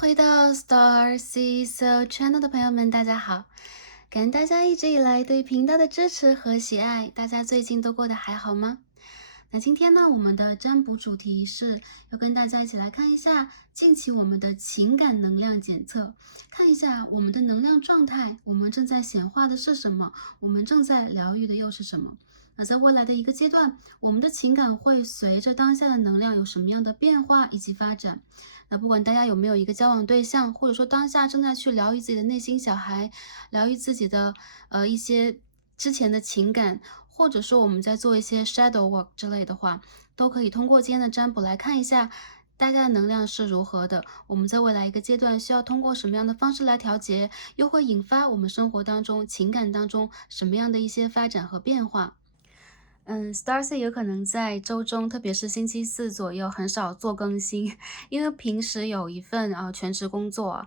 回到 Star Sea So Channel 的朋友们，大家好！感恩大家一直以来对频道的支持和喜爱，大家最近都过得还好吗？那今天呢，我们的占卜主题是要跟大家一起来看一下近期我们的情感能量检测，看一下我们的能量状态，我们正在显化的是什么，我们正在疗愈的又是什么。那在未来的一个阶段，我们的情感会随着当下的能量有什么样的变化以及发展。那不管大家有没有一个交往对象，或者说当下正在去疗愈自己的内心小孩，疗愈自己的一些之前的情感，或者说我们在做一些 shadow work 之类的话，都可以通过今天的占卜来看一下大家的能量是如何的，我们在未来一个阶段需要通过什么样的方式来调节，又会引发我们生活当中情感当中什么样的一些发展和变化。Starcy 有可能在周中，特别是星期四左右很少做更新，因为平时有一份全职工作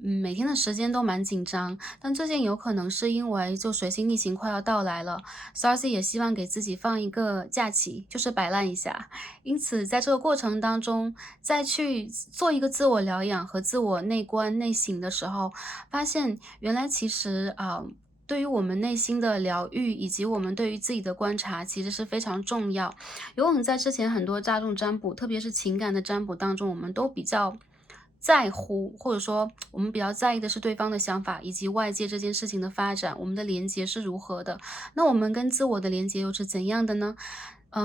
每天的时间都蛮紧张。但最近有可能是因为就水星逆行快要到来了，Starcy 也希望给自己放一个假期，就是摆烂一下。因此，在这个过程当中，再去做一个自我疗养和自我内观内省的时候，发现原来其实对于我们内心的疗愈，以及我们对于自己的观察，其实是非常重要。有可能在之前很多大众占卜，特别是情感的占卜当中，我们都比较在乎，或者说我们比较在意的是对方的想法，以及外界这件事情的发展，我们的连接是如何的。那我们跟自我的连接又是怎样的呢？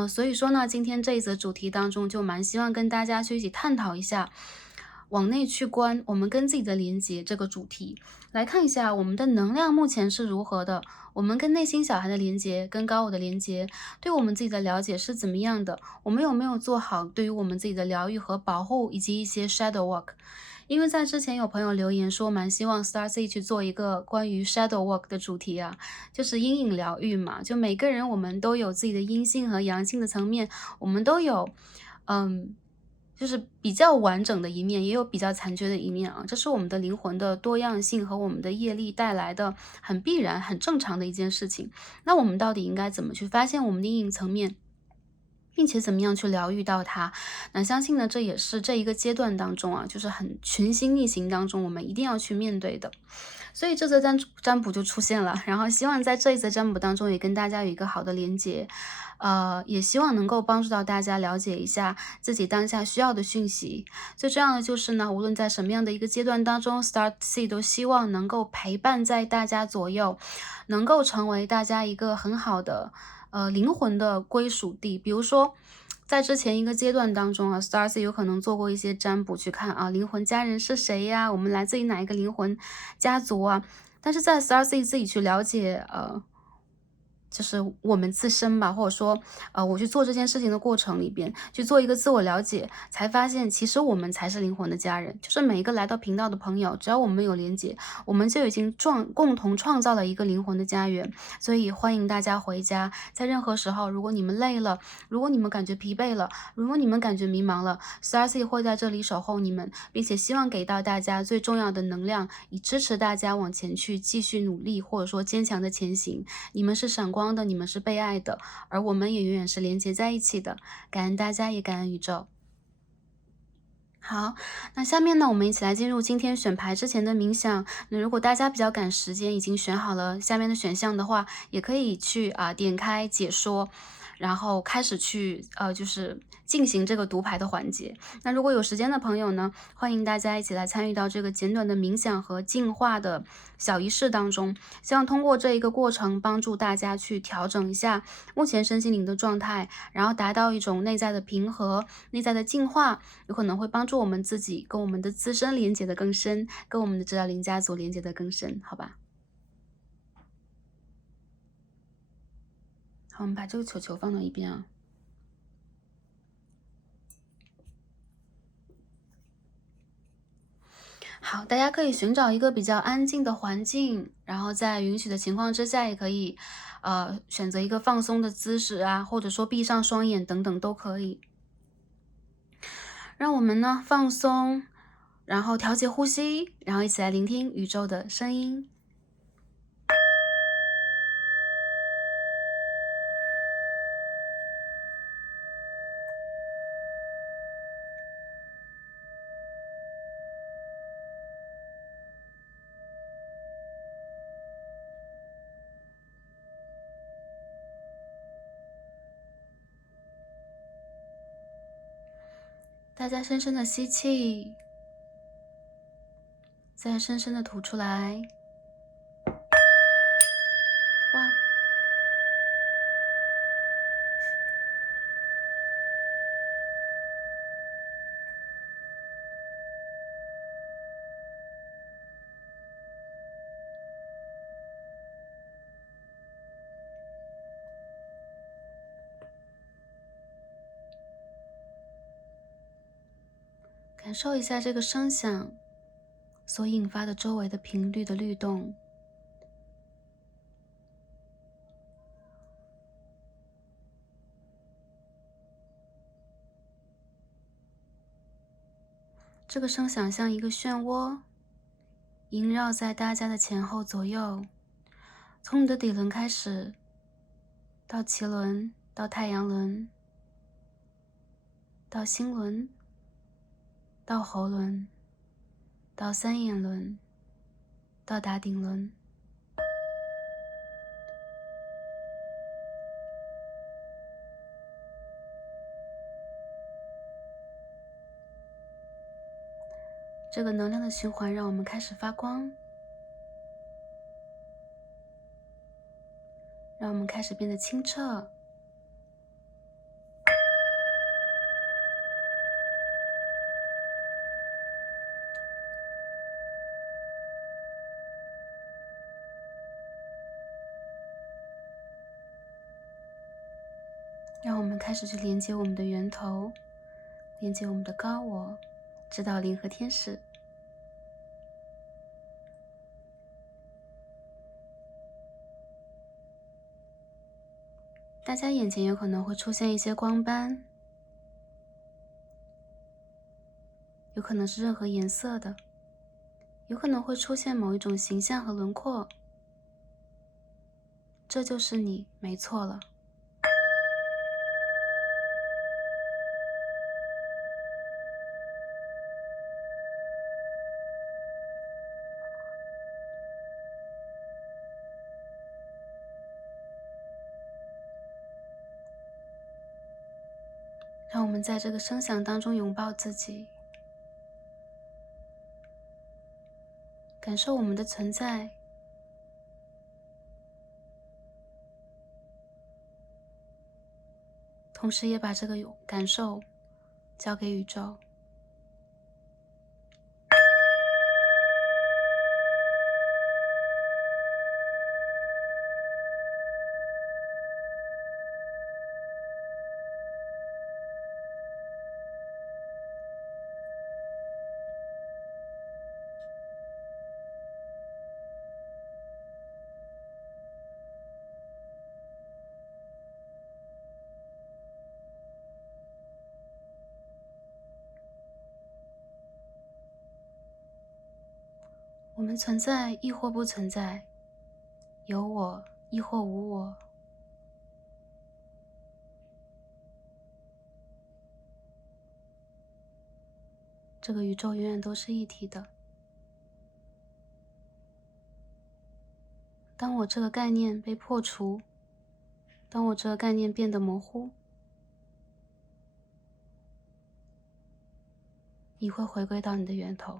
所以说呢，今天这一则主题当中，就蛮希望跟大家去一起探讨一下，往内去观我们跟自己的连接这个主题。来看一下我们的能量目前是如何的，我们跟内心小孩的连接，跟高我的连接，对我们自己的了解是怎么样的，我们有没有做好对于我们自己的疗愈和保护，以及一些 shadow work。因为在之前有朋友留言说，蛮希望 Starcy 去做一个关于 shadow work 的主题就是阴影疗愈嘛，就每个人我们都有自己的阴性和阳性的层面，我们都有，嗯，就是比较完整的一面，也有比较残缺的一面这是我们的灵魂的多样性和我们的业力带来的很必然、很正常的一件事情。那我们到底应该怎么去发现我们的阴影层面？并且怎么样去疗愈到它？那相信呢，这也是这一个阶段当中就是很群星逆行当中，我们一定要去面对的。所以这则占卜就出现了，然后希望在这一则占卜当中也跟大家有一个好的连接，也希望能够帮助到大家了解一下自己当下需要的讯息。最重要的就是呢，无论在什么样的一个阶段当中，Starcy 都希望能够陪伴在大家左右，能够成为大家一个很好的灵魂的归属地。比如说，在之前一个阶段当中Starcy 有可能做过一些占卜，去看灵魂家人是谁呀？我们来自于哪一个灵魂家族但是在 Starcy 自己去了解就是我们自身吧，或者说，我去做这件事情的过程里边，去做一个自我了解，才发现其实我们才是灵魂的家人。就是每一个来到频道的朋友，只要我们有连接，我们就已经共同创造了一个灵魂的家园。所以欢迎大家回家，在任何时候，如果你们累了，如果你们感觉疲惫了，如果你们感觉迷茫了，Starcy 会在这里守候你们，并且希望给到大家最重要的能量，以支持大家往前去继续努力，或者说坚强的前行。你们是闪光的，你们是被爱的，而我们也永远是连接在一起的。感恩大家，也感恩宇宙。好，那下面呢，我们一起来进入今天选牌之前的冥想。那如果大家比较赶时间，已经选好了下面的选项的话，也可以去点开解说，然后开始去就是进行这个读牌的环节。那如果有时间的朋友呢，欢迎大家一起来参与到这个简短的冥想和净化的小仪式当中。希望通过这一个过程，帮助大家去调整一下目前身心灵的状态，然后达到一种内在的平和、内在的净化，有可能会帮助我们自己跟我们的自身连接的更深，跟我们的指导灵家族连接的更深，好吧？好，我们把这个球球放到一边好，大家可以寻找一个比较安静的环境，然后在允许的情况之下，也可以选择一个放松的姿势或者说闭上双眼等等都可以。让我们呢放松，然后调节呼吸，然后一起来聆听宇宙的声音。大家深深的吸气，再深深的吐出来。哇！感受一下这个声响所引发的周围的频率的律动。这个声响像一个漩涡，萦绕在大家的前后左右，从你的底轮开始，到脐轮，到太阳轮，到心轮，到喉轮，到三眼轮，到达顶轮。这个能量的循环让我们开始发光，让我们开始变得清澈。让我们开始去连接我们的源头，连接我们的高我、指导灵和天使。大家眼前有可能会出现一些光斑，有可能是任何颜色的，有可能会出现某一种形象和轮廓。这就是你，没错了。让我们在这个声响当中拥抱自己，感受我们的存在，同时也把这个感受交给宇宙。我们存在亦或不存在，有我亦或无我。这个宇宙永远都是一体的。当我这个概念被破除，当我这个概念变得模糊，你会回归到你的源头。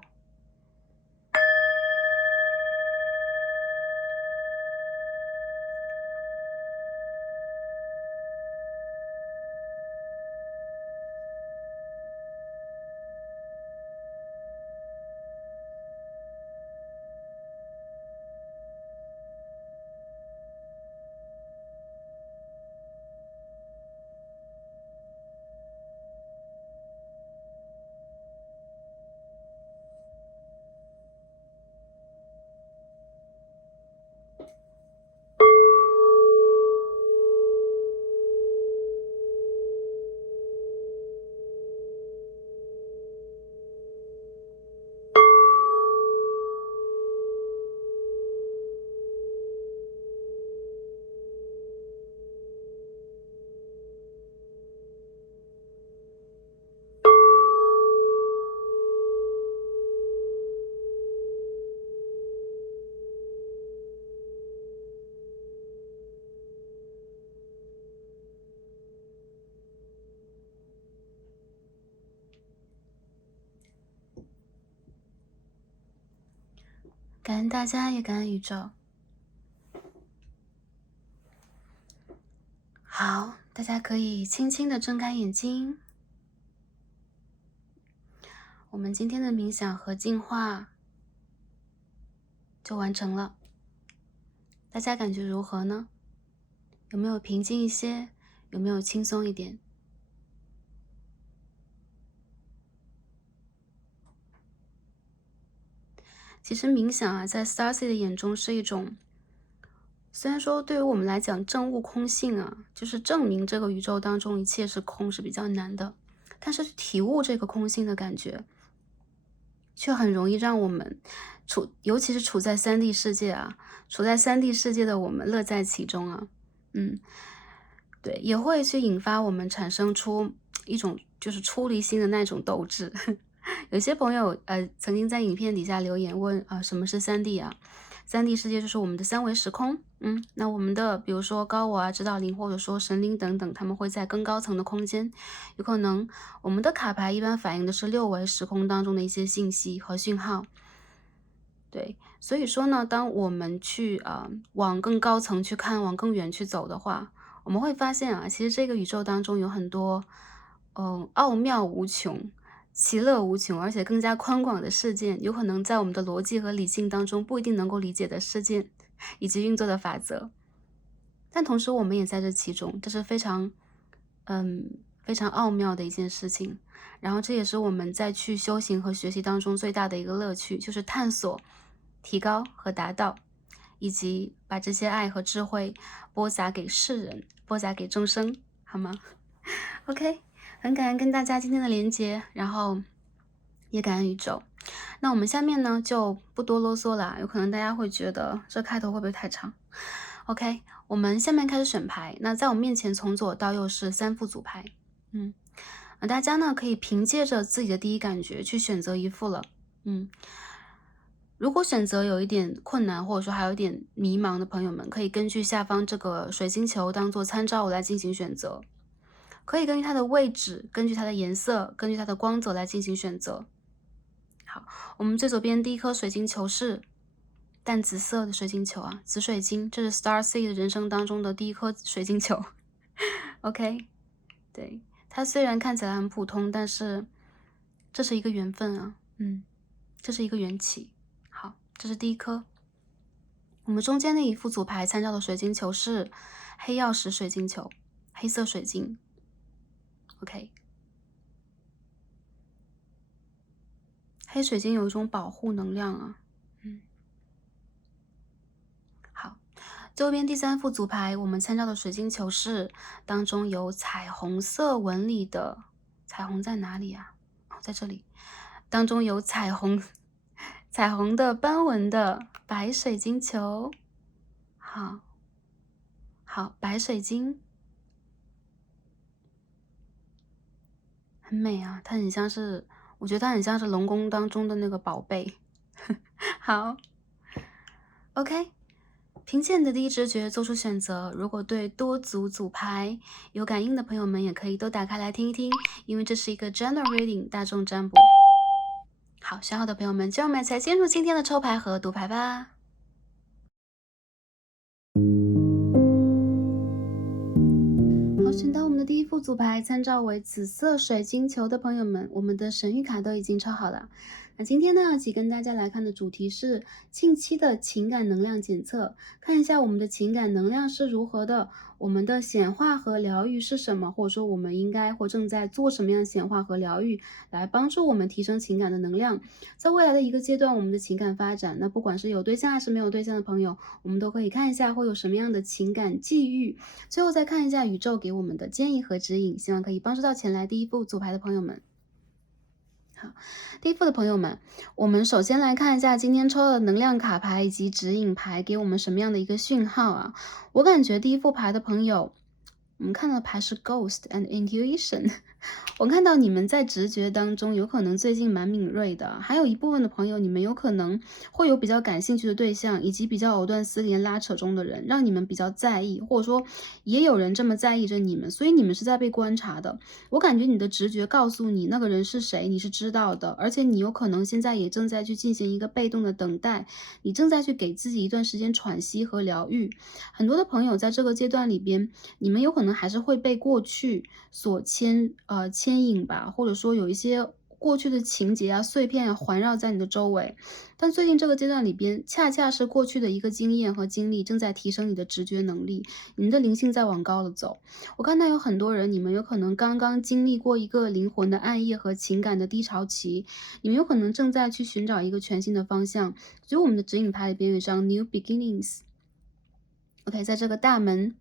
感恩大家，也感恩宇宙。好，大家可以轻轻的睁开眼睛。我们今天的冥想和净化就完成了，大家感觉如何呢？有没有平静一些？有没有轻松一点？其实冥想啊，在 Starseed 的眼中是一种，虽然说对于我们来讲证悟空性啊，就是证明这个宇宙当中一切是空是比较难的，但是体悟这个空性的感觉，却很容易让我们尤其是处在3D 世界啊，处在3D 世界的我们乐在其中啊，对，也会去引发我们产生出一种就是出离心的那种斗志。有些朋友曾经在影片底下留言问什么是3D 啊？3D 世界就是我们的3维时空。那我们的比如说高我啊、指导灵或者说神灵等等，他们会在更高层的空间。有可能我们的卡牌一般反映的是6维时空当中的一些信息和讯号。对，所以说呢，当我们去往更高层去看，往更远去走的话，我们会发现啊，其实这个宇宙当中有很多奥妙无穷、其乐无穷，而且更加宽广的事件，有可能在我们的逻辑和理性当中不一定能够理解的事件以及运作的法则。但同时我们也在这其中，这是非常非常奥妙的一件事情。然后这也是我们在去修行和学习当中最大的一个乐趣，就是探索、提高和达到，以及把这些爱和智慧播撒给世人，播撒给众生，好吗？OK， 很感恩跟大家今天的连接，然后也感恩宇宙。那我们下面呢就不多啰嗦了，有可能大家会觉得这开头会不会太长？ OK， 我们下面开始选牌。那在我面前从左到右是3副组牌。大家呢可以凭借着自己的第一感觉去选择一副了。如果选择有一点困难，或者说还有一点迷茫的朋友们，可以根据下方这个水晶球当做参照物来进行选择，可以根据它的位置、根据它的颜色、根据它的光泽来进行选择。好，我们最左边第一颗水晶球是淡紫色的水晶球啊，紫水晶，这是 Starseed 人生当中的第一颗水晶球。OK， 对，它虽然看起来很普通，但是这是一个缘分啊，这是一个缘起。好，这是第一颗。我们中间的一副组牌参照的水晶球是黑曜石水晶球，黑色水晶。OK， 黑水晶有一种保护能量啊。好，最后边第3副组牌，我们参照的水晶球是当中有彩虹色纹理的，彩虹在哪里啊？在这里，当中有彩虹的斑纹的白水晶球。好，白水晶很美啊，它很像是，我觉得它很像是龙宫当中的那个宝贝。好 ，OK， 凭借你的第一直觉做出选择。如果对多组组牌有感应的朋友们，也可以都打开来听一听，因为这是一个 General Reading 大众占卜。好，选好的朋友们，就让我们一起来进入今天的抽牌和读牌吧。好，选到我们的第一副组牌，参照为紫色水晶球的朋友们，我们的神谕卡都已经抽好了。那今天呢，一起跟大家来看的主题是近期的情感能量检测，看一下我们的情感能量是如何的，我们的显化和疗愈是什么，或者说我们应该或正在做什么样的显化和疗愈，来帮助我们提升情感的能量。在未来的一个阶段，我们的情感发展，那不管是有对象还是没有对象的朋友，我们都可以看一下会有什么样的情感际遇，最后再看一下宇宙给我们的建议和指引，希望可以帮助到前来第一副组牌的朋友们。好，第一副的朋友们，我们首先来看一下今天抽的能量卡牌以及指引牌给我们什么样的一个讯号啊？我感觉第一副牌的朋友，我们看到的牌是 Ghost and Intuition，我看到你们在直觉当中有可能最近蛮敏锐的，还有一部分的朋友，你们有可能会有比较感兴趣的对象，以及比较藕断丝连、拉扯中的人，让你们比较在意，或者说也有人这么在意着你们，所以你们是在被观察的。我感觉你的直觉告诉你那个人是谁，你是知道的，而且你有可能现在也正在去进行一个被动的等待，你正在去给自己一段时间喘息和疗愈。很多的朋友在这个阶段里边，你们有可能还是会被过去所牵引吧，或者说有一些过去的情节啊、碎片啊环绕在你的周围。但最近这个阶段里边，恰恰是过去的一个经验和经历正在提升你的直觉能力，你们的灵性在往高了走。我看到有很多人，你们有可能刚刚经历过一个灵魂的暗夜和情感的低潮期，你们有可能正在去寻找一个全新的方向。所以我们的指引牌里边有一张 New Beginnings。OK，在这个大门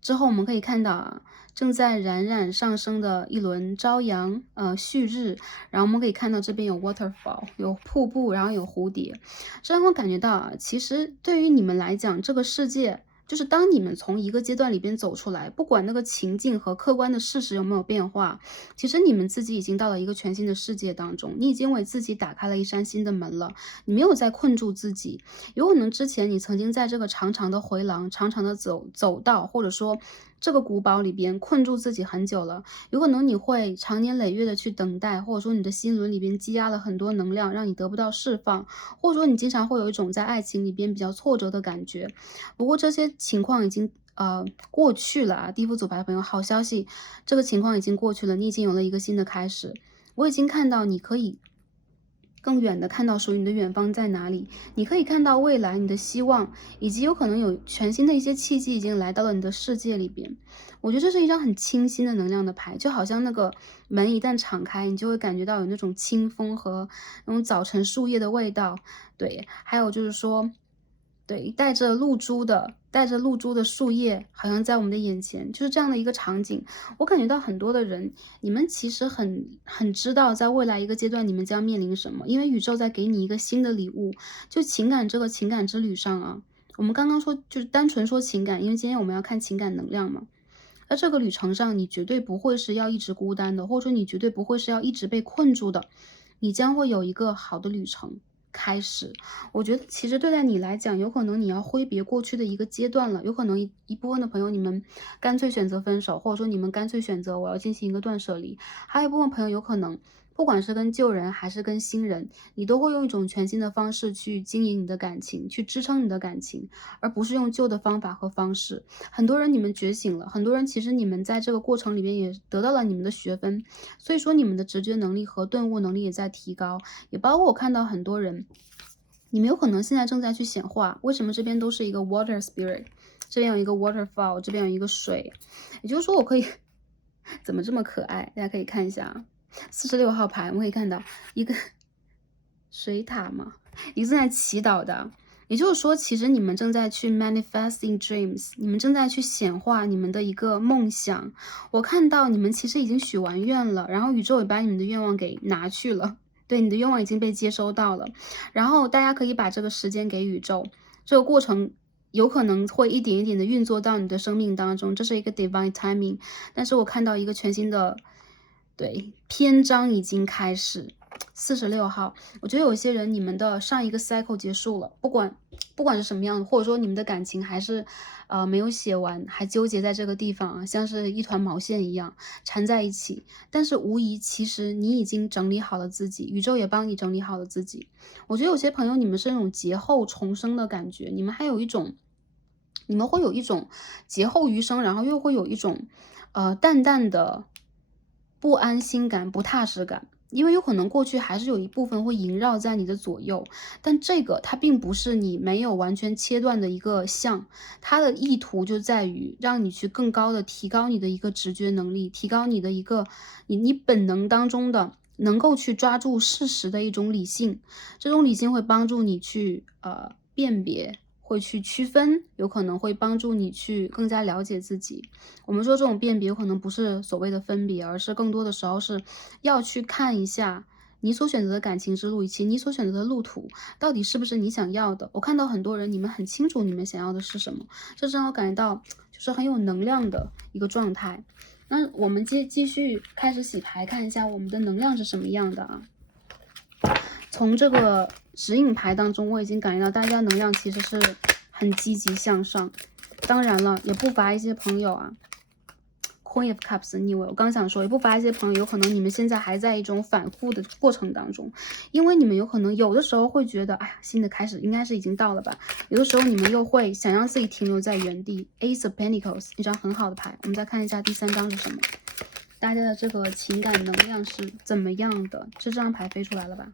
之后，我们可以看到啊，正在冉冉上升的一轮朝阳，旭日。然后我们可以看到这边有 waterfall， 有瀑布，然后有蝴蝶。这让我感觉到啊，其实对于你们来讲，这个世界就是当你们从一个阶段里边走出来，不管那个情境和客观的事实有没有变化，其实你们自己已经到了一个全新的世界当中，你已经为自己打开了一扇新的门了，你没有再困住自己。有可能之前你曾经在这个长长的回廊、长长的走道，或者说这个古堡里边困住自己很久了。有可能你会长年累月的去等待，或者说你的心轮里边积压了很多能量，让你得不到释放，或者说你经常会有一种在爱情里边比较挫折的感觉。不过这些情况已经过去了啊，第一副组牌的朋友，好消息，这个情况已经过去了，你已经有了一个新的开始。我已经看到你可以更远的看到属于你的远方在哪里，你可以看到未来你的希望，以及有可能有全新的一些契机已经来到了你的世界里边。我觉得这是一张很清新的能量的牌，就好像那个门一旦敞开，你就会感觉到有那种清风和那种早晨树叶的味道。对，还有就是说，对，带着露珠的树叶，好像在我们的眼前，就是这样的一个场景。我感觉到很多的人，你们其实很知道，在未来一个阶段你们将面临什么，因为宇宙在给你一个新的礼物。就情感这个情感之旅上啊，我们刚刚说就是单纯说情感，因为今天我们要看情感能量嘛。在这个旅程上，你绝对不会是要一直孤单的，或者说你绝对不会是要一直被困住的，你将会有一个好的旅程开始。我觉得其实对待你来讲，有可能你要挥别过去的一个阶段了，有可能一部分的朋友，你们干脆选择分手，或者说你们干脆选择我要进行一个断舍离，还有一部分朋友有可能不管是跟旧人还是跟新人，你都会用一种全新的方式去经营你的感情，去支撑你的感情，而不是用旧的方法和方式。很多人你们觉醒了，很多人其实你们在这个过程里边也得到了你们的学分，所以说你们的直觉能力和顿悟能力也在提高，也包括我看到很多人，你们有可能现在正在去显化。为什么这边都是一个 water spirit， 这边有一个 waterfall， 这边有一个水，也就是说我可以怎么这么可爱，大家可以看一下啊，46号牌，我们可以看到一个水塔嘛，一个正在祈祷的。也就是说，其实你们正在去 manifesting dreams， 你们正在去显化你们的一个梦想。我看到你们其实已经许完愿了，然后宇宙也把你们的愿望给拿去了。对，你的愿望已经被接收到了，然后大家可以把这个时间给宇宙，这个过程有可能会一点一点的运作到你的生命当中，这是一个 divine timing。但是我看到一个全新的篇章已经开始。46号，我觉得有些人你们的上一个 cycle 结束了，不管是什么样的，或者说你们的感情还是没有写完，还纠结在这个地方啊，像是一团毛线一样缠在一起。但是无疑，其实你已经整理好了自己，宇宙也帮你整理好了自己。我觉得有些朋友你们是那种劫后重生的感觉，你们会有一种劫后余生，然后又会有一种淡淡的不安心感、不踏实感。因为有可能过去还是有一部分会萦绕在你的左右，但这个它并不是你没有完全切断的一个项，它的意图就在于让你去更高的提高你的一个直觉能力，提高你的一个你本能当中的能够去抓住事实的一种理性。这种理性会帮助你去辨别，会去区分，有可能会帮助你去更加了解自己。我们说这种辨别可能不是所谓的分别，而是更多的时候是要去看一下你所选择的感情之路，以及你所选择的路途到底是不是你想要的。我看到很多人，你们很清楚你们想要的是什么，这让我感觉到就是很有能量的一个状态。那我们继续开始洗牌，看一下我们的能量是什么样的啊。从这个指引牌当中，我已经感觉到大家能量其实是很积极向上。当然了，也不乏一些朋友啊 ，Queen of Cups 逆位，我刚想说，也不乏一些朋友，有可能你们现在还在一种反复的过程当中，因为你们有可能有的时候会觉得，哎呀，新的开始应该是已经到了吧，有的时候你们又会想让自己停留在原地。Ace of Pentacles 一张很好的牌，我们再看一下第3张是什么，大家的这个情感能量是怎么样的？这张牌飞出来了吧？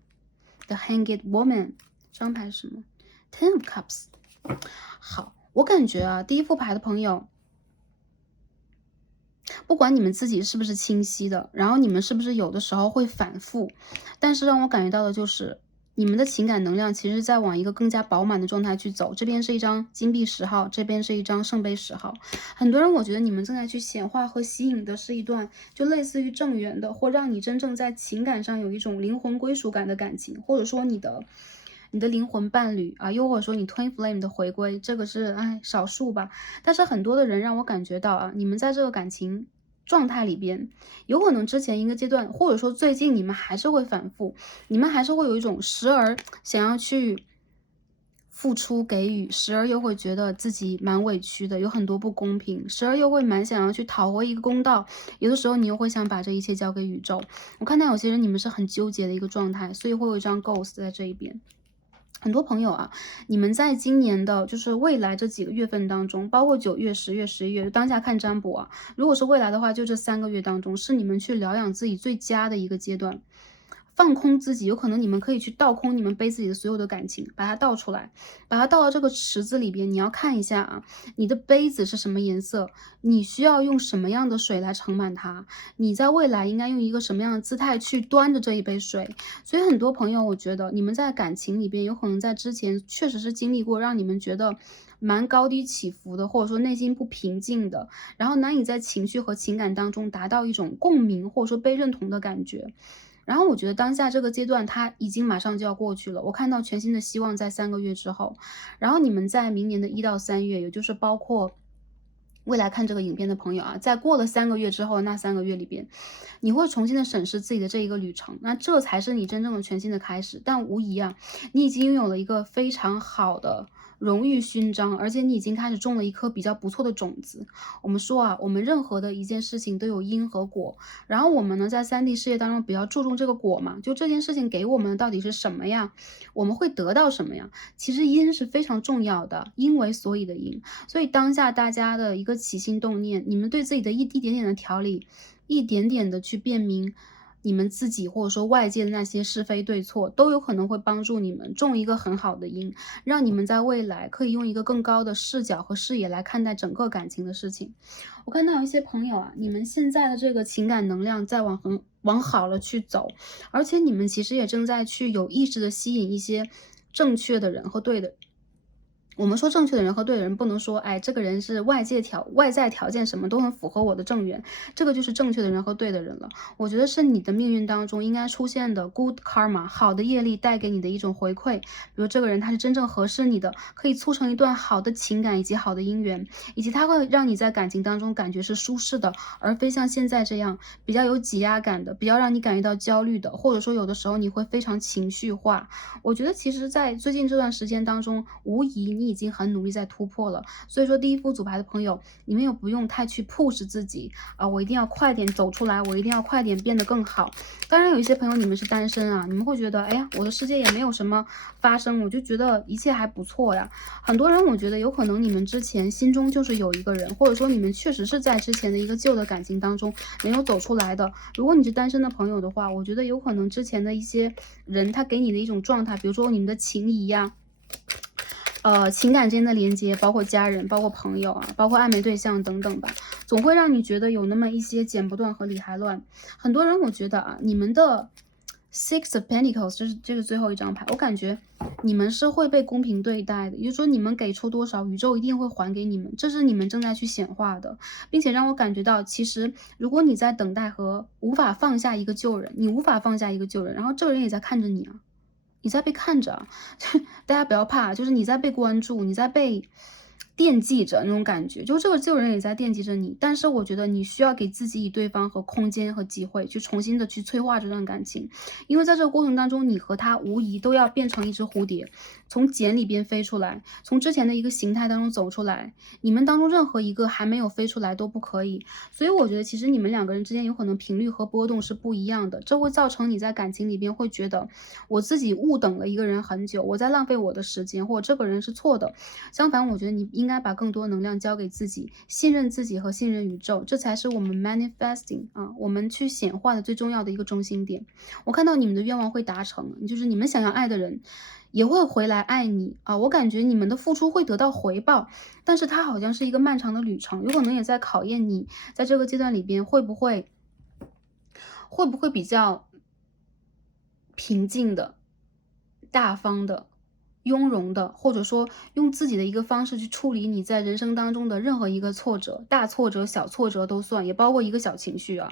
The Hanged Woman 这张牌是什么 ？Ten of Cups。好，我感觉啊，第一副牌的朋友，不管你们自己是不是清晰的，然后你们是不是有的时候会反复，但是让我感觉到的就是，你们的情感能量其实在往一个更加饱满的状态去走。这边是一张金币10号，这边是一张圣杯10号。很多人我觉得你们正在去显化和吸引的是一段就类似于正缘的，或让你真正在情感上有一种灵魂归属感的感情，或者说你的灵魂伴侣啊，又或者说你 Twin Flame 的回归，这个是少数吧。但是很多的人让我感觉到啊，你们在这个感情状态里边，有可能之前一个阶段，或者说最近你们还是会反复，你们还是会有一种时而想要去付出给予，时而又会觉得自己蛮委屈的，有很多不公平，时而又会蛮想要去讨回一个公道，有的时候你又会想把这一切交给宇宙。我看到有些人你们是很纠结的一个状态，所以会有一张 Ghost 在这一边。很多朋友啊，你们在今年的就是未来这几个月份当中，包括9月、10月、11月，当下看占卜啊，如果是未来的话，就这3个月当中，是你们去疗养自己最佳的一个阶段。放空自己，有可能你们可以去倒空你们背自己的所有的感情，把它倒出来，把它倒到这个池子里边。你要看一下啊，你的杯子是什么颜色，你需要用什么样的水来盛满它，你在未来应该用一个什么样的姿态去端着这一杯水。所以很多朋友，我觉得你们在感情里边，有可能在之前确实是经历过让你们觉得蛮高低起伏的，或者说内心不平静的，然后难以在情绪和情感当中达到一种共鸣，或者说被认同的感觉。然后我觉得当下这个阶段它已经马上就要过去了，我看到全新的希望在3个月之后，然后你们在明年的1到3月，也就是包括未来看这个影片的朋友啊，在过了3个月之后，那3个月里边，你会重新的审视自己的这一个旅程，那这才是你真正的全新的开始。但无疑啊，你已经拥有了一个非常好的荣誉勋章，而且你已经开始种了一颗比较不错的种子。我们说啊，我们任何的一件事情都有因和果，然后我们呢在3D 世界当中比较注重这个果嘛，就这件事情给我们的到底是什么呀？我们会得到什么呀？其实因是非常重要的，因为所以的因。所以当下大家的一个起心动念，你们对自己的一点点的调理，一点点的去辨明你们自己或者说外界的那些是非对错，都有可能会帮助你们种一个很好的因，让你们在未来可以用一个更高的视角和视野来看待整个感情的事情。我看到有一些朋友啊，你们现在的这个情感能量在往好了去走，而且你们其实也正在去有意识的吸引一些正确的人和对的人。我们说正确的人和对的人，不能说，哎，这个人是外在条件什么都很符合我的正缘，这个就是正确的人和对的人了。我觉得是你的命运当中应该出现的 good karma 好的业力带给你的一种回馈，比如这个人他是真正合适你的，可以促成一段好的情感以及好的姻缘，以及他会让你在感情当中感觉是舒适的，而非像现在这样比较有挤压感的，比较让你感觉到焦虑的，或者说有的时候你会非常情绪化。我觉得其实在最近这段时间当中，无疑你已经很努力在突破了。所以说第一副组牌的朋友，你们也不用太去 push 自己啊，我一定要快点走出来，我一定要快点变得更好。当然有一些朋友你们是单身啊，你们会觉得，哎呀，我的世界也没有什么发生，我就觉得一切还不错呀。很多人我觉得有可能你们之前心中就是有一个人，或者说你们确实是在之前的一个旧的感情当中没有走出来的。如果你是单身的朋友的话，我觉得有可能之前的一些人他给你的一种状态，比如说你们的情谊呀，情感之间的连接，包括家人，包括朋友啊，包括暧昧对象等等吧，总会让你觉得有那么一些剪不断和理还乱。很多人我觉得啊，你们的 Six of Pentacles 这是最后一张牌，我感觉你们是会被公平对待的，也就是说你们给出多少，宇宙一定会还给你们，这是你们正在去显化的，并且让我感觉到，其实如果你在等待和无法放下一个旧人，你无法放下一个旧人，然后这个人也在看着你啊。你在被看着，大家不要怕，就是你在被关注，你在被惦记着那种感觉，就这个旧人也在惦记着你，但是我觉得你需要给自己以对方和空间和机会，去重新的去催化这段感情，因为在这个过程当中，你和他无疑都要变成一只蝴蝶，从茧里边飞出来，从之前的一个形态当中走出来，你们当中任何一个还没有飞出来都不可以，所以我觉得其实你们两个人之间有可能频率和波动是不一样的，这会造成你在感情里边会觉得我自己误等了一个人很久，我在浪费我的时间，或者这个人是错的。相反，我觉得你应该把更多能量交给自己，信任自己和信任宇宙，这才是我们 manifesting 啊，我们去显化的最重要的一个中心点。我看到你们的愿望会达成，就是你们想要爱的人也会回来爱你啊。我感觉你们的付出会得到回报，但是它好像是一个漫长的旅程，有可能也在考验你在这个阶段里边会不会比较平静的、大方的、雍容的，或者说用自己的一个方式去处理你在人生当中的任何一个挫折，大挫折、小挫折都算，也包括一个小情绪啊。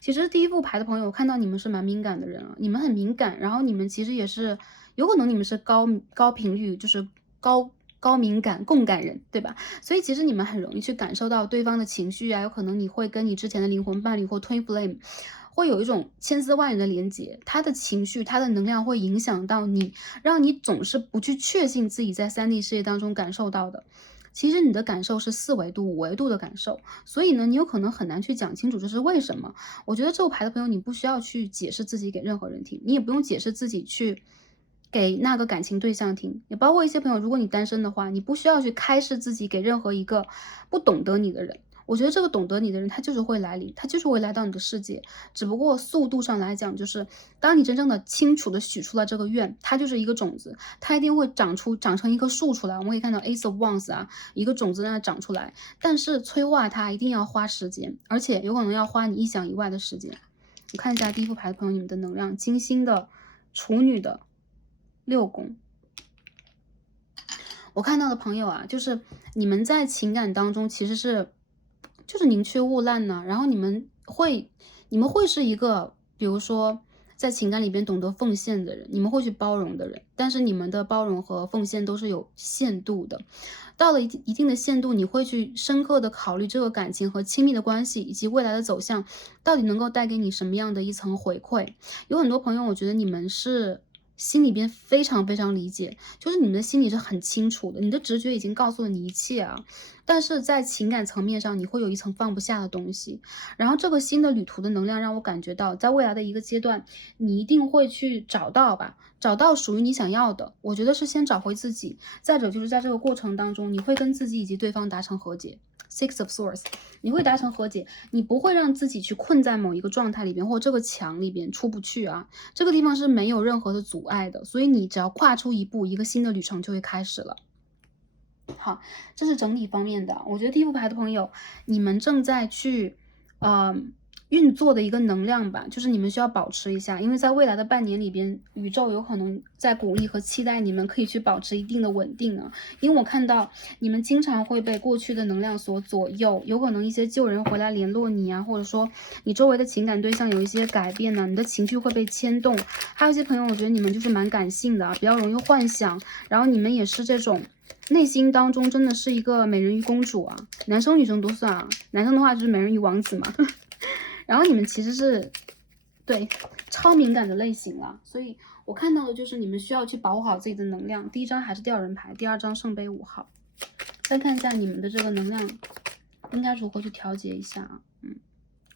其实第一副牌的朋友，我看到你们是蛮敏感的人啊，你们很敏感，然后你们其实也是有可能你们是高频率，就是高敏感共感人，对吧？所以其实你们很容易去感受到对方的情绪啊，有可能你会跟你之前的灵魂伴侣或 twin flame 会有一种千丝万缕的连接，他的情绪，他的能量会影响到你，让你总是不去确信自己在3D 世界当中感受到的。其实你的感受是4维度、5维度的感受，所以呢，你有可能很难去讲清楚这是为什么。我觉得这个牌的朋友，你不需要去解释自己给任何人听，你也不用解释自己去给那个感情对象听，也包括一些朋友，如果你单身的话，你不需要去开示自己给任何一个不懂得你的人。我觉得这个懂得你的人，他就是会来临，他就是会来到你的世界，只不过速度上来讲，就是当你真正的清楚的许出了这个愿，它就是一个种子，它一定会长成一棵树出来。我们可以看到 Ace of Wands 啊，一个种子让它长出来，但是催化它一定要花时间，而且有可能要花你意想以外的时间。我看一下第一副牌的朋友，你们的能量，金星的、处女的、6宫。我看到的朋友啊，就是你们在情感当中其实是就是宁缺毋滥呢，然后你们会是一个，比如说在情感里边懂得奉献的人，你们会去包容的人，但是你们的包容和奉献都是有限度的。到了一定的限度，你会去深刻的考虑这个感情和亲密的关系以及未来的走向，到底能够带给你什么样的一层回馈。有很多朋友，我觉得你们是心里边非常非常理解，就是你们的心里是很清楚的，你的直觉已经告诉了你一切啊。但是在情感层面上，你会有一层放不下的东西。然后这个新的旅途的能量让我感觉到，在未来的一个阶段，你一定会去找到属于你想要的。我觉得是先找回自己，再者就是在这个过程当中，你会跟自己以及对方达成和解。Six of Swords， 你会达成和解，你不会让自己去困在某一个状态里边，或这个墙里边出不去啊。这个地方是没有任何的阻碍的，所以你只要跨出一步，一个新的旅程就会开始了。好，这是整体方面的。我觉得第一副牌的朋友，你们正在去运作的一个能量吧，就是你们需要保持一下，因为在未来的半年里边，宇宙有可能在鼓励和期待你们可以去保持一定的稳定啊。因为我看到你们经常会被过去的能量所左右，有可能一些旧人回来联络你啊，或者说你周围的情感对象有一些改变呢，你的情绪会被牵动。还有一些朋友，我觉得你们就是蛮感性的啊，比较容易幻想，然后你们也是这种内心当中真的是一个美人鱼公主啊，男生女生都算啊，男生的话就是美人鱼王子嘛。然后你们其实是对超敏感的类型了，所以我看到的就是你们需要去保护好自己的能量。第一张还是吊人牌，第二张圣杯5号。再看一下你们的这个能量应该如何去调节一下啊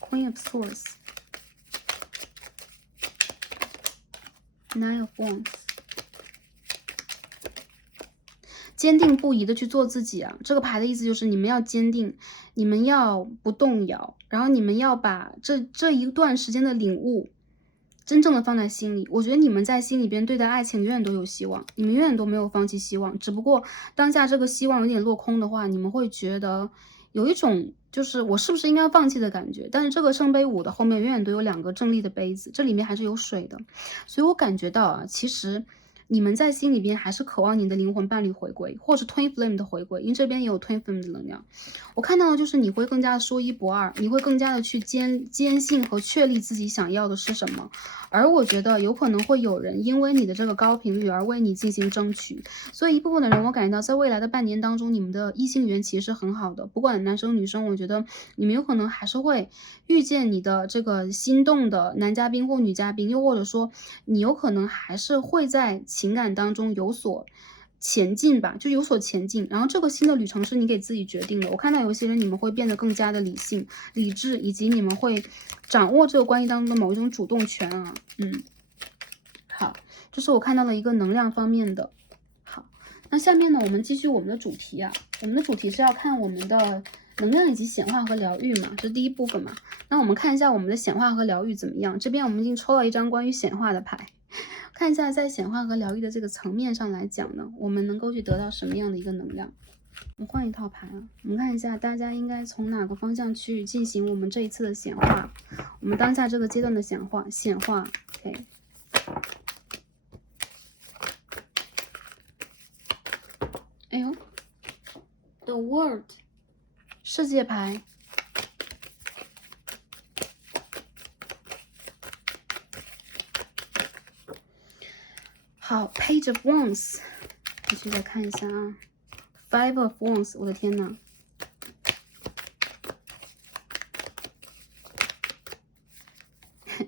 ？Queen of Swords， Nine of Wands。坚定不移的去做自己啊，这个牌的意思就是你们要坚定，你们要不动摇，然后你们要把这一段时间的领悟真正的放在心里。我觉得你们在心里边对待爱情永远都有希望，你们永远都没有放弃希望，只不过当下这个希望有点落空的话，你们会觉得有一种就是我是不是应该放弃的感觉。但是这个圣杯5的后面永远都有2个正立的杯子，这里面还是有水的，所以我感觉到啊，其实你们在心里边还是渴望你的灵魂伴侣回归，或是 Twin Flame 的回归，因为这边也有 Twin Flame 的能量。我看到的就是你会更加的说一不二，你会更加的去坚信和确立自己想要的是什么。而我觉得有可能会有人因为你的这个高频率而为你进行争取，所以一部分的人我感觉到在未来的半年当中，你们的异性缘其实是很好的，不管男生女生，我觉得你们有可能还是会遇见你的这个心动的男嘉宾或女嘉宾，又或者说你有可能还是会在情感当中有所前进吧，就有所前进。然后这个新的旅程是你给自己决定的。我看到有些人你们会变得更加的理性、理智，以及你们会掌握这个关系当中的某一种主动权啊。好，这是我看到的一个能量方面的。好，那下面呢，我们继续我们的主题啊。我们的主题是要看我们的能量以及显化和疗愈嘛，这是第一部分嘛。那我们看一下我们的显化和疗愈怎么样。这边我们已经抽了一张关于显化的牌。看一下在显化和疗愈的这个层面上来讲呢，我们能够去得到什么样的一个能量。我们换一套牌啊，我们看一下大家应该从哪个方向去进行我们这一次的显化，我们当下这个阶段的显化。OK， 哎呦 The World 世界牌，好 Page of Wands， 继续再看一下啊 Five of Wands， 我的天呐，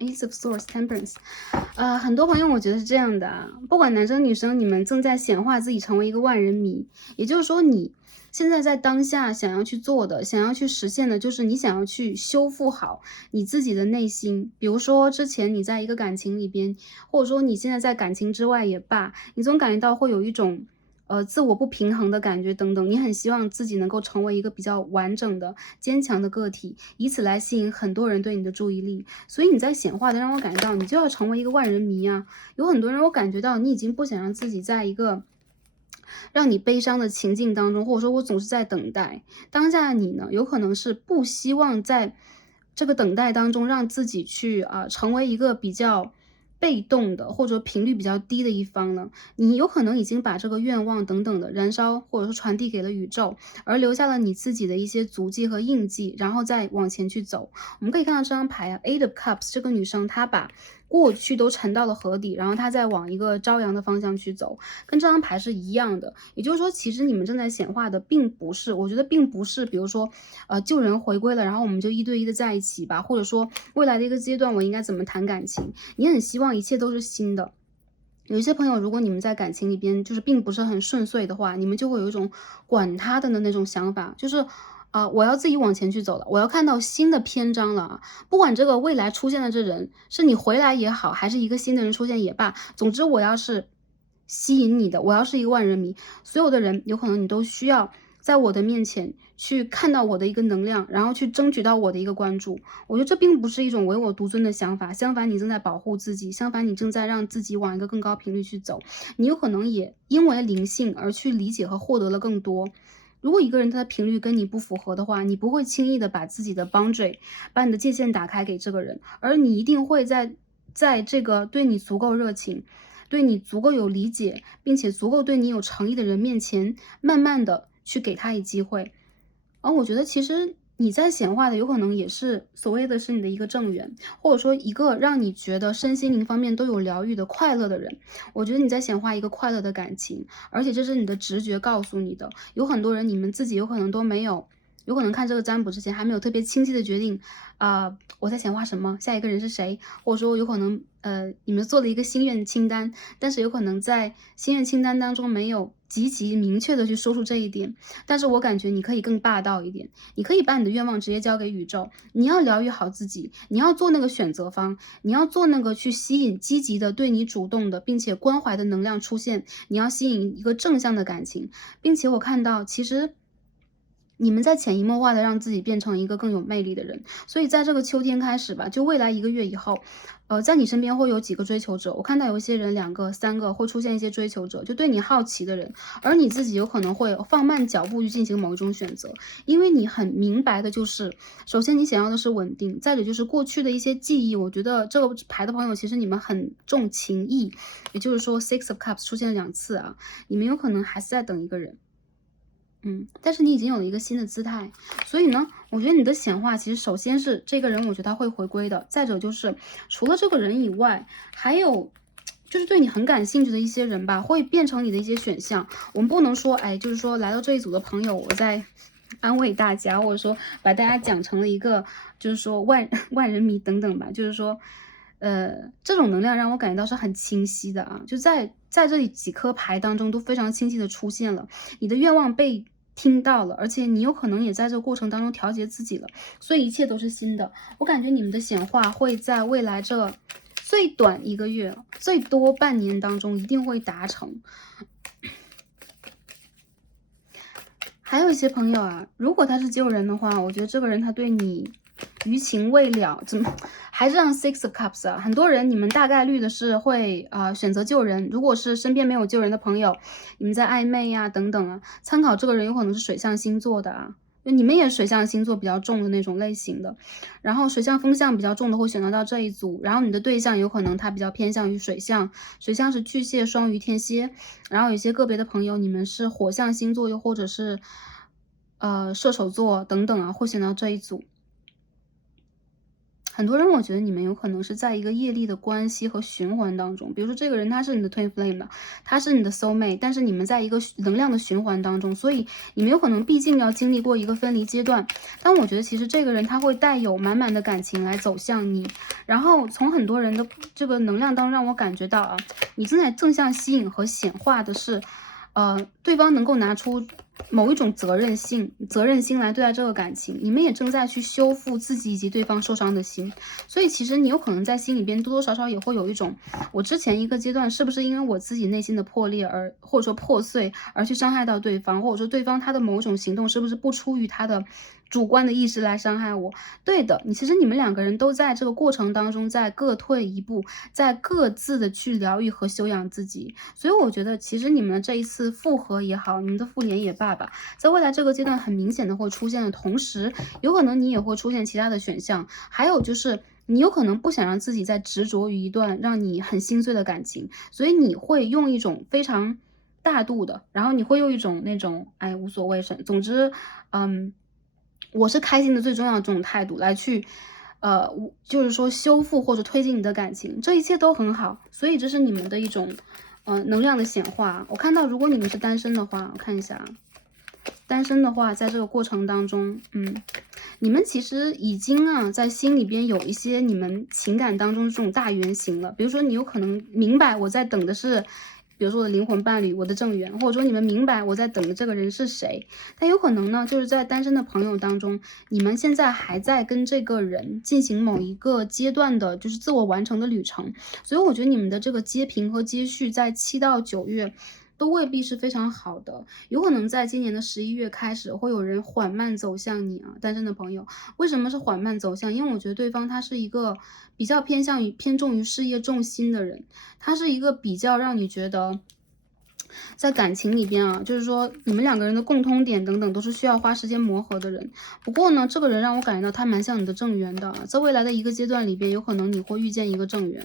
Ace of Swords Temperance， 很多朋友我觉得是这样的啊，不管男生女生，你们正在显化自己成为一个万人迷，也就是说你现在在当下想要去做的，想要去实现的，就是你想要去修复好你自己的内心。比如说之前你在一个感情里边，或者说你现在在感情之外也罢，你总感觉到会有一种自我不平衡的感觉等等，你很希望自己能够成为一个比较完整的、坚强的个体，以此来吸引很多人对你的注意力。所以你在显化的让我感觉到，你就要成为一个万人迷啊！有很多人我感觉到你已经不想让自己在一个让你悲伤的情境当中，或者说我总是在等待。当下的你呢，有可能是不希望在这个等待当中让自己去成为一个比较被动的或者频率比较低的一方呢，你有可能已经把这个愿望等等的燃烧或者说传递给了宇宙，而留下了你自己的一些足迹和印记，然后再往前去走。我们可以看到这张牌啊 ，Eight of Cups， 这个女生她把过去都沉到了河底，然后她再往一个朝阳的方向去走，跟这张牌是一样的。也就是说，其实你们正在显化的并不是，我觉得并不是，比如说，旧人回归了，然后我们就一对一的在一起吧，或者说未来的一个阶段我应该怎么谈感情，你很希望一切都是新的。有一些朋友，如果你们在感情里边就是并不是很顺遂的话，你们就会有一种管他的那种想法，就是我要自己往前去走了，我要看到新的篇章了啊！不管这个未来出现的这人是你回来也好，还是一个新的人出现也罢，总之我要是吸引你的，我要是一个万人迷，所有的人有可能你都需要在我的面前去看到我的一个能量，然后去争取到我的一个关注。我觉得这并不是一种唯我独尊的想法，相反，你正在保护自己，相反，你正在让自己往一个更高频率去走。你有可能也因为灵性而去理解和获得了更多。如果一个人他的频率跟你不符合的话，你不会轻易的把自己的 boundary， 把你的界限打开给这个人，而你一定会在这个对你足够热情，对你足够有理解，并且足够对你有诚意的人面前，慢慢的去给他一机会。而我觉得其实你在显化的有可能也是所谓的是你的一个正缘，或者说一个让你觉得身心灵方面都有疗愈的快乐的人。我觉得你在显化一个快乐的感情，而且这是你的直觉告诉你的。有很多人你们自己有可能都没有，有可能看这个占卜之前还没有特别清晰的决定我在显化什么，下一个人是谁，或者说有可能你们做了一个心愿清单，但是有可能在心愿清单当中没有极其明确的去说出这一点。但是我感觉你可以更霸道一点，你可以把你的愿望直接交给宇宙，你要疗愈好自己，你要做那个选择方，你要做那个去吸引积极的对你主动的并且关怀的能量出现，你要吸引一个正向的感情。并且我看到其实你们在潜移默化的让自己变成一个更有魅力的人，所以在这个秋天开始吧，就未来1个月以后，在你身边会有几个追求者，我看到有一些人2个、3个会出现一些追求者，就对你好奇的人，而你自己有可能会放慢脚步去进行某一种选择，因为你很明白的就是，首先你想要的是稳定，再者就是过去的一些记忆，我觉得这个牌的朋友其实你们很重情义，也就是说 Six of Cups 出现了2次啊，你们有可能还是在等一个人。但是你已经有了一个新的姿态，所以呢，我觉得你的显化其实首先是这个人，我觉得他会回归的。再者就是除了这个人以外，还有就是对你很感兴趣的一些人吧，会变成你的一些选项。我们不能说，哎，就是说来到这一组的朋友，我在安慰大家，或者说把大家讲成了一个，就是说万人迷等等吧。就是说，这种能量让我感觉到是很清晰的啊，就在这里几颗牌当中都非常清晰的出现了，你的愿望被听到了，而且你有可能也在这个过程当中调节自己了，所以一切都是新的。我感觉你们的显化会在未来这最短1个月，最多半年当中一定会达成。还有一些朋友啊，如果他是旧人的话，我觉得这个人他对你余情未了，怎么还是让 Six of Cups 啊？很多人你们大概率的是会选择救人。如果是身边没有救人的朋友，你们在暧昧呀、等等啊，参考这个人有可能是水象星座的啊，就你们也水象星座比较重的那种类型的，然后水象风象比较重的会选择到这一组，然后你的对象有可能他比较偏向于水象，水象是巨蟹、双鱼、天蝎，然后有些个别的朋友你们是火象星座，又或者是射手座等等啊，会选到这一组。很多人我觉得你们有可能是在一个业力的关系和循环当中，比如说这个人他是你的 twin flame 的，他是你的 soul mate， 但是你们在一个能量的循环当中，所以你们有可能毕竟要经历过一个分离阶段。但我觉得其实这个人他会带有满满的感情来走向你，然后从很多人的这个能量当中让我感觉到啊，你正在正向吸引和显化的是，对方能够拿出某一种责任心来对待这个感情，你们也正在去修复自己以及对方受伤的心，所以其实你有可能在心里边多多少少也会有一种，我之前一个阶段是不是因为我自己内心的破裂而或者说破碎而去伤害到对方，或者说对方他的某种行动是不是不出于他的主观的意识来伤害我？对的，其实你们2个人都在这个过程当中，在各退一步，在各自的去疗愈和修养自己。所以我觉得，其实你们的这一次复合也好，你们的复联也罢吧，在未来这个阶段很明显的会出现的同时，有可能你也会出现其他的选项。还有就是，你有可能不想让自己再执着于一段让你很心碎的感情，所以你会用一种非常大度的，然后你会用一种那种，哎，无所谓总之，我是开心的最重要的这种态度来去，就是说修复或者推进你的感情，这一切都很好，所以这是你们的一种，能量的显化。我看到如果你们是单身的话，我看一下，单身的话，在这个过程当中，你们其实已经在心里边有一些你们情感当中这种大原型了。比如说你有可能明白我在等的是，比如说我的灵魂伴侣，我的正缘，或者说你们明白我在等的这个人是谁。但有可能呢，就是在单身的朋友当中，你们现在还在跟这个人进行某一个阶段的，就是自我完成的旅程。所以我觉得你们的这个接平和接续在7到9月。都未必是非常好的，有可能在今年的11月开始，会有人缓慢走向你啊，单身的朋友。为什么是缓慢走向？因为我觉得对方他是一个比较偏重于事业重心的人，他是一个比较让你觉得在感情里边啊，就是说你们2个人的共通点等等都是需要花时间磨合的人。不过呢，这个人让我感觉到他蛮像你的正缘的，在未来的一个阶段里边，有可能你会遇见一个正缘。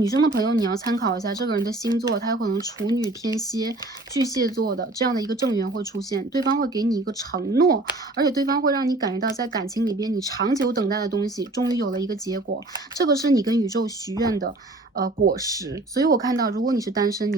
女生的朋友你要参考一下这个人的星座，他有可能处女、天蝎、巨蟹座的这样的一个正缘会出现，对方会给你一个承诺，而且对方会让你感觉到在感情里边你长久等待的东西终于有了一个结果，这个是你跟宇宙许愿的。果实，所以我看到，如果你是单身，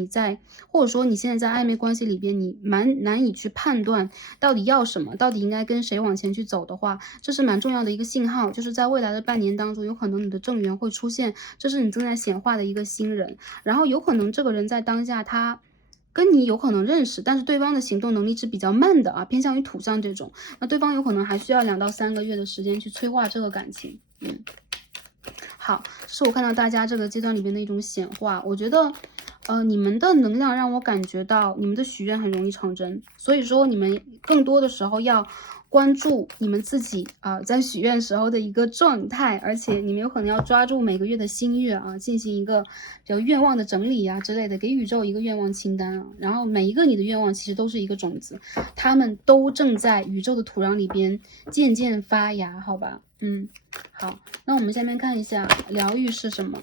或者说你现在在暧昧关系里边，你蛮难以去判断到底要什么，到底应该跟谁往前去走的话，这是蛮重要的一个信号，就是在未来的半年当中，有可能你的正缘会出现，这是你正在显化的一个新人，然后有可能这个人在当下他跟你有可能认识，但是对方的行动能力是比较慢的啊，偏向于土象这种，那对方有可能还需要2到3个月的时间去催化这个感情，好，这是我看到大家这个阶段里边的一种显化。我觉得，你们的能量让我感觉到你们的许愿很容易成真，所以说你们更多的时候要关注你们自己啊，在许愿时候的一个状态，而且你们有可能要抓住每个月的新月啊，进行一个比较愿望的整理呀之类的，给宇宙一个愿望清单啊。然后每一个你的愿望其实都是一个种子，它们都正在宇宙的土壤里边渐渐发芽，好吧？好，那我们下面看一下疗愈是什么。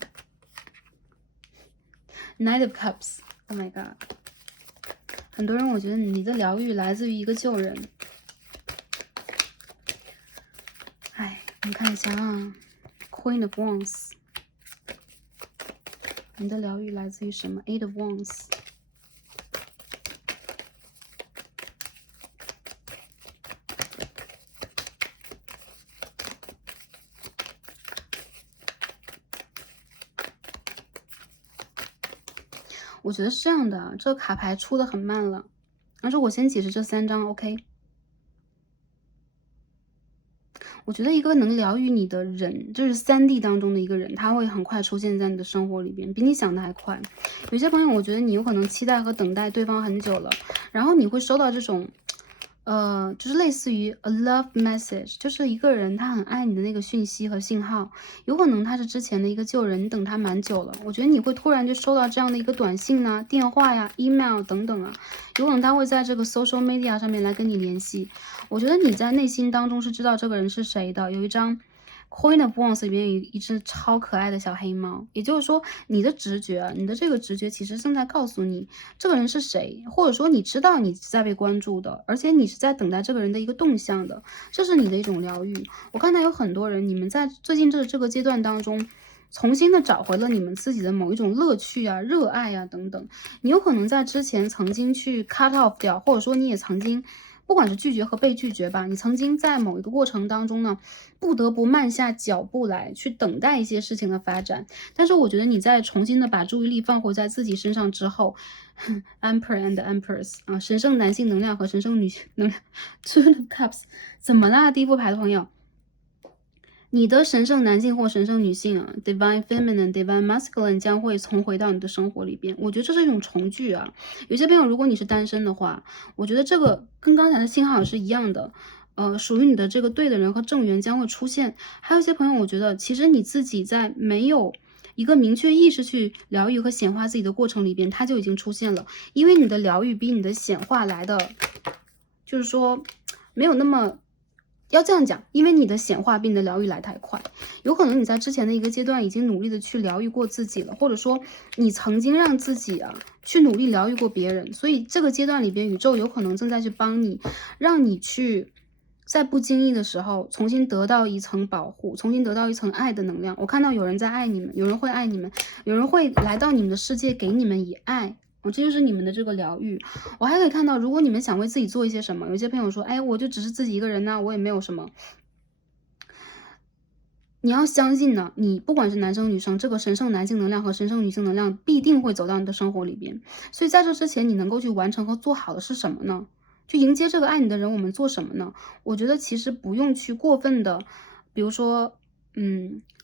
Knight of Cups， Oh my god， 很多人我觉得你的疗愈来自于一个旧人。我们看一下啊 ，Queen of Wands， 你的疗愈来自于什么 ？Eight of Wands。我觉得是这样的，这个卡牌出的很慢了，但是我先解释这3张 ，OK？ 我觉得一个能疗愈你的人，就是3D 当中的一个人，他会很快出现在你的生活里边，比你想的还快。有些朋友，我觉得你有可能期待和等待对方很久了，然后你会收到这种，就是类似于 a love message， 就是一个人他很爱你的那个讯息和信号，有可能他是之前的一个旧人，你等他蛮久了。我觉得你会突然就收到这样的一个短信呐、电话呀、email 等等啊，有可能他会在这个 social media 上面来跟你联系。我觉得你在内心当中是知道这个人是谁的。有一张 Queen of Wands 里面有一只超可爱的小黑猫，也就是说你的直觉，你的这个直觉其实正在告诉你这个人是谁，或者说你知道你在被关注的，而且你是在等待这个人的一个动向的，这是你的一种疗愈。我看到有很多人，你们在最近这个阶段当中，重新的找回了你们自己的某一种乐趣啊、热爱啊等等。你有可能在之前曾经去 cut off 掉，或者说你也曾经不管是拒绝和被拒绝吧，你曾经在某一个过程当中呢，不得不慢下脚步来去等待一些事情的发展。但是我觉得你在重新的把注意力放回在自己身上之后，Emperor and Empress 啊，神圣男性能量和神圣女性能量 ，Two of Cups， 怎么啦？第一副牌的朋友。你的神圣男性或神圣女性啊 ，Divine Feminine、Divine Masculine 将会重回到你的生活里边。我觉得这是一种重聚啊。有些朋友，如果你是单身的话，我觉得这个跟刚才的信号是一样的。属于你的这个对的人和正缘将会出现。还有一些朋友，我觉得其实你自己在没有一个明确意识去疗愈和显化自己的过程里边，它就已经出现了。因为你的疗愈比你的显化来的，就是说没有那么。要这样讲，因为你的显化比你的疗愈来太快，有可能你在之前的一个阶段已经努力的去疗愈过自己了，或者说你曾经让自己去努力疗愈过别人，所以这个阶段里边宇宙有可能正在去帮你，让你去在不经意的时候重新得到一层保护，重新得到一层爱的能量。我看到有人在爱你们，有人会爱你们，有人会来到你们的世界给你们以爱。这就是你们的这个疗愈。我还可以看到，如果你们想为自己做一些什么，有些朋友说，哎，我就只是自己一个人呢，我也没有什么。你要相信呢，你不管是男生女生，这个神圣男性能量和神圣女性能量必定会走到你的生活里边。所以在这之前，你能够去完成和做好的是什么呢？去迎接这个爱你的人，我们做什么呢？我觉得其实不用去过分的，比如说，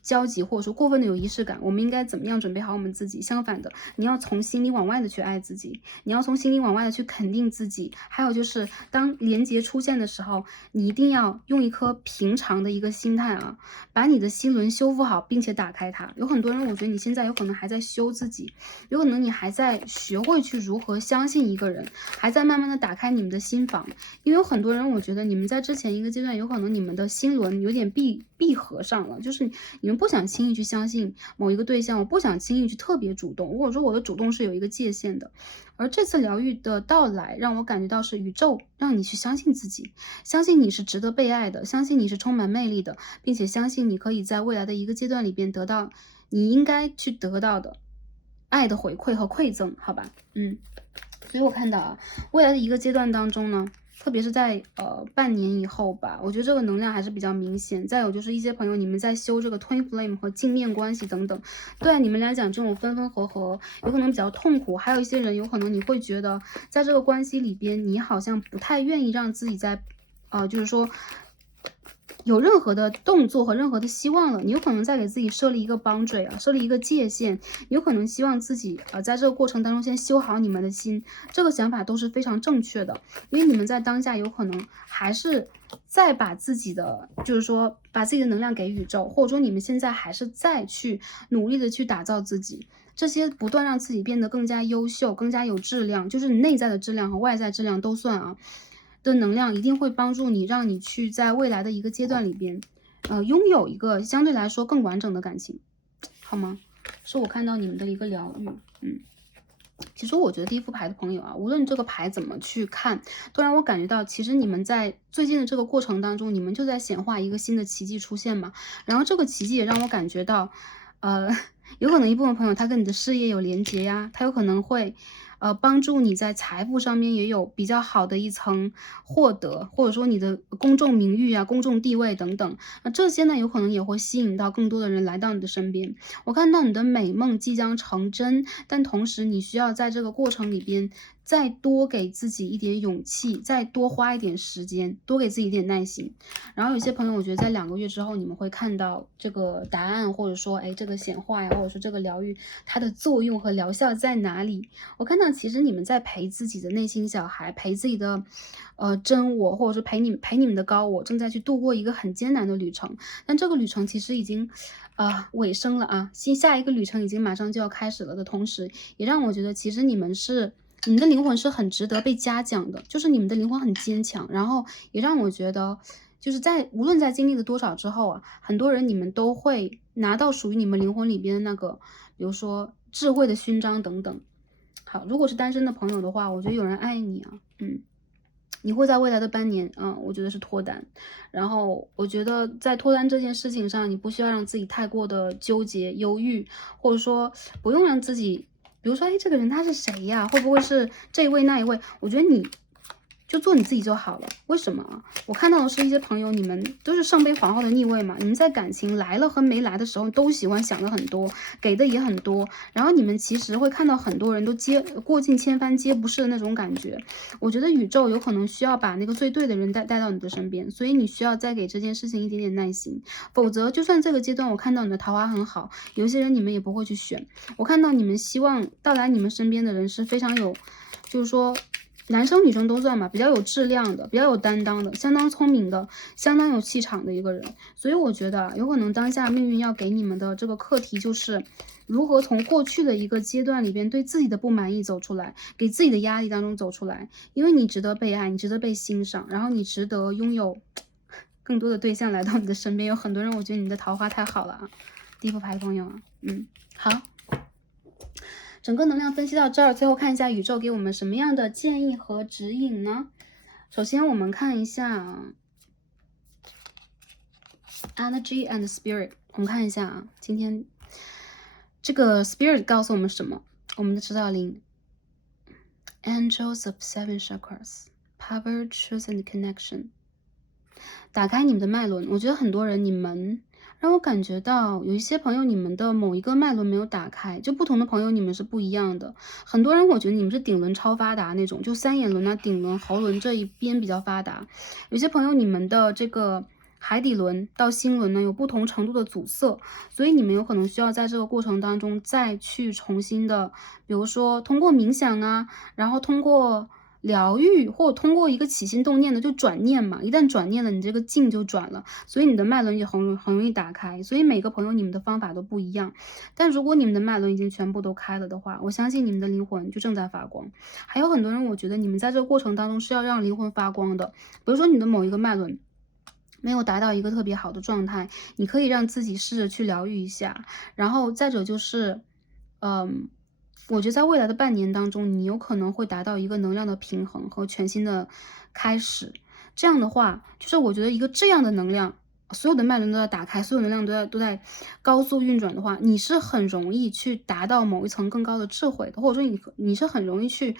焦急或者说过分的有仪式感，我们应该怎么样准备好我们自己？相反的，你要从心里往外的去爱自己，你要从心里往外的去肯定自己。还有就是，当连结出现的时候，你一定要用一颗平常的一个心态啊，把你的心轮修复好，并且打开它。有很多人，我觉得你现在有可能还在修自己，有可能你还在学会去如何相信一个人，还在慢慢的打开你们的心房。因为有很多人，我觉得你们在之前一个阶段，有可能你们的心轮有点闭合上了，就是你们不想轻易去相信某一个对象，我不想轻易去特别主动，或者说我的主动是有一个界限的。而这次疗愈的到来，让我感觉到是宇宙让你去相信自己，相信你是值得被爱的，相信你是充满魅力的，并且相信你可以在未来的一个阶段里边得到你应该去得到的爱的回馈和馈赠，好吧？所以我看到未来的一个阶段当中呢，特别是在半年以后吧，我觉得这个能量还是比较明显。再有就是一些朋友，你们在修这个 Twin Flame 和镜面关系等等，对你们来讲这种分分合合有可能比较痛苦。还有一些人有可能你会觉得在这个关系里边，你好像不太愿意让自己在就是说有任何的动作和任何的希望了，你有可能在给自己设立一个 boundary 啊，设立一个界限，有可能希望自己在这个过程当中先修好你们的心，这个想法都是非常正确的，因为你们在当下有可能还是再把自己的，就是说把自己的能量给宇宙，或者说你们现在还是再去努力的去打造自己。这些不断让自己变得更加优秀、更加有质量，就是你内在的质量和外在质量都算啊的能量，一定会帮助你，让你去在未来的一个阶段里边，拥有一个相对来说更完整的感情，好吗？是我看到你们的一个疗愈，其实我觉得第一副牌的朋友啊，无论这个牌怎么去看，都让我感觉到，其实你们在最近的这个过程当中，你们就在显化一个新的奇迹出现嘛。然后这个奇迹也让我感觉到，有可能一部分朋友他跟你的事业有连结呀，他有可能会帮助你在财富上面也有比较好的一层获得，或者说你的公众名誉啊、公众地位等等，那这些呢有可能也会吸引到更多的人来到你的身边。我看到你的美梦即将成真，但同时你需要在这个过程里边再多给自己一点勇气，再多花一点时间，多给自己一点耐心。然后有些朋友，我觉得在2个月之后，你们会看到这个答案，或者说，哎，这个显化呀，或者说这个疗愈它的作用和疗效在哪里？我看到其实你们在陪自己的内心小孩，陪自己的真我，或者是陪你们的高我，正在去度过一个很艰难的旅程。但这个旅程其实已经尾声了啊，下一个旅程已经马上就要开始了的同时，也让我觉得其实你们的灵魂是很值得被嘉奖的，就是你们的灵魂很坚强，然后也让我觉得，就是无论在经历了多少之后啊，很多人你们都会拿到属于你们灵魂里边的那个，比如说智慧的勋章等等。好，如果是单身的朋友的话，我觉得有人爱你啊，你会在未来的半年，我觉得是脱单。然后我觉得在脱单这件事情上，你不需要让自己太过的纠结、忧郁，或者说不用让自己，比如说，哎，这个人他是谁呀？会不会是这一位那一位？我觉得你就做你自己就好了。为什么啊？我看到的是一些朋友，你们都是圣杯皇后的逆位嘛，你们在感情来了和没来的时候，都喜欢想的很多，给的也很多，然后你们其实会看到很多人都过尽千帆皆不是的那种感觉。我觉得宇宙有可能需要把那个最对的人带到你的身边，所以你需要再给这件事情一点点耐心，否则就算这个阶段我看到你的桃花很好，有些人你们也不会去选。我看到你们希望到来你们身边的人是非常有，就是说男生女生都算吧，比较有质量的，比较有担当的，相当聪明的，相当有气场的一个人。所以我觉得有可能当下命运要给你们的这个课题就是如何从过去的一个阶段里边对自己的不满意走出来，给自己的压力当中走出来，因为你值得被爱，你值得被欣赏，然后你值得拥有更多的对象来到你的身边。有很多人，我觉得你的桃花太好了啊，第一副牌朋友啊，好。整个能量分析到这儿，最后看一下宇宙给我们什么样的建议和指引呢？首先我们看一下 Energy and Spirit， 我们看一下啊，今天这个 Spirit 告诉我们什么？我们的指导灵 Angels of Seven Chakras Power, Truth and Connection， 打开你们的脉轮。我觉得很多人你们让我感觉到有一些朋友你们的某一个脉轮没有打开，就不同的朋友你们是不一样的。很多人我觉得你们是顶轮超发达那种，就三眼轮啊、顶轮、喉轮这一边比较发达。有些朋友你们的这个海底轮到心轮呢有不同程度的阻塞，所以你们有可能需要在这个过程当中再去重新的，比如说通过冥想啊，然后通过疗愈，或者通过一个起心动念的就转念嘛，一旦转念了，你这个境就转了，所以你的脉轮也很容易打开。所以每个朋友你们的方法都不一样，但如果你们的脉轮已经全部都开了的话，我相信你们的灵魂就正在发光。还有很多人，我觉得你们在这个过程当中是要让灵魂发光的，比如说你的某一个脉轮没有达到一个特别好的状态，你可以让自己试着去疗愈一下。然后再者就是我觉得在未来的半年当中，你有可能会达到一个能量的平衡和全新的开始。这样的话，就是我觉得一个这样的能量，所有的脉轮都在打开，所有能量都在高速运转的话，你是很容易去达到某一层更高的智慧的，或者说你是很容易去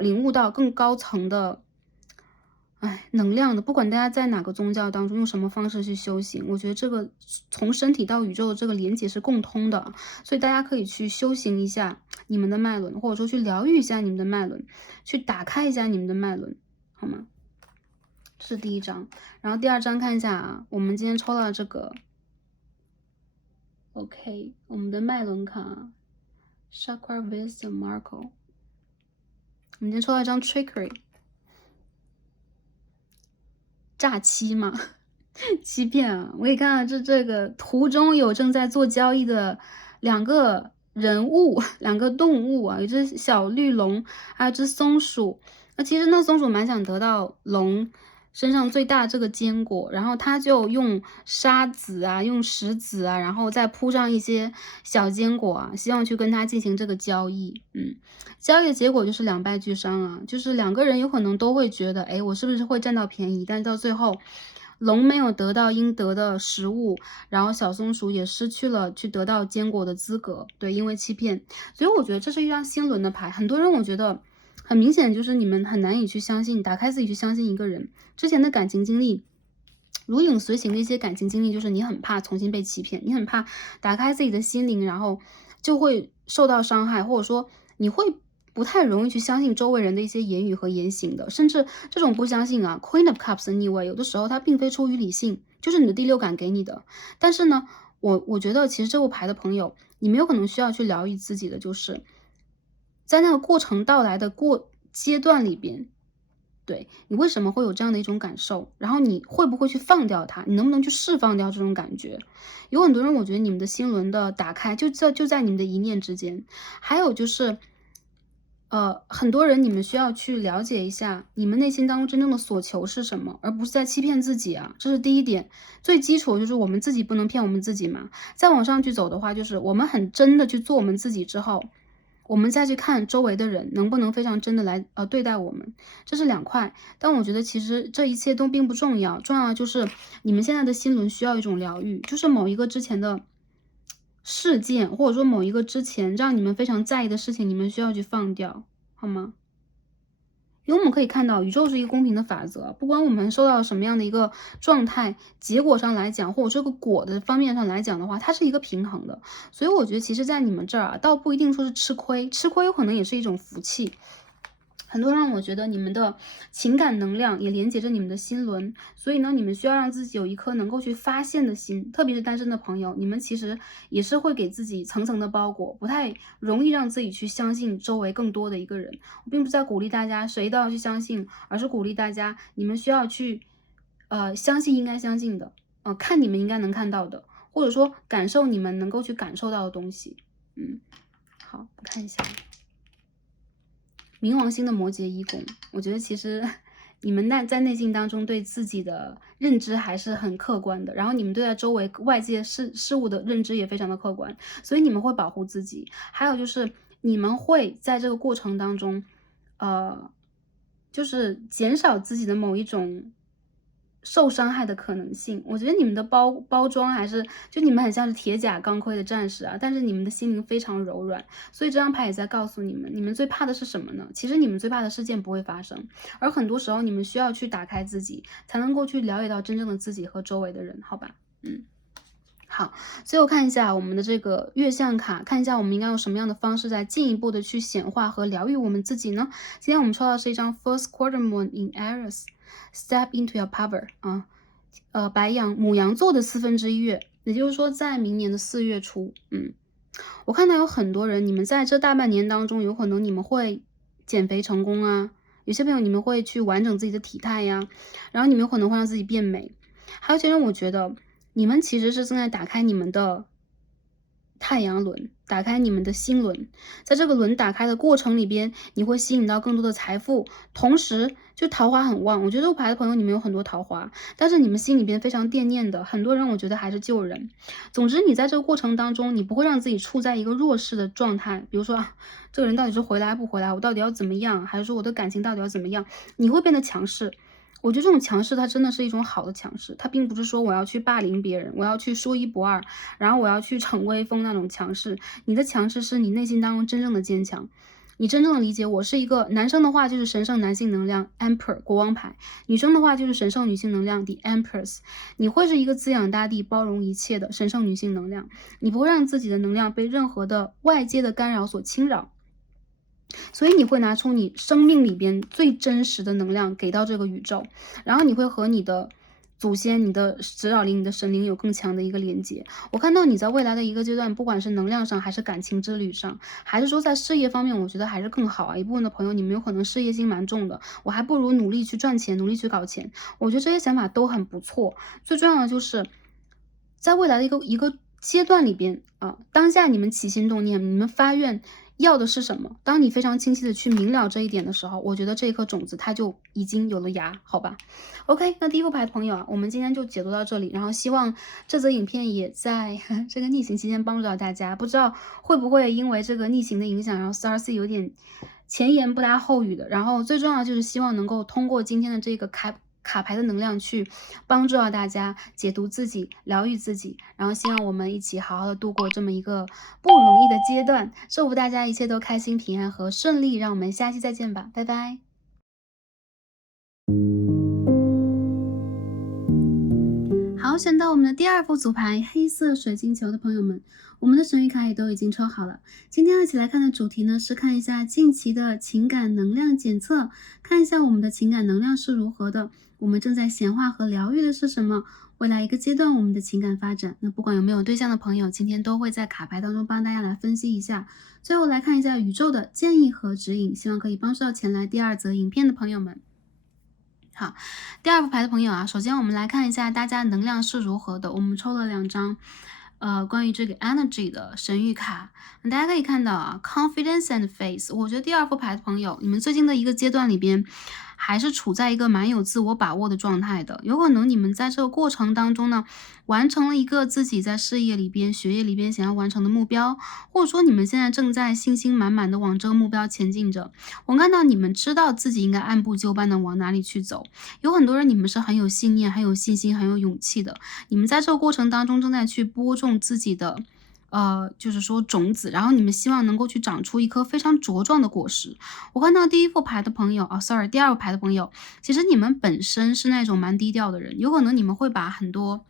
领悟到更高层的能量的。不管大家在哪个宗教当中用什么方式去修行，我觉得这个从身体到宇宙的这个连接是共通的，所以大家可以去修行一下你们的脉轮，或者说去疗愈一下你们的脉轮，去打开一下你们的脉轮，好吗？这是第一张。然后第二张看一下啊，我们今天抽到这个 OK， 我们的脉轮卡 Chakra Wisdom Marco， 我们今天抽到一张 Trickery， 诈欺嘛欺骗啊！我可以看到这个图中有正在做交易的两个人物，两个动物啊，有只小绿龙，还有只松鼠。那其实那松鼠蛮想得到龙身上最大这个坚果，然后他就用沙子啊，用石子啊，然后再铺上一些小坚果啊，希望去跟他进行这个交易。交易的结果就是两败俱伤啊，就是两个人有可能都会觉得，哎，我是不是会占到便宜？但是到最后，龙没有得到应得的食物，然后小松鼠也失去了去得到坚果的资格。对，因为欺骗，所以我觉得这是一张新轮的牌。很多人我觉得很明显就是你们很难以去相信，打开自己去相信一个人之前的感情经历。如影随形的一些感情经历，就是你很怕重新被欺骗，你很怕打开自己的心灵，然后就会受到伤害，或者说你会不太容易去相信周围人的一些言语和言行的，甚至这种不相信啊 ，Queen of Cups 的逆位，有的时候它并非出于理性，就是你的第六感给你的。但是呢，我觉得其实这副牌的朋友，你们有可能需要去疗愈自己的，就是在那个过程到来的阶段里边。对，你为什么会有这样的一种感受？然后你会不会去放掉它？你能不能去释放掉这种感觉？有很多人，我觉得你们的心轮的打开就在你们的一念之间。还有就是，很多人你们需要去了解一下你们内心当中真正的所求是什么，而不是在欺骗自己啊。这是第一点，最基础的就是我们自己不能骗我们自己嘛。再往上去走的话，就是我们很真的去做我们自己之后。我们再去看周围的人能不能非常真的来对待我们，这是两块。但我觉得其实这一切都并不重要，重要的就是你们现在的心轮需要一种疗愈，就是某一个之前的事件，或者说某一个之前让你们非常在意的事情，你们需要去放掉，好吗？因为我们可以看到，宇宙是一个公平的法则，不管我们受到什么样的一个状态，结果上来讲，或者这个果的方面上来讲的话，它是一个平衡的。所以我觉得，其实，在你们这儿啊，倒不一定说是吃亏，吃亏有可能也是一种福气。很多人我觉得你们的情感能量也连接着你们的心轮，所以呢，你们需要让自己有一颗能够去发现的心，特别是单身的朋友，你们其实也是会给自己层层的包裹，不太容易让自己去相信周围更多的一个人。我并不是在鼓励大家谁都要去相信，而是鼓励大家，你们需要去相信应该相信的，看你们应该能看到的，或者说感受你们能够去感受到的东西。好，我看一下。冥王星的摩羯一宫，我觉得其实你们在内心当中对自己的认知还是很客观的，然后你们对待周围外界事物的认知也非常的客观，所以你们会保护自己。还有就是你们会在这个过程当中，就是减少自己的某一种受伤害的可能性。我觉得你们的包装还是就你们很像是铁甲钢盔的战士啊，但是你们的心灵非常柔软。所以这张牌也在告诉你们，你们最怕的是什么呢？其实你们最怕的事件不会发生，而很多时候你们需要去打开自己，才能够去了解到真正的自己和周围的人，好吧？好，最后看一下我们的这个月相卡，看一下我们应该用什么样的方式再进一步的去显化和疗愈我们自己呢？今天我们抽到的是一张 First Quarter Moon in Aries，Step into your power 啊，白羊母羊座的1/4月，也就是说在明年的4月初，我看到有很多人，你们在这大半年当中，有可能你们会减肥成功啊，有些朋友你们会去完整自己的体态呀，然后你们有可能会让自己变美，还有些人我觉得。你们其实是正在打开你们的太阳轮，打开你们的心轮，在这个轮打开的过程里边，你会吸引到更多的财富，同时就桃花很旺。我觉得这牌的朋友你们有很多桃花，但是你们心里边非常惦念的很多人，我觉得还是旧人。总之，你在这个过程当中，你不会让自己处在一个弱势的状态，比如说这个人到底是回来不回来，我到底要怎么样，还是说我的感情到底要怎么样，你会变得强势。我觉得这种强势，它真的是一种好的强势，它并不是说我要去霸凌别人，我要去说一不二，然后我要去逞威风那种强势。你的强势是你内心当中真正的坚强，你真正的理解我是一个男生的话就是神圣男性能量 Emperor 国王牌，女生的话就是神圣女性能量 The Empress， 你会是一个滋养大地、包容一切的神圣女性能量，你不会让自己的能量被任何的外界的干扰所侵扰。所以你会拿出你生命里边最真实的能量给到这个宇宙，然后你会和你的祖先、你的指导灵、你的神灵有更强的一个连接。我看到你在未来的一个阶段，不管是能量上，还是感情之旅上，还是说在事业方面，我觉得还是更好啊。一部分的朋友，你们有可能事业心蛮重的，我还不如努力去赚钱，努力去搞钱。我觉得这些想法都很不错。最重要的就是在未来的一个阶段里边啊，当下你们起心动念，你们发愿要的是什么？当你非常清晰的去明了这一点的时候，我觉得这一颗种子它就已经有了芽，好吧？OK，那第一副牌的朋友啊，我们今天就解读到这里，然后希望这则影片也在这个逆行期间帮助到大家。不知道会不会因为这个逆行的影响，然后 CRC 有点前言不搭后语的，然后最重要的就是希望能够通过今天的这个卡牌的能量去帮助到大家解读自己、疗愈自己，然后希望我们一起好好的度过这么一个不容易的阶段，祝福大家一切都开心、平安和顺利，让我们下期再见吧，拜拜。好，选到我们的第二副组牌黑色水晶球的朋友们，我们的神谕卡也都已经抽好了。今天一起来看的主题呢，是看一下近期的情感能量检测，看一下我们的情感能量是如何的，我们正在显化和疗愈的是什么，未来一个阶段我们的情感发展。那不管有没有对象的朋友，今天都会在卡牌当中帮大家来分析一下。最后来看一下宇宙的建议和指引，希望可以帮助到前来第二则影片的朋友们。好，第二副牌的朋友啊，首先我们来看一下大家能量是如何的。我们抽了2张，关于这个 energy 的神谕卡。大家可以看到啊 ，confidence and faith。我觉得第二副牌的朋友，你们最近的一个阶段里边，还是处在一个蛮有自我把握的状态的。有可能你们在这个过程当中呢，完成了一个自己在事业里边、学业里边想要完成的目标，或者说你们现在正在信心满满的往这个目标前进着。我看到你们知道自己应该按部就班的往哪里去走。有很多人，你们是很有信念、很有信心、很有勇气的。你们在这个过程当中正在去播种自己的，就是说种子，然后你们希望能够去长出一颗非常茁壮的果实。我看到第一副牌的朋友第二副牌的朋友，其实你们本身是那种蛮低调的人，有可能你们会把很多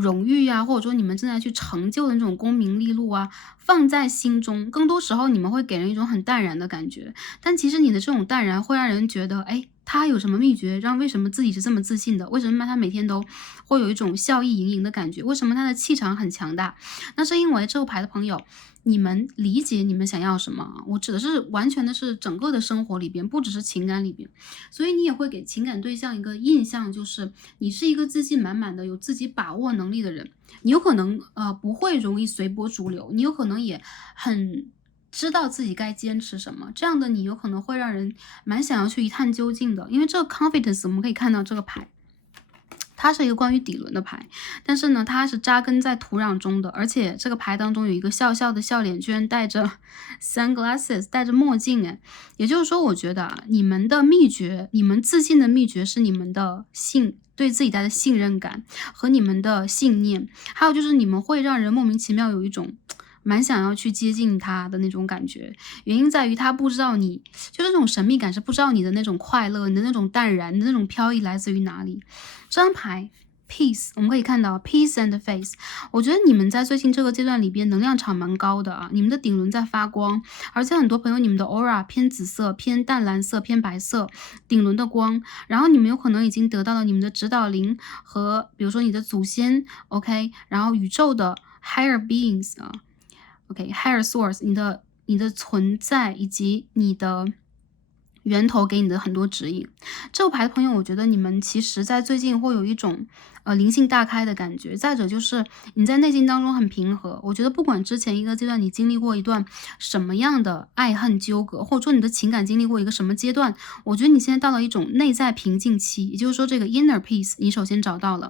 荣誉啊，或者说你们正在去成就的那种功名利禄啊，放在心中。更多时候你们会给人一种很淡然的感觉，但其实你的这种淡然会让人觉得，哎，他有什么秘诀，为什么自己是这么自信的？为什么他每天都会有一种笑意盈盈的感觉？为什么他的气场很强大？那是因为这副牌的朋友，你们理解你们想要什么啊？我指的是完全的是整个的生活里边，不只是情感里边。所以你也会给情感对象一个印象，就是你是一个自信满满的、有自己把握能力的人。你有可能不会容易随波逐流，你有可能也很知道自己该坚持什么。这样的你有可能会让人蛮想要去一探究竟的。因为这个 confidence 我们可以看到这个牌，它是一个关于底轮的牌，但是呢，它是扎根在土壤中的，而且这个牌当中有一个笑笑的笑脸，居然戴着 sunglasses， 戴着墨镜，哎，也就是说，我觉得啊，你们的秘诀，你们自信的秘诀是你们的对自己的信任感和你们的信念，还有就是你们会让人莫名其妙有一种蛮想要去接近他的那种感觉，原因在于他不知道你，就是这种神秘感是不知道你的那种快乐，你的那种淡然，你的那种飘逸来自于哪里。这张牌 Peace， 我们可以看到 Peace and Faith。 我觉得你们在最近这个阶段里边能量场蛮高的啊，你们的顶轮在发光，而且很多朋友你们的 aura 偏紫色、偏淡蓝色、偏白色，顶轮的光，然后你们有可能已经得到了你们的指导灵和比如说你的祖先 OK， 然后宇宙的 higher beings 啊，OK，higher source， 你的存在以及你的源头给你的很多指引。这个牌的朋友，我觉得你们其实在最近会有一种灵性大开的感觉。再者就是你在内心当中很平和。我觉得不管之前一个阶段你经历过一段什么样的爱恨纠葛，或者说你的情感经历过一个什么阶段，我觉得你现在到了一种内在平静期，也就是说这个 inner peace 你首先找到了。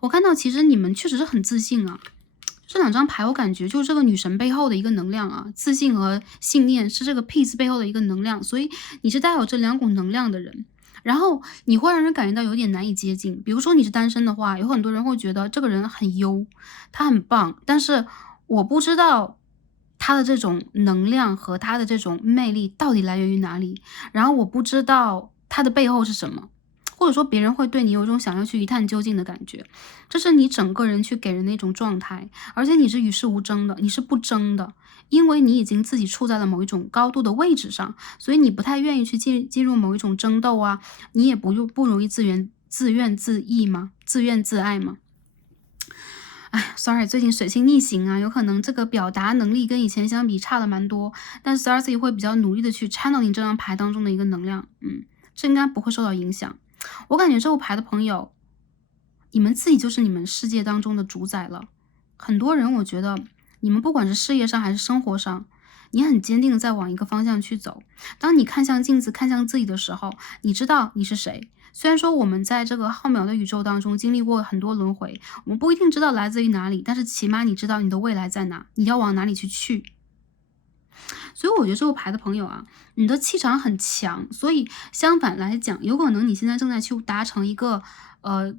我看到其实你们确实是很自信啊。这2张牌我感觉就是这个女神背后的一个能量啊，自信和信念是这个 peace 背后的一个能量，所以你是带有这2股能量的人。然后你会让人感觉到有点难以接近，比如说你是单身的话，有很多人会觉得这个人很优，他很棒，但是我不知道他的这种能量和他的这种魅力到底来源于哪里，然后我不知道他的背后是什么。或者说别人会对你有一种想要去一探究竟的感觉，这是你整个人去给人的一种状态，而且你是与世无争的，你是不争的，因为你已经自己处在了某一种高度的位置上，所以你不太愿意去进入某一种争斗啊，你也不容易自怨自艾吗？自怨自艾吗？哎，sorry，最近水星逆行啊，有可能这个表达能力跟以前相比差了蛮多，但是 Starcy 会比较努力的去 channel 你这张牌当中的一个能量，这应该不会受到影响。我感觉这副牌的朋友，你们自己就是你们世界当中的主宰了。很多人我觉得你们不管是事业上还是生活上，你很坚定的在往一个方向去走。当你看向镜子，看向自己的时候，你知道你是谁。虽然说我们在这个浩渺的宇宙当中经历过很多轮回，我们不一定知道来自于哪里，但是起码你知道你的未来在哪，你要往哪里去。所以我觉得这副牌的朋友啊，你的气场很强，所以相反来讲，有可能你现在正在去达成一个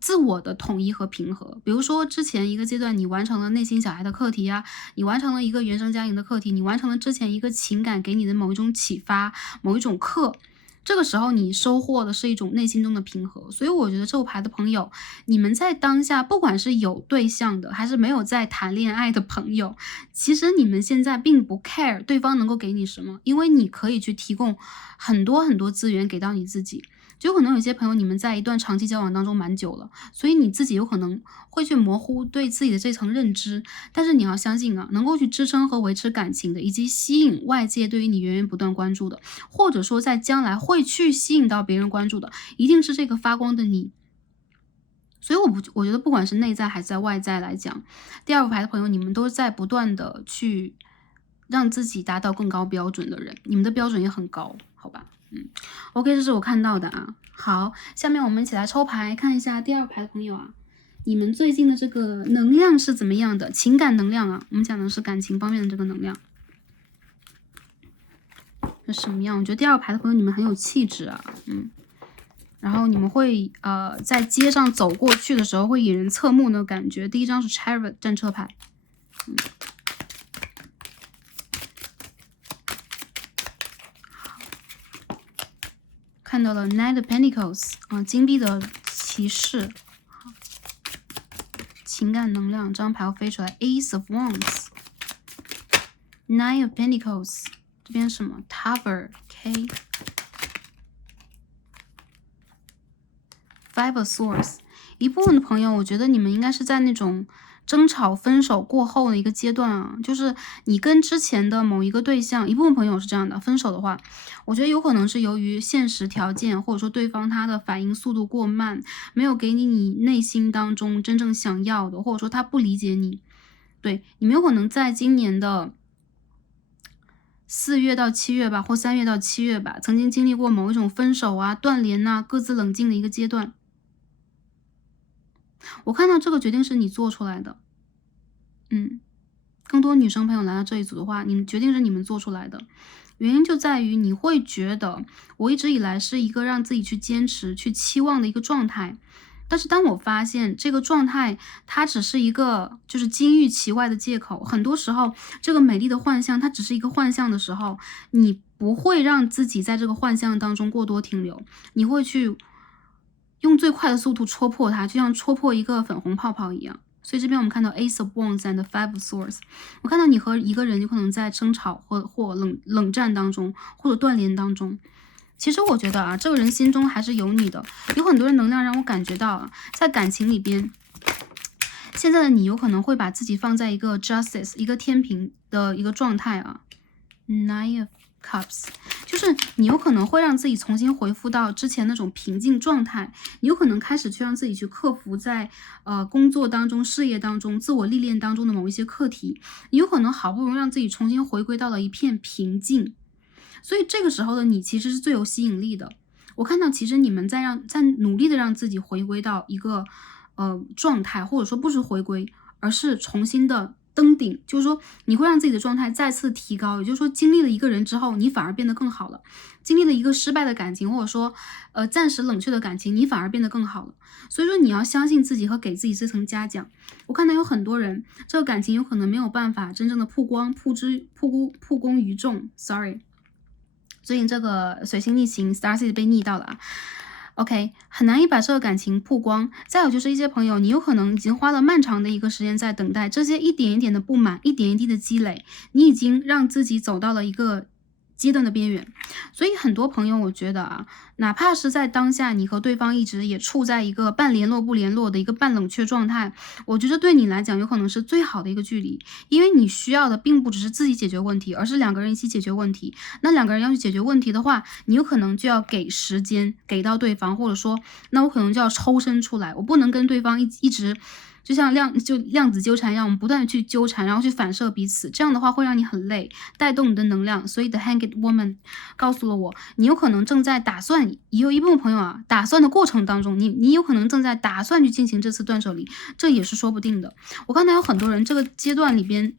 自我的统一和平和。比如说之前一个阶段你完成了内心小孩的课题啊，你完成了一个原生家庭的课题，你完成了之前一个情感给你的某一种启发，某一种课。这个时候你收获的是一种内心中的平和，所以我觉得这副牌的朋友，你们在当下不管是有对象的，还是没有在谈恋爱的朋友，其实你们现在并不 care 对方能够给你什么，因为你可以去提供很多很多资源给到你自己。就可能有些朋友你们在一段长期交往当中蛮久了，所以你自己有可能会去模糊对自己的这层认知，但是你要相信啊，能够去支撑和维持感情的，以及吸引外界对于你源源不断关注的，或者说在将来会去吸引到别人关注的，一定是这个发光的你。所以我觉得不管是内在还是在外在来讲，第二副牌的朋友，你们都在不断的去让自己达到更高标准的人，你们的标准也很高，好吧？OK，这是我看到的啊。好，下面我们一起来抽牌，看一下第二排的朋友啊，你们最近的这个能量是怎么样的？情感能量啊，我们讲的是感情方面的这个能量是什么样？我觉得第二排的朋友你们很有气质啊，然后你们会在街上走过去的时候会引人侧目的感觉。第一张是 Chariot 战车牌，看到了 Knight of Pentacles 金币的骑士，情感能量，这张牌要飞出来 Ace of Wands。Nine of Pentacles， 这边什么 Tower K， Five of Swords。一部分的朋友，我觉得你们应该是在那种争吵、分手过后的一个阶段啊，就是你跟之前的某一个对象，一部分朋友是这样的，分手的话，我觉得有可能是由于现实条件，或者说对方他的反应速度过慢，没有给你内心当中真正想要的，或者说他不理解你。对，你们有可能在今年的4月到7月吧，或3月到7月吧，曾经经历过某一种分手啊、断联啊、各自冷静的一个阶段。我看到这个决定是你做出来的，更多女生朋友来到这一组的话，你们决定是你们做出来的，原因就在于你会觉得我一直以来是一个让自己去坚持、去期望的一个状态，但是当我发现这个状态它只是一个就是金玉其外的借口，很多时候这个美丽的幻象它只是一个幻象的时候，你不会让自己在这个幻象当中过多停留，你会去用最快的速度戳破它，就像戳破一个粉红泡泡一样。所以这边我们看到 Ace of Wands and Five of Swords， 我看到你和一个人有可能在争吵或冷战当中，或者断联当中。其实我觉得啊，这个人心中还是有你的，有很多的能量让我感觉到啊，在感情里边，现在的你有可能会把自己放在一个 Justice 一个天平的一个状态啊。Nine of Cups， 就是你有可能会让自己重新恢复到之前那种平静状态，你有可能开始去让自己去克服在工作当中、事业当中、自我历练当中的某一些课题，你有可能好不容易让自己重新回归到了一片平静，所以这个时候的你其实是最有吸引力的。我看到其实你们在努力的让自己回归到一个状态，或者说不是回归，而是重新的登顶，就是说你会让自己的状态再次提高，也就是说经历了一个人之后，你反而变得更好了。经历了一个失败的感情，或者说暂时冷却的感情，你反而变得更好了。所以说你要相信自己和给自己这层嘉奖。我看到有很多人，这个感情有可能没有办法真正的曝光于众。Sorry， 最近这个水星逆行 ，Starseed 被逆到了啊。OK，很难以把这个感情曝光。再有就是一些朋友，你有可能已经花了漫长的一个时间在等待，这些一点一点的不满，一点一滴的积累，你已经让自己走到了一个阶段的边缘。所以很多朋友，我觉得啊，哪怕是在当下，你和对方一直也处在一个半联络不联络的一个半冷却状态，我觉得对你来讲有可能是最好的一个距离，因为你需要的并不只是自己解决问题，而是两个人一起解决问题。那两个人要去解决问题的话，你有可能就要给时间给到对方，或者说，那我可能就要抽身出来，我不能跟对方一直就像量子纠缠一样，我们不断的去纠缠，然后去反射彼此，这样的话会让你很累，带动你的能量。所以 The Hanged Woman 告诉了我，你有可能正在打算，也有一部分朋友啊，打算的过程当中，你有可能正在打算去进行这次断舍离，这也是说不定的。我看到有很多人这个阶段里边，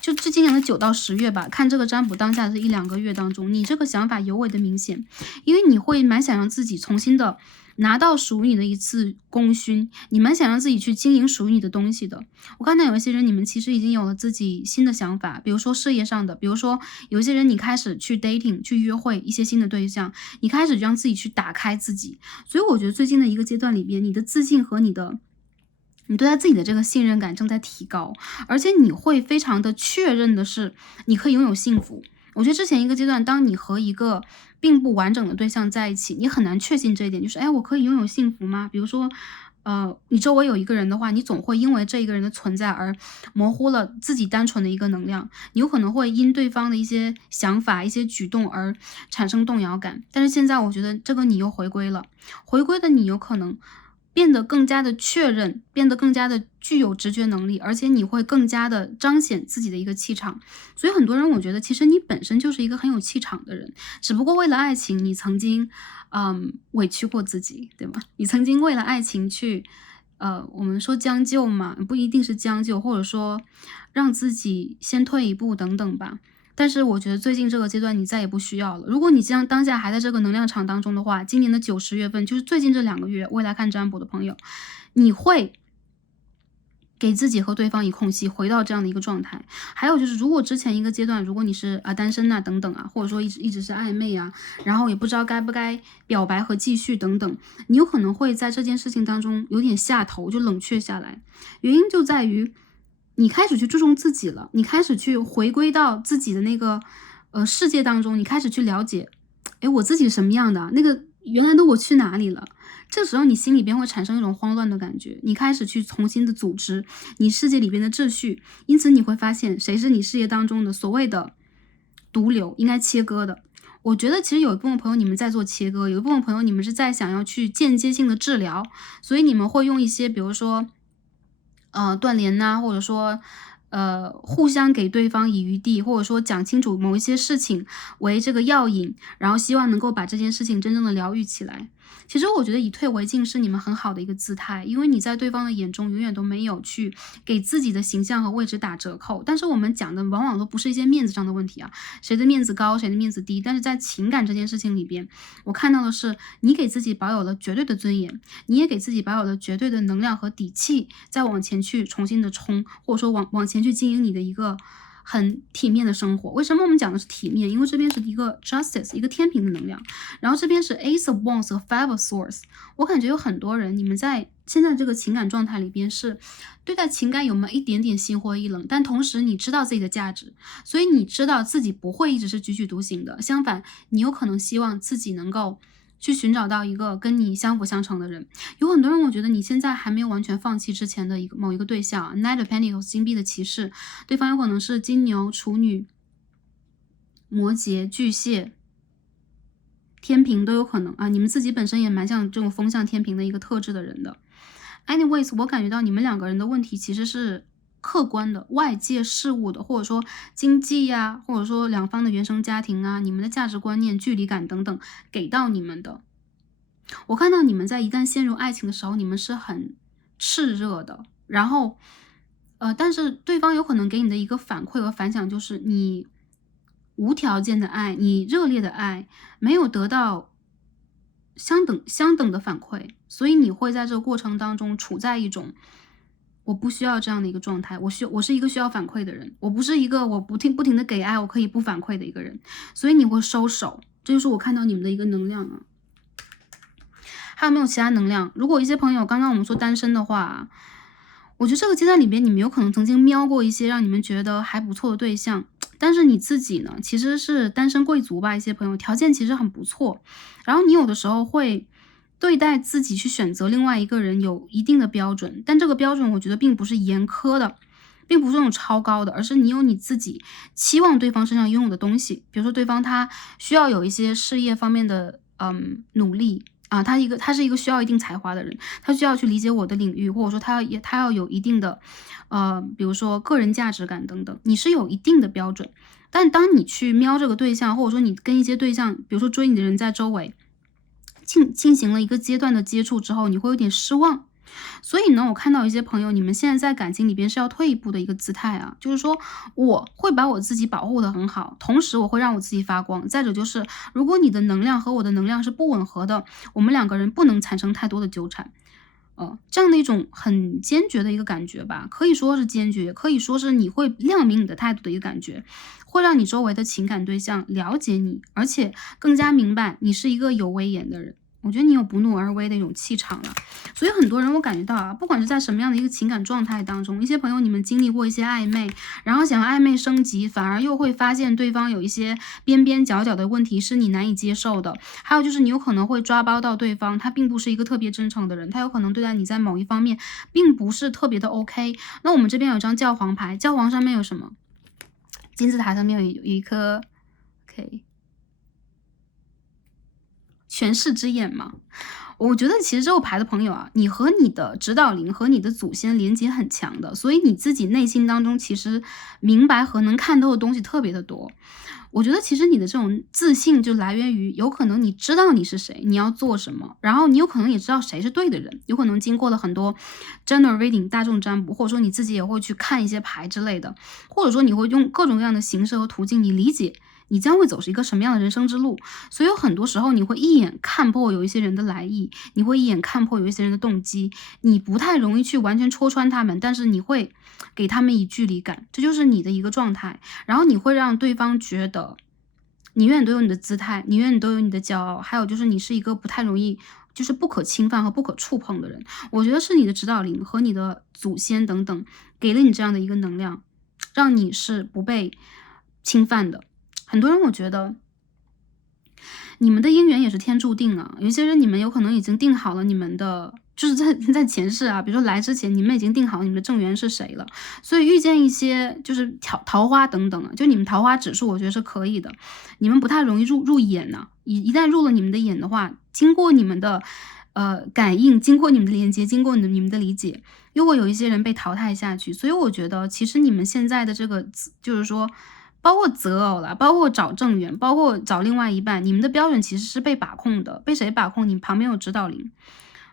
就至今年的9到10月吧，看这个占卜当下的这1-2个月当中，你这个想法尤为的明显，因为你会蛮想让自己重新的拿到属于你的一次功勋，你蛮想让自己去经营属于你的东西的。我看到有一些人，你们其实已经有了自己新的想法，比如说事业上的，比如说有一些人你开始去 dating 去约会一些新的对象，你开始让自己去打开自己。所以我觉得最近的一个阶段里边，你的自信和你对他自己的这个信任感正在提高，而且你会非常的确认的是，你可以拥有幸福。我觉得之前一个阶段，当你和一个并不完整的对象在一起，你很难确信这一点，就是哎，我可以拥有幸福吗？比如说，你周围有一个人的话，你总会因为这一个人的存在而模糊了自己单纯的一个能量，你有可能会因对方的一些想法、一些举动而产生动摇感。但是现在我觉得这个你又回归了，回归的你有可能变得更加的确认，变得更加的具有直觉能力，而且你会更加的彰显自己的一个气场。所以很多人我觉得其实你本身就是一个很有气场的人，只不过为了爱情你曾经委屈过自己，对吗？你曾经为了爱情去我们说将就嘛，不一定是将就，或者说让自己先退一步等等吧。但是我觉得最近这个阶段你再也不需要了。如果你当下还在这个能量场当中的话，今年的9、10月份，就是最近这2个月，未来看占卜的朋友，你会给自己和对方一空隙，回到这样的一个状态。还有就是，如果之前一个阶段，如果你是单身啊等等啊，或者说一直是暧昧啊，然后也不知道该不该表白和继续等等，你有可能会在这件事情当中有点下头，就冷却下来。原因就在于你开始去注重自己了，你开始去回归到自己的那个世界当中，你开始去了解，哎，我自己是什么样的？那个原来的我去哪里了？这时候你心里边会产生一种慌乱的感觉，你开始去重新的组织你世界里边的秩序，因此你会发现谁是你事业当中的所谓的毒瘤，应该切割的。我觉得其实有一部分朋友你们在做切割，有一部分朋友你们是在想要去间接性的治疗，所以你们会用一些比如说断联呐，或者说互相给对方以余地，或者说讲清楚某一些事情为这个药引，然后希望能够把这件事情真正的疗愈起来。其实我觉得以退为进是你们很好的一个姿态，因为你在对方的眼中永远都没有去给自己的形象和位置打折扣。但是我们讲的往往都不是一些面子上的问题啊，谁的面子高，谁的面子低。但是在情感这件事情里边，我看到的是你给自己保有了绝对的尊严，你也给自己保有了绝对的能量和底气，再往前去重新的冲，或者说往前去经营你的一个很体面的生活。为什么我们讲的是体面？因为这边是一个 justice， 一个天平的能量，然后这边是 Ace of Wands 和 Five of Swords。我感觉有很多人，你们在现在这个情感状态里边是对待情感有没有一点点心灰意冷，但同时你知道自己的价值，所以你知道自己不会一直是踽踽独行的，相反，你有可能希望自己能够去寻找到一个跟你相辅相成的人。有很多人，我觉得你现在还没有完全放弃之前的某一个对象 ，Knight of Pentacles 金币的骑士，对方有可能是金牛、处女、摩羯、巨蟹、天平都有可能啊。你们自己本身也蛮像这种风象天平的一个特质的人的。Anyways， 我感觉到你们2个人的问题其实是客观的、外界事物的，或者说经济呀，或者说两方的原生家庭啊，你们的价值观念、距离感等等给到你们的。我看到你们在一旦陷入爱情的时候，你们是很炽热的，然后但是对方有可能给你的一个反馈和反响就是你无条件的爱，你热烈的爱没有得到相等的反馈，所以你会在这个过程当中处在一种我不需要这样的一个状态，我是一个需要反馈的人，我不是一个我不停的给爱，我可以不反馈的一个人，所以你会收手，这就是我看到你们的一个能量啊。还有没有其他能量？如果一些朋友刚刚我们说单身的话，我觉得这个阶段里边你们有可能曾经瞄过一些让你们觉得还不错的对象，但是你自己呢，其实是单身贵族吧，一些朋友条件其实很不错，然后你有的时候会对待自己去选择另外一个人有一定的标准，但这个标准我觉得并不是严苛的，并不是那种超高的，而是你有你自己期望对方身上拥有的东西。比如说对方他需要有一些事业方面的努力啊，他是一个需要一定才华的人，他需要去理解我的领域，或者说他要有一定的比如说个人价值感等等，你是有一定的标准。但当你去瞄这个对象，或者说你跟一些对象，比如说追你的人在周围进行了一个阶段的接触之后，你会有点失望。所以呢，我看到一些朋友，你们现在在感情里边是要退一步的一个姿态啊，就是说我会把我自己保护得很好，同时我会让我自己发光。再者就是，如果你的能量和我的能量是不吻合的，我们两个人不能产生太多的纠缠。这样的一种很坚决的一个感觉吧，可以说是坚决，也可以说是你会亮明你的态度的一个感觉，会让你周围的情感对象了解你，而且更加明白你是一个有威严的人。我觉得你有不怒而威的一种气场了，所以很多人我感觉到啊，不管是在什么样的一个情感状态当中，一些朋友你们经历过一些暧昧，然后想要暧昧升级，反而又会发现对方有一些边边角角的问题是你难以接受的，还有就是你有可能会抓包到对方，他并不是一个特别真诚的人，他有可能对待你在某一方面并不是特别的 OK。那我们这边有张教皇牌，教皇上面有什么？金字塔上面有一颗 OK。权势之眼嘛。我觉得其实这个牌的朋友啊，你和你的指导灵和你的祖先连接很强的，所以你自己内心当中其实明白和能看透的东西特别的多。我觉得其实你的这种自信就来源于，有可能你知道你是谁，你要做什么，然后你有可能也知道谁是对的人，有可能经过了很多 general reading 大众占卜，或者说你自己也会去看一些牌之类的，或者说你会用各种各样的形式和途径，你理解你将会走是一个什么样的人生之路，所以有很多时候你会一眼看破有一些人的来意，你会一眼看破有一些人的动机，你不太容易去完全戳穿他们，但是你会给他们以距离感，这就是你的一个状态，然后你会让对方觉得你永远都有你的姿态，你永远都有你的骄傲，还有就是你是一个不太容易就是不可侵犯和不可触碰的人。我觉得是你的指导灵和你的祖先等等给了你这样的一个能量，让你是不被侵犯的。很多人我觉得你们的姻缘也是天注定啊，有些人你们有可能已经定好了你们的，就是在前世啊，比如说来之前你们已经定好你们的正缘是谁了，所以遇见一些就是桃花等等啊，就你们桃花指数我觉得是可以的，你们不太容易入眼呐、一旦入了你们的眼的话，经过你们的感应，经过你们的连接，经过你们的理解，又会有一些人被淘汰下去，所以我觉得其实你们现在的这个就是说。包括择偶啦，包括找正缘，包括找另外一半，你们的标准其实是被把控的，被谁把控？你旁边有指导灵，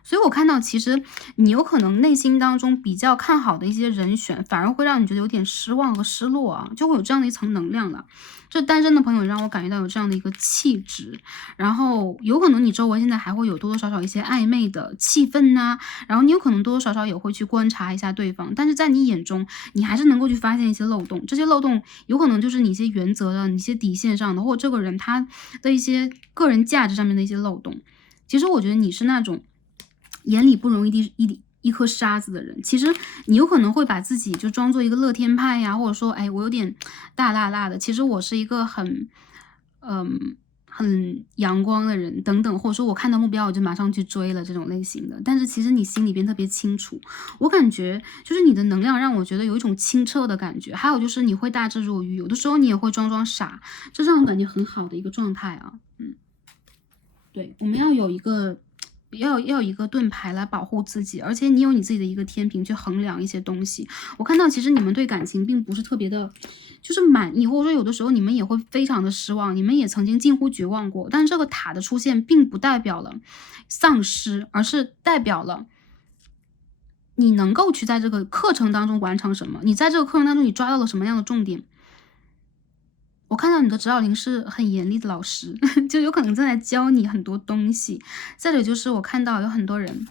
所以我看到其实你有可能内心当中比较看好的一些人选，反而会让你觉得有点失望和失落啊，就会有这样的一层能量了。这单身的朋友让我感觉到有这样的一个气质，然后有可能你周围现在还会有多多少少一些暧昧的气氛呐、然后你有可能多多少少也会去观察一下对方，但是在你眼中，你还是能够去发现一些漏洞，这些漏洞有可能就是你一些原则的、你一些底线上的，或者这个人他的一些个人价值上面的一些漏洞。其实我觉得你是那种眼里不容一颗沙子的人，其实你有可能会把自己就装作一个乐天派呀，或者说，哎，我有点大辣辣的，其实我是一个很阳光的人等等，或者说我看到目标我就马上去追了这种类型的，但是其实你心里边特别清楚，我感觉就是你的能量让我觉得有一种清澈的感觉，还有就是你会大智若愚，有的时候你也会装傻，这让我感觉很好的一个状态啊，对，我们要有一个。要有一个盾牌来保护自己，而且你有你自己的一个天平去衡量一些东西。我看到其实你们对感情并不是特别的，就是满意，或者说有的时候你们也会非常的失望，你们也曾经近乎绝望过。但是这个塔的出现并不代表了丧失，而是代表了你能够去在这个课程当中完成什么，你在这个课程当中你抓到了什么样的重点。我看到你的指导灵是很严厉的老师，就有可能正在教你很多东西。再者就是我看到有很多人，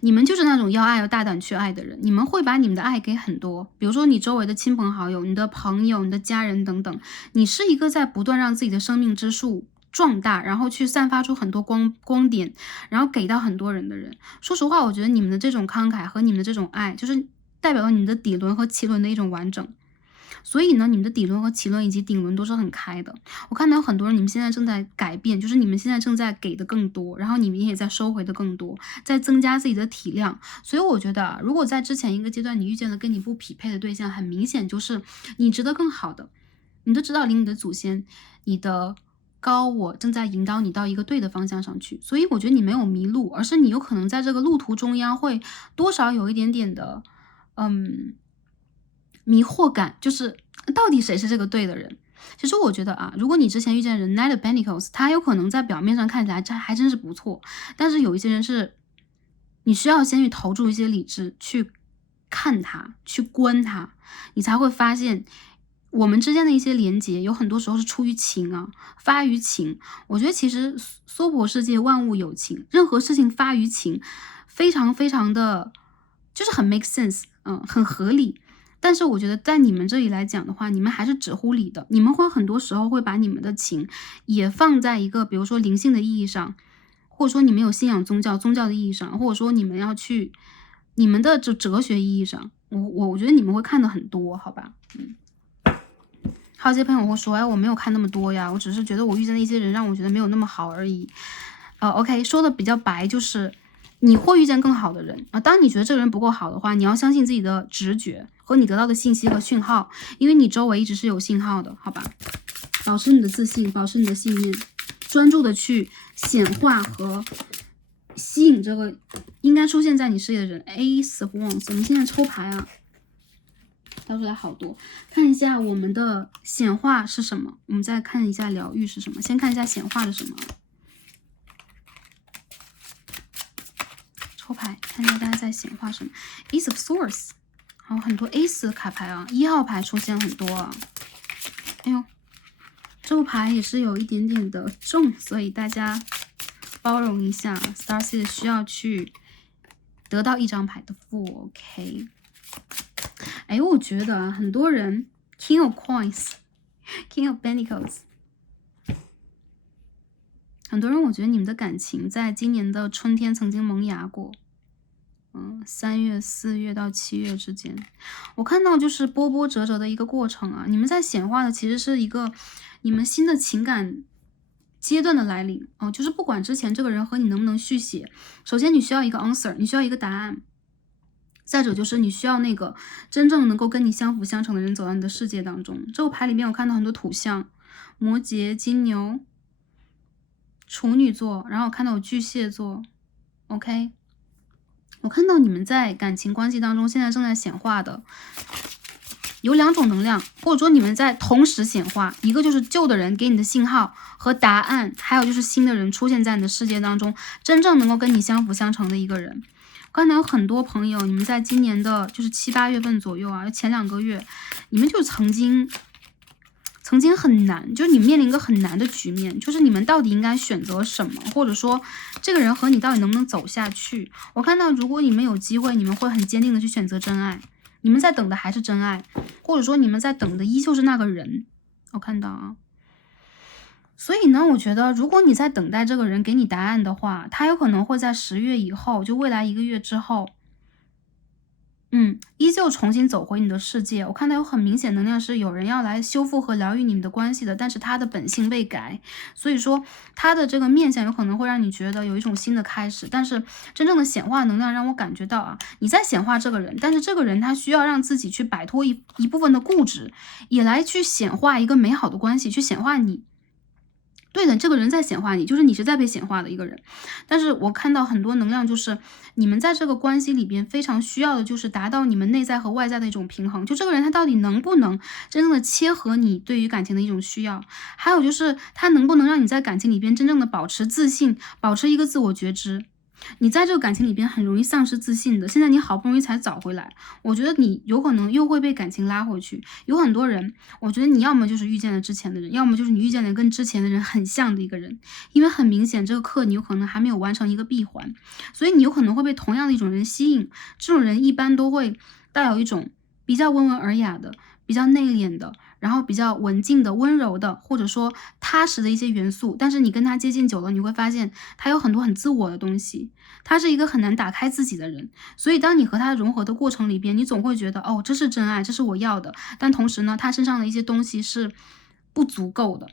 你们就是那种要爱要大胆去爱的人，你们会把你们的爱给很多，比如说你周围的亲朋好友、你的朋友、你的家人等等。你是一个在不断让自己的生命之树壮大，然后去散发出很多光点，然后给到很多人的人。说实话，我觉得你们的这种慷慨和你们的这种爱，就是代表了你们的底轮和脐轮的一种完整。所以呢，你们的底轮和脐轮以及顶轮都是很开的。我看到很多人，你们现在正在改变，就是你们现在正在给的更多，然后你们也在收回的更多，在增加自己的体量。所以我觉得啊，如果在之前一个阶段你遇见了跟你不匹配的对象，很明显就是你值得更好的。你的指导灵、你的祖先、你的高我正在引导你到一个对的方向上去。所以我觉得你没有迷路，而是你有可能在这个路途中央会多少有一点点的迷惑感，就是到底谁是这个对的人。其实我觉得啊，如果你之前遇见的人 Knight of Pentacles， 他有可能在表面上看起来这还真是不错，但是有一些人是你需要先去投注一些理智去看他，去观他，你才会发现我们之间的一些连结有很多时候是出于情啊，发于情。我觉得其实娑婆世界万物有情，任何事情发于情非常非常的就是很 make sense， 很合理。但是我觉得在你们这里来讲的话，你们还是直乎理的，你们会很多时候会把你们的情也放在一个比如说灵性的意义上，或者说你们有信仰宗教的意义上，或者说你们要去你们的哲学意义上，我觉得你们会看的很多，好吧？还有些朋友会说，哎，我没有看那么多呀，我只是觉得我遇见的一些人让我觉得没有那么好而已。OK， 说的比较白就是你会遇见更好的人啊。当你觉得这个人不够好的话，你要相信自己的直觉和你得到的信息和讯号，因为你周围一直是有信号的，好吧？保持你的自信，保持你的信念，专注的去显化和吸引这个应该出现在你视野的人。Ace of Wands， 我们现在抽牌啊，挑出来好多，看一下我们的显化是什么，我们再看一下疗愈是什么。先看一下显化是什么。抽牌，看一下大家在显化什么。Ace of Swords， 还有很多 Ace 的卡牌啊，1号牌出现很多啊。哎呦，这副牌也是有一点点的重，所以大家包容一下。Starseed 需要去得到一张牌的负 ，OK。哎，我觉得啊，很多人 King of Coins、King of Pentacles。很多人，我觉得你们的感情在今年的春天曾经萌芽过，3月、4月到7月之间，我看到就是波波折折的一个过程啊。你们在显化的其实是一个你们新的情感阶段的来临就是不管之前这个人和你能不能续写，首先你需要一个 answer， 你需要一个答案。再者就是你需要那个真正能够跟你相辅相成的人走到你的世界当中。这个牌里面我看到很多土象，摩羯、金牛、处女座，然后我看到有巨蟹座 ，OK， 我看到你们在感情关系当中现在正在显化的有2种能量，或者说你们在同时显化，一个就是旧的人给你的信号和答案，还有就是新的人出现在你的世界当中，真正能够跟你相辅相成的一个人。刚才有很多朋友，你们在今年的就是7、8月份左右啊，前2个月，你们就曾经很难，就是你面临一个很难的局面，就是你们到底应该选择什么，或者说这个人和你到底能不能走下去。我看到如果你们有机会，你们会很坚定的去选择真爱，你们在等的还是真爱，或者说你们在等的依旧是那个人。我看到啊，所以呢，我觉得如果你在等待这个人给你答案的话，他有可能会在10月以后，就未来1个月之后，依旧重新走回你的世界。我看到有很明显能量是有人要来修复和疗愈你们的关系的，但是他的本性未改，所以说他的这个面相有可能会让你觉得有一种新的开始。但是真正的显化能量让我感觉到啊，你在显化这个人，但是这个人他需要让自己去摆脱一部分的固执，也来去显化一个美好的关系，去显化你。对的，这个人在显化你，就是你是在被显化的一个人。但是我看到很多能量，就是你们在这个关系里边非常需要的就是达到你们内在和外在的一种平衡，就这个人他到底能不能真正的切合你对于感情的一种需要，还有就是他能不能让你在感情里边真正的保持自信，保持一个自我觉知。你在这个感情里边很容易丧失自信的，现在你好不容易才找回来，我觉得你有可能又会被感情拉回去。有很多人，我觉得你要么就是遇见了之前的人，要么就是你遇见了跟之前的人很像的一个人，因为很明显这个课你有可能还没有完成一个闭环，所以你有可能会被同样的一种人吸引。这种人一般都会带有一种比较温文尔雅的，比较内敛的，然后比较文静的、温柔的，或者说踏实的一些元素，但是你跟他接近久了，你会发现他有很多很自我的东西，他是一个很难打开自己的人。所以当你和他融合的过程里边，你总会觉得哦，这是真爱，这是我要的，但同时呢，他身上的一些东西是不足够的。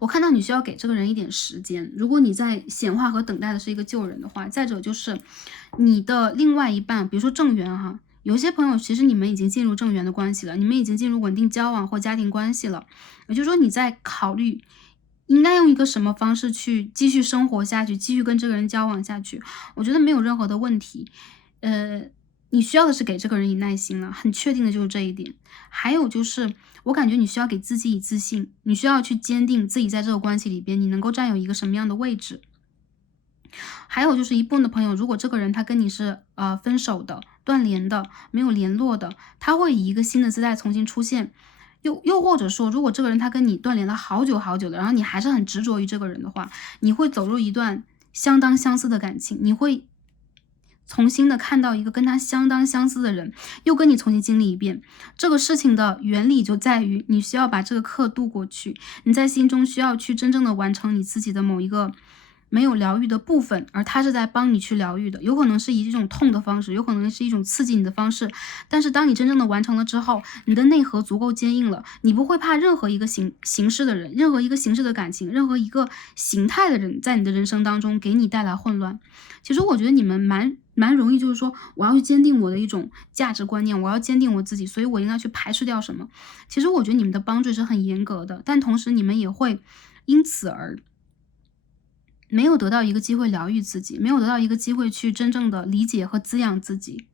我看到你需要给这个人一点时间，如果你在显化和等待的是一个旧人的话，再者就是你的另外一半，比如说正缘哈，有些朋友其实你们已经进入正缘的关系了，你们已经进入稳定交往或家庭关系了，也就是说你在考虑应该用一个什么方式去继续生活下去，继续跟这个人交往下去，我觉得没有任何的问题。你需要的是给这个人以耐心了，很确定的就是这一点。还有就是，我感觉你需要给自己以自信，你需要去坚定自己在这个关系里边，你能够占有一个什么样的位置。还有就是一部分的朋友，如果这个人他跟你是分手的、断联的、没有联络的，他会以一个新的姿态重新出现。又或者说，如果这个人他跟你断联了好久好久的，然后你还是很执着于这个人的话，你会走入一段相当相似的感情，你会重新的看到一个跟他相当相似的人，又跟你重新经历一遍。这个事情的原理就在于你需要把这个课渡过去，你在心中需要去真正的完成你自己的某一个没有疗愈的部分，而他是在帮你去疗愈的，有可能是以这种痛的方式，有可能是一种刺激你的方式，但是当你真正的完成了之后，你的内核足够坚硬了，你不会怕任何一个形式的人，任何一个形式的感情，任何一个形态的人在你的人生当中给你带来混乱。其实我觉得你们蛮容易，就是说我要去坚定我的一种价值观念，我要坚定我自己，所以我应该去排斥掉什么。其实我觉得你们的帮助是很严格的，但同时你们也会因此而没有得到一个机会疗愈自己，没有得到一个机会去真正的理解和滋养自己。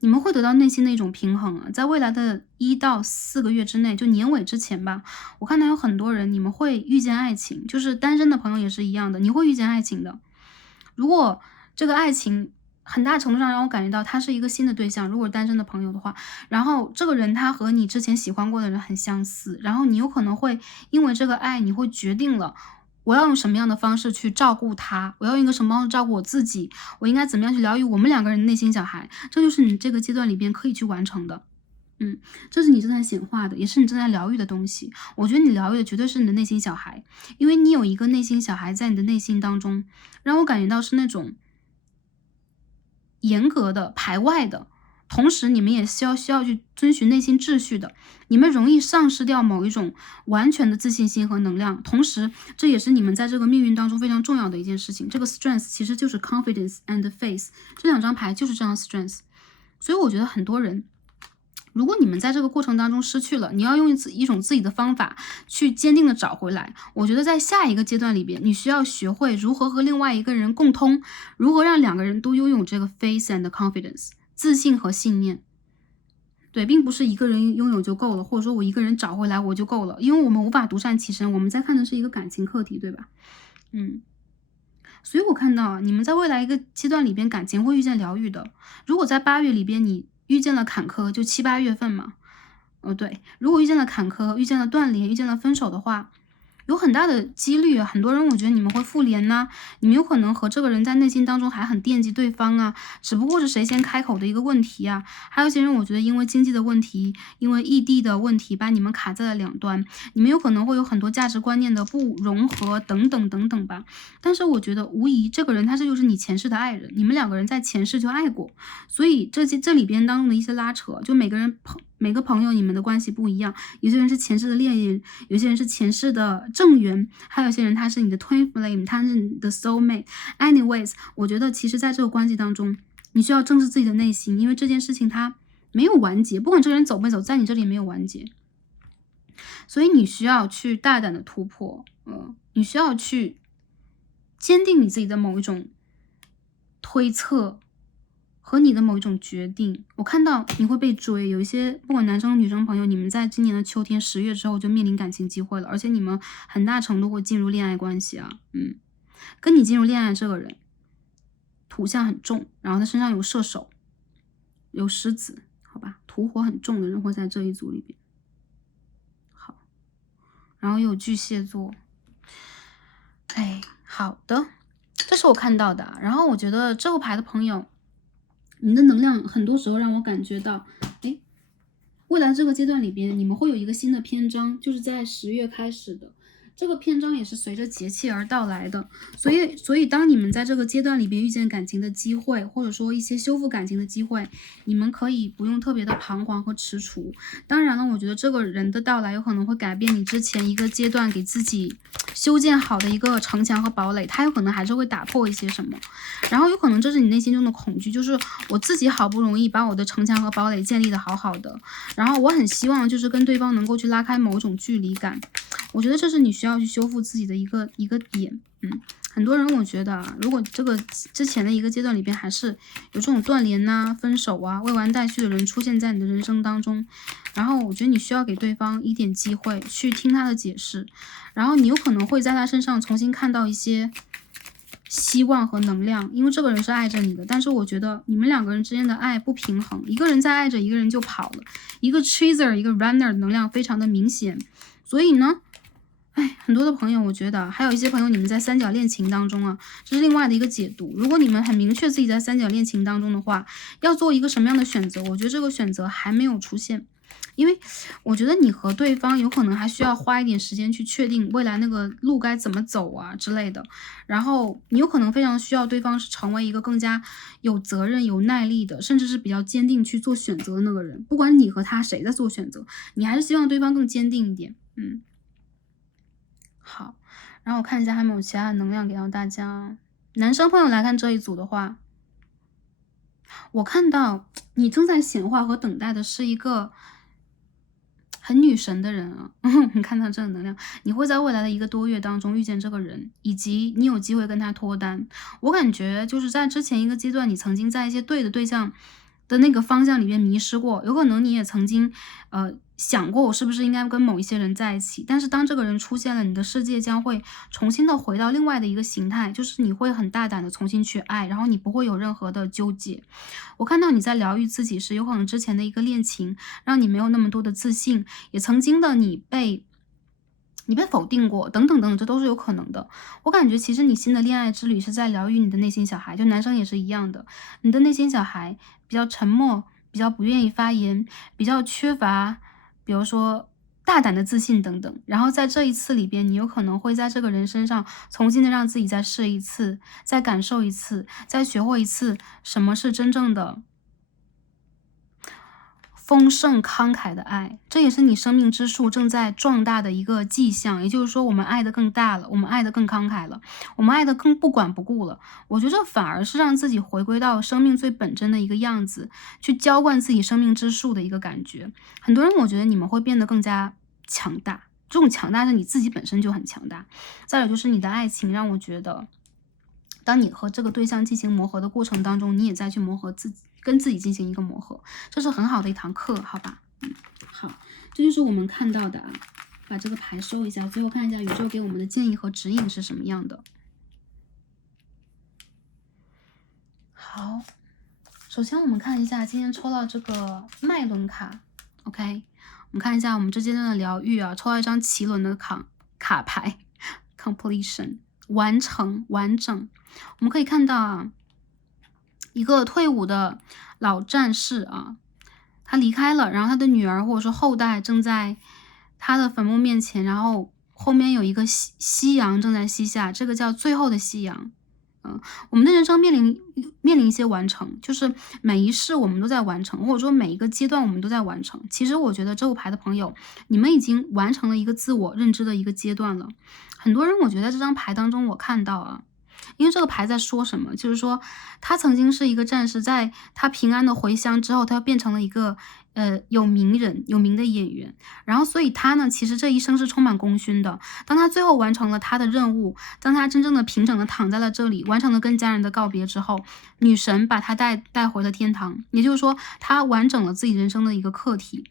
你们会得到内心的一种平衡啊，在未来的1到4个月之内，就年尾之前吧，我看到有很多人，你们会遇见爱情，就是单身的朋友也是一样的，你会遇见爱情的。如果这个爱情很大程度上让我感觉到他是一个新的对象，如果单身的朋友的话，然后这个人他和你之前喜欢过的人很相似，然后你有可能会因为这个爱，你会决定了我要用什么样的方式去照顾他，我要用一个什么方式照顾我自己，我应该怎么样去疗愈我们两个人的内心小孩，这就是你这个阶段里边可以去完成的。这是你正在显化的，也是你正在疗愈的东西。我觉得你疗愈的绝对是你的内心小孩，因为你有一个内心小孩在你的内心当中，让我感觉到是那种严格的、排外的，同时你们也需要去遵循内心秩序的。你们容易丧失掉某一种完全的自信心和能量，同时这也是你们在这个命运当中非常重要的一件事情。这个 strength 其实就是 confidence and faith， 这两张牌就是这样 strength。所以我觉得很多人，如果你们在这个过程当中失去了，你要用一种自己的方法去坚定的找回来。我觉得在下一个阶段里边，你需要学会如何和另外一个人共通，如何让两个人都拥有这个 faith and confidence， 自信和信念。对，并不是一个人拥有就够了，或者说我一个人找回来我就够了，因为我们无法独善其身，我们在看的是一个感情课题，对吧？所以我看到啊，你们在未来一个阶段里边，感情会遇见疗愈的。如果在8月里边你遇见了坎坷，就7、8月份嘛，对，如果遇见了坎坷，遇见了断联，遇见了分手的话，有很大的几率，很多人我觉得你们会复联呐，你们有可能和这个人在内心当中还很惦记对方啊，只不过是谁先开口的一个问题啊。还有些人我觉得因为经济的问题，因为异地的问题，把你们卡在了两端，你们有可能会有很多价值观念的不融合等等等等吧。但是我觉得无疑这个人他就是你前世的爱人，你们两个人在前世就爱过，所以这里边当中的一些拉扯，就每个朋友你们的关系不一样，有些人是前世的恋人，有些人是前世的正缘，还有些人他是你的 twin flame， 他是你的 soul mate。anyways， 我觉得其实在这个关系当中，你需要正视自己的内心，因为这件事情它没有完结，不管这个人走没走，在你这里没有完结，所以你需要去大胆的突破，你需要去坚定你自己的某一种推测和你的某一种决定。我看到你会被追，有一些不管男生女生朋友，你们在今年的秋天10月之后就面临感情机会了，而且你们很大程度会进入恋爱关系啊。跟你进入恋爱这个人土象很重，然后他身上有射手，有狮子，好吧，土火很重的人会在这一组里边。好，然后又有巨蟹座，好的，这是我看到的。然后我觉得这副牌的朋友，你的能量很多时候让我感觉到，未来这个阶段里边，你们会有一个新的篇章，就是在10月开始的。这个篇章也是随着节气而到来的，所以当你们在这个阶段里边遇见感情的机会，或者说一些修复感情的机会，你们可以不用特别的彷徨和踟蹰。当然了，我觉得这个人的到来有可能会改变你之前一个阶段给自己修建好的一个城墙和堡垒，他有可能还是会打破一些什么，然后有可能这是你内心中的恐惧，就是我自己好不容易把我的城墙和堡垒建立的好好的，然后我很希望就是跟对方能够去拉开某种距离感，我觉得这是你需要去修复自己的一个点。很多人我觉得啊，如果这个之前的一个阶段里边还是有这种断联呐、分手啊、未完待续的人出现在你的人生当中，然后我觉得你需要给对方一点机会去听他的解释，然后你有可能会在他身上重新看到一些希望和能量，因为这个人是爱着你的，但是我觉得你们两个人之间的爱不平衡，一个人在爱着，一个人就跑了，一个 chaser 一个 runner 能量非常的明显，所以呢很多的朋友，我觉得还有一些朋友，你们在三角恋情当中啊，这是另外的一个解读。如果你们很明确自己在三角恋情当中的话，要做一个什么样的选择？我觉得这个选择还没有出现，因为我觉得你和对方有可能还需要花一点时间去确定未来那个路该怎么走啊之类的。然后你有可能非常需要对方是成为一个更加有责任、有耐力的，甚至是比较坚定去做选择的那个人。不管你和他谁在做选择，你还是希望对方更坚定一点。好，然后我看一下还有没有其他的能量给到大家。男生朋友来看这一组的话，我看到你正在显化和等待的是一个很女神的人啊。你看到这个能量，你会在未来的1个多月当中遇见这个人，以及你有机会跟他脱单。我感觉就是在之前一个阶段，你曾经在一些对的对象的那个方向里面迷失过，有可能你也曾经想过我是不是应该跟某一些人在一起，但是当这个人出现了，你的世界将会重新的回到另外的一个形态，就是你会很大胆的重新去爱，然后你不会有任何的纠结。我看到你在疗愈自己时，有可能之前的一个恋情让你没有那么多的自信，也曾经的你被否定过，等等等等，这都是有可能的。我感觉其实你新的恋爱之旅是在疗愈你的内心小孩，就男生也是一样的，你的内心小孩比较沉默，比较不愿意发言，比较缺乏比如说大胆的自信等等。然后在这一次里边，你有可能会在这个人身上重新的让自己再试一次，再感受一次，再学会一次什么是真正的丰盛慷慨的爱，这也是你生命之树正在壮大的一个迹象。也就是说，我们爱的更大了，我们爱的更慷慨了，我们爱的更不管不顾了。我觉得这反而是让自己回归到生命最本真的一个样子，去浇灌自己生命之树的一个感觉。很多人我觉得你们会变得更加强大，这种强大是你自己本身就很强大。再有就是你的爱情让我觉得，当你和这个对象进行磨合的过程当中，你也在去磨合自己，跟自己进行一个磨合，这是很好的一堂课，好吧？好，这就是我们看到的啊。把这个牌收一下，最后看一下宇宙给我们的建议和指引是什么样的。好，首先我们看一下今天抽到这个脉轮卡 ，OK， 我们看一下我们这阶段的疗愈啊，抽到一张脐轮的卡牌 ，completion。完成完整，我们可以看到啊，一个退伍的老战士啊，他离开了，然后他的女儿或者说后代正在他的坟墓面前，然后后面有一个夕阳正在西下，这个叫最后的夕阳。我们的人生面临一些完成，就是每一世我们都在完成，或者说每一个阶段我们都在完成。其实我觉得这副牌的朋友，你们已经完成了一个自我认知的一个阶段了。很多人我觉得在这张牌当中，我看到啊，因为这个牌在说什么，就是说他曾经是一个战士，在他平安的回乡之后，他变成了一个有名的演员，然后所以他呢，其实这一生是充满功勋的。当他最后完成了他的任务，当他真正的平整的躺在了这里，完成了跟家人的告别之后，女神把他带回了天堂，也就是说，他完整了自己人生的一个课题。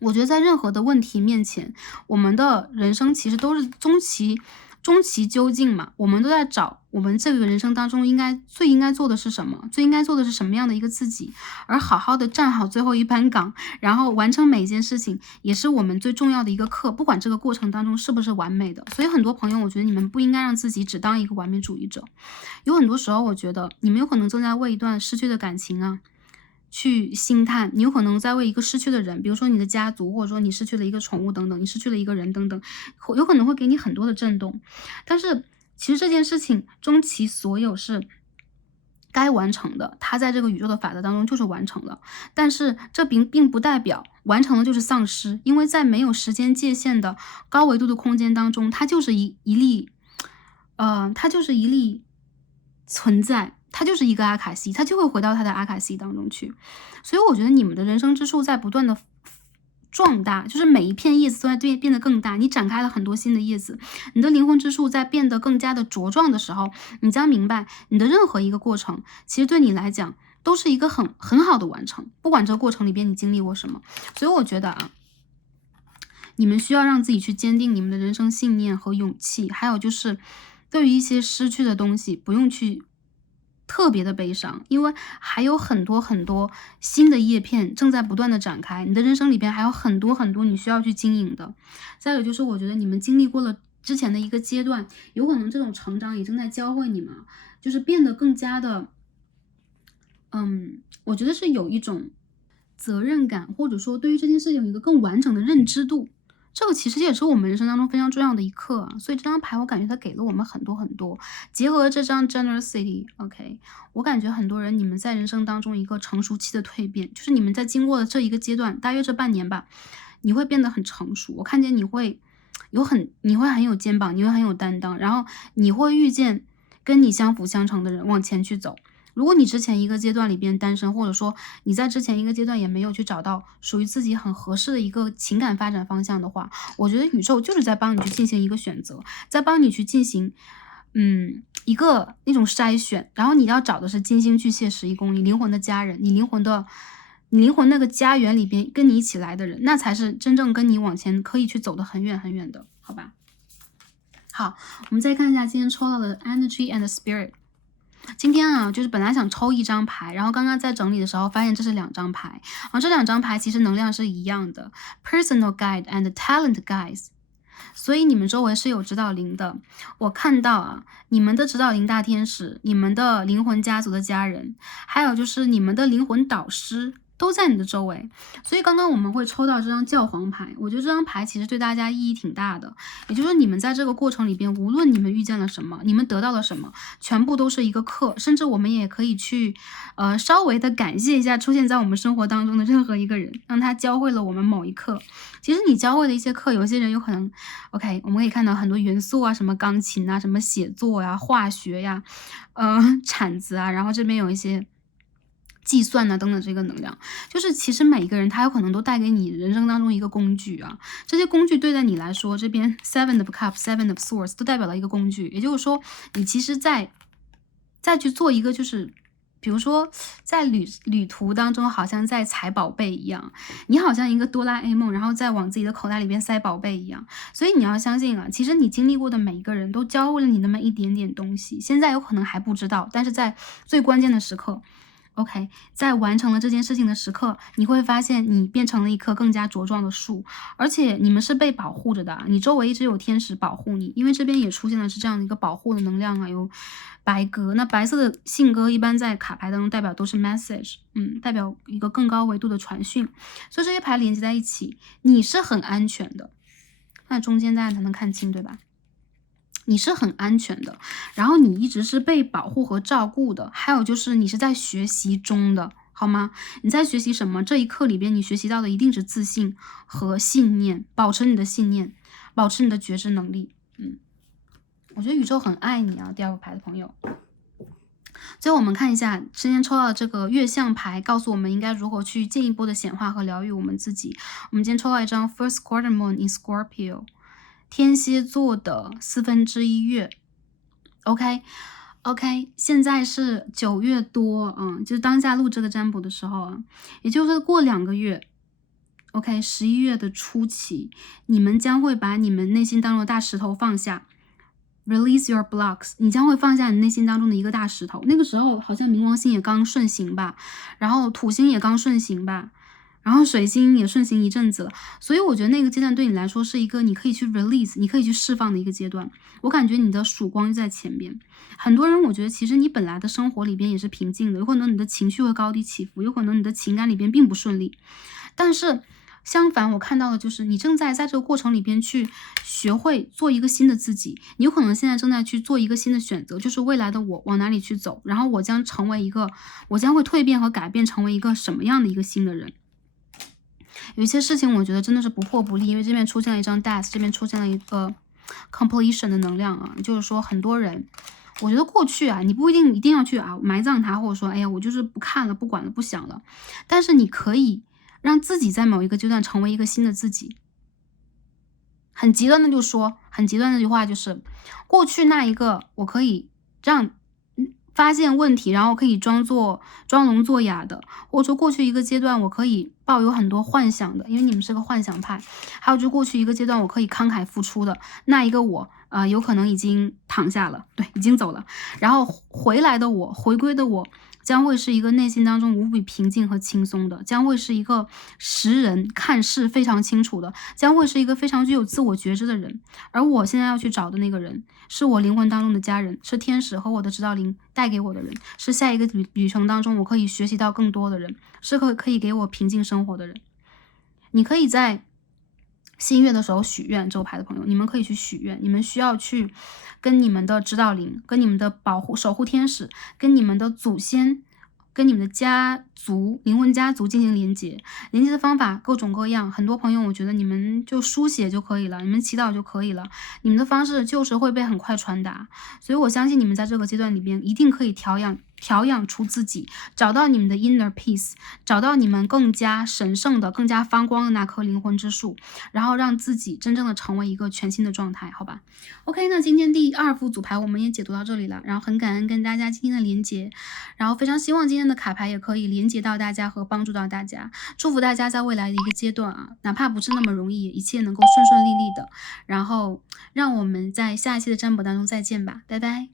我觉得在任何的问题面前，我们的人生其实都是终其究竟嘛，我们都在找我们这个人生当中最应该做的是什么，最应该做的是什么样的一个自己，而好好的站好最后一班岗，然后完成每一件事情，也是我们最重要的一个课，不管这个过程当中是不是完美的。所以很多朋友，我觉得你们不应该让自己只当一个完美主义者，有很多时候我觉得你们有可能正在为一段失去的感情啊去心叹，你有可能在为一个失去的人，比如说你的家族，或者说你失去了一个宠物等等，你失去了一个人等等，有可能会给你很多的震动。但是其实这件事情终其所有是该完成的，它在这个宇宙的法则当中就是完成了。但是这并不代表完成了就是丧失，因为在没有时间界限的高维度的空间当中，它就是一粒它就是一粒存在，它就是一个阿卡西，它就会回到它的阿卡西当中去。所以我觉得你们的人生之树在不断的壮大，就是每一片叶子都在变得更大，你展开了很多新的叶子，你的灵魂之树在变得更加的茁壮的时候，你将明白你的任何一个过程，其实对你来讲都是一个很好的完成，不管这个过程里边你经历过什么。所以我觉得啊，你们需要让自己去坚定你们的人生信念和勇气，还有就是对于一些失去的东西，不用去特别的悲伤，因为还有很多很多新的叶片正在不断的展开，你的人生里边还有很多很多你需要去经营的。再有就是我觉得你们经历过了之前的一个阶段，有可能这种成长也正在教会你们，就是变得更加的我觉得是有一种责任感，或者说对于这件事情有一个更完整的认知度。这个其实也是我们人生当中非常重要的一课啊，所以这张牌我感觉它给了我们很多很多。结合这张 Generosity，OK，我感觉很多人你们在人生当中一个成熟期的蜕变，就是你们在经过了这一个阶段，大约这半年吧，你会变得很成熟。我看见你会很有肩膀，你会很有担当，然后你会遇见跟你相辅相成的人往前去走。如果你之前一个阶段里边单身，或者说你在之前一个阶段也没有去找到属于自己很合适的一个情感发展方向的话，我觉得宇宙就是在帮你去进行一个选择，在帮你去进行一个那种筛选，然后你要找的是金星巨蟹11宫，你灵魂的家人，你灵魂那个家园里边跟你一起来的人，那才是真正跟你往前可以去走得很远很远的，好吧？好，我们再看一下今天抽到的 Energy and Spirit。今天啊，就是本来想抽一张牌，然后刚刚在整理的时候发现这是2张牌，然后这2张牌其实能量是一样的 ，Personal Guide and Talent Guides，所以你们周围是有指导灵的。我看到啊，你们的指导灵大天使，你们的灵魂家族的家人，还有就是你们的灵魂导师，都在你的周围。所以刚刚我们会抽到这张教皇牌，我觉得这张牌其实对大家意义挺大的。也就是你们在这个过程里边，无论你们遇见了什么，你们得到了什么，全部都是一个课。甚至我们也可以去稍微的感谢一下出现在我们生活当中的任何一个人，让他教会了我们某一课。其实你教会的一些课，有些人有可能 OK， 我们可以看到很多元素啊，什么钢琴啊，什么写作呀、化学呀、铲子啊，然后这边有一些计算啊等等这个能量，就是其实每一个人他有可能都带给你人生当中一个工具啊，这些工具对待你来说，这边 Seven of Cups、Seven of Swords 都代表了一个工具，也就是说，你其实再去做一个就是比如说在旅途当中，好像在采宝贝一样，你好像一个哆啦 A 梦，然后再往自己的口袋里边塞宝贝一样。所以你要相信啊，其实你经历过的每一个人都教会了你那么一点点东西，现在有可能还不知道，但是在最关键的时刻。OK，在完成了这件事情的时刻，你会发现你变成了一棵更加茁壮的树，而且你们是被保护着的，你周围一直有天使保护你，因为这边也出现了是这样的一个保护的能量啊，有白鸽，那白色的信鸽一般在卡牌当中代表都是 message， 代表一个更高维度的传讯，所以这些牌连接在一起，你是很安全的，那中间大家才能看清，对吧？你是很安全的，然后你一直是被保护和照顾的，还有就是你是在学习中的，好吗？你在学习什么？这一刻里边你学习到的一定是自信和信念，保持你的信念，保持你的觉知能力。我觉得宇宙很爱你啊，第2个牌的朋友。最后我们看一下之前抽到的这个月相牌，告诉我们应该如何去进一步的显化和疗愈我们自己。我们今天抽到一张 First Quarter Moon in Scorpio。天蝎座的1/4月 ，OK， 现在是9月多，就是当下录这个占卜的时候啊，也就是过2个月 ，OK， 11月的初期，你们将会把你们内心当中的大石头放下 ，release your blocks， 你将会放下你内心当中的一个大石头。那个时候好像冥王星也刚顺行吧，然后土星也刚顺行吧。然后水星也顺行一阵子了，所以我觉得那个阶段对你来说是一个你可以去 release， 你可以去释放的一个阶段。我感觉你的曙光在前边。很多人我觉得其实你本来的生活里边也是平静的，有可能你的情绪会高低起伏，有可能你的情感里边并不顺利，但是相反我看到的就是你正在这个过程里边去学会做一个新的自己，你有可能现在正在去做一个新的选择，就是未来的我往哪里去走，然后我将会蜕变和改变成为一个什么样的一个新的人。有一些事情我觉得真的是不破不立，因为这边出现了一张 death， 这边出现了一个 completion 的能量啊，就是说很多人，我觉得过去啊，你不一定要去埋葬它，或者说哎呀我就是不看了不管了不想了，但是你可以让自己在某一个阶段成为一个新的自己。很极端的很极端的一句话就是，过去那一个我可以让发现问题，然后可以装聋作哑的，或者说过去一个阶段我可以抱有很多幻想的，因为你们是个幻想派，还有就过去一个阶段我可以慷慨付出的那一个我有可能已经躺下了，对，已经走了，然后回归的我将会是一个内心当中无比平静和轻松的，将会是一个识人看事非常清楚的，将会是一个非常具有自我觉知的人。而我现在要去找的那个人，是我灵魂当中的家人，是天使和我的指导灵带给我的人，是下一个旅程当中我可以学习到更多的人，是可以给我平静生活的人。你可以在新月的时候许愿，这个牌的朋友，你们可以去许愿，你们需要去跟你们的指导灵、跟你们的守护天使、跟你们的祖先、跟你们的家族、灵魂家族进行连接。连接的方法各种各样，很多朋友我觉得你们就书写就可以了，你们祈祷就可以了，你们的方式就是会被很快传达。所以我相信你们在这个阶段里边一定可以调养出自己，找到你们的 inner peace， 找到你们更加神圣的、更加发光的那颗灵魂之树，然后让自己真正的成为一个全新的状态，好吧 ？OK， 那今天第2副组牌我们也解读到这里了，然后很感恩跟大家今天的连接，然后非常希望今天的卡牌也可以连接到大家和帮助到大家，祝福大家在未来的一个阶段哪怕不是那么容易，一切能够顺顺利利的，然后让我们在下一期的占卜当中再见吧，拜拜。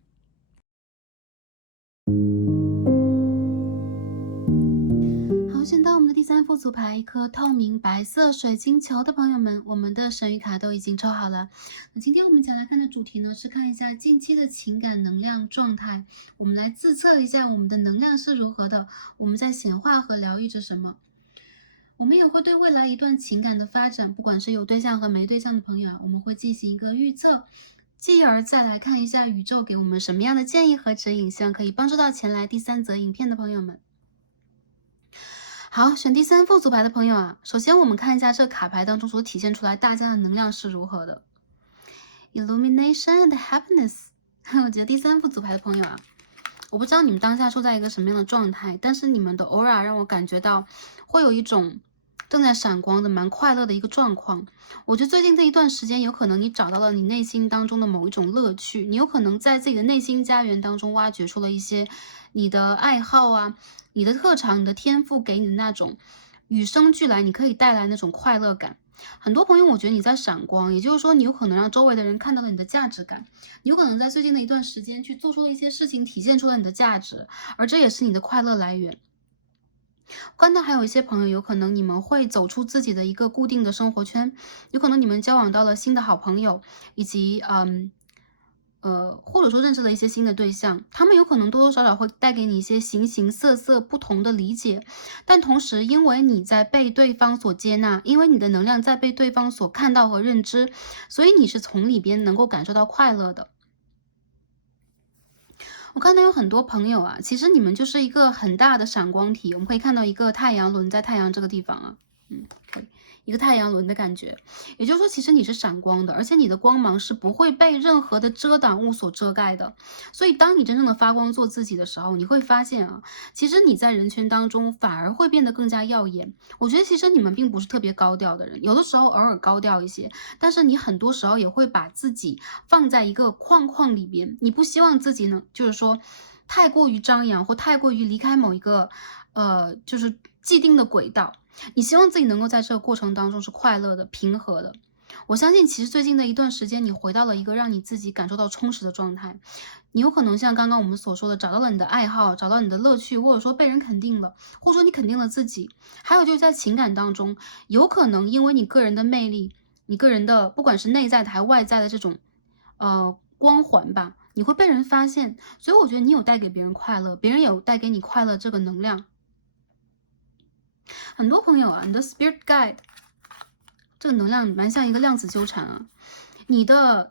选到我们的第3副组牌，一颗透明白色水晶球的朋友们，我们的神谕卡都已经抽好了。那今天我们讲来看的主题呢，是看一下近期的情感能量状态，我们来自测一下我们的能量是如何的，我们在显化和疗愈着什么。我们也会对未来一段情感的发展，不管是有对象和没对象的朋友我们会进行一个预测，继而再来看一下宇宙给我们什么样的建议和指引，希望可以帮助到前来第3则影片的朋友们。好，选第3副组牌的朋友首先我们看一下这卡牌当中所体现出来大家的能量是如何的。Illumination and happiness 我觉得第3副组牌的朋友我不知道你们当下处在一个什么样的状态，但是你们的 aura 让我感觉到会有一种正在闪光的蛮快乐的一个状况。我觉得最近这一段时间有可能你找到了你内心当中的某一种乐趣，你有可能在自己的内心家园当中挖掘出了一些你的爱好你的特长、你的天赋给你的那种与生俱来，你可以带来那种快乐感。很多朋友我觉得你在闪光，也就是说你有可能让周围的人看到了你的价值感，你有可能在最近的一段时间去做出了一些事情，体现出了你的价值，而这也是你的快乐来源。看到还有一些朋友，有可能你们会走出自己的一个固定的生活圈，有可能你们交往到了新的好朋友，以及或者说认识了一些新的对象，他们有可能多多少少会带给你一些形形色色不同的理解，但同时因为你在被对方所接纳，因为你的能量在被对方所看到和认知，所以你是从里边能够感受到快乐的。我看到有很多朋友其实你们就是一个很大的闪光体，我们可以看到一个太阳轮在太阳这个地方可以一个太阳轮的感觉，也就是说其实你是闪光的，而且你的光芒是不会被任何的遮挡物所遮盖的。所以当你真正的发光做自己的时候，你会发现其实你在人群当中反而会变得更加耀眼。我觉得其实你们并不是特别高调的人，有的时候偶尔高调一些，但是你很多时候也会把自己放在一个框里边，你不希望自己呢就是说太过于张扬或太过于离开某一个就是既定的轨道，你希望自己能够在这个过程当中是快乐的、平和的。我相信其实最近的一段时间，你回到了一个让你自己感受到充实的状态。你有可能像刚刚我们所说的，找到了你的爱好，找到你的乐趣，或者说被人肯定了，或者说你肯定了自己。还有就是在情感当中，有可能因为你个人的魅力，你个人的不管是内在的还是外在的这种光环吧，你会被人发现。所以我觉得你有带给别人快乐，别人有带给你快乐这个能量。很多朋友啊，你的 spirit guide 这个能量蛮像一个量子纠缠啊，你的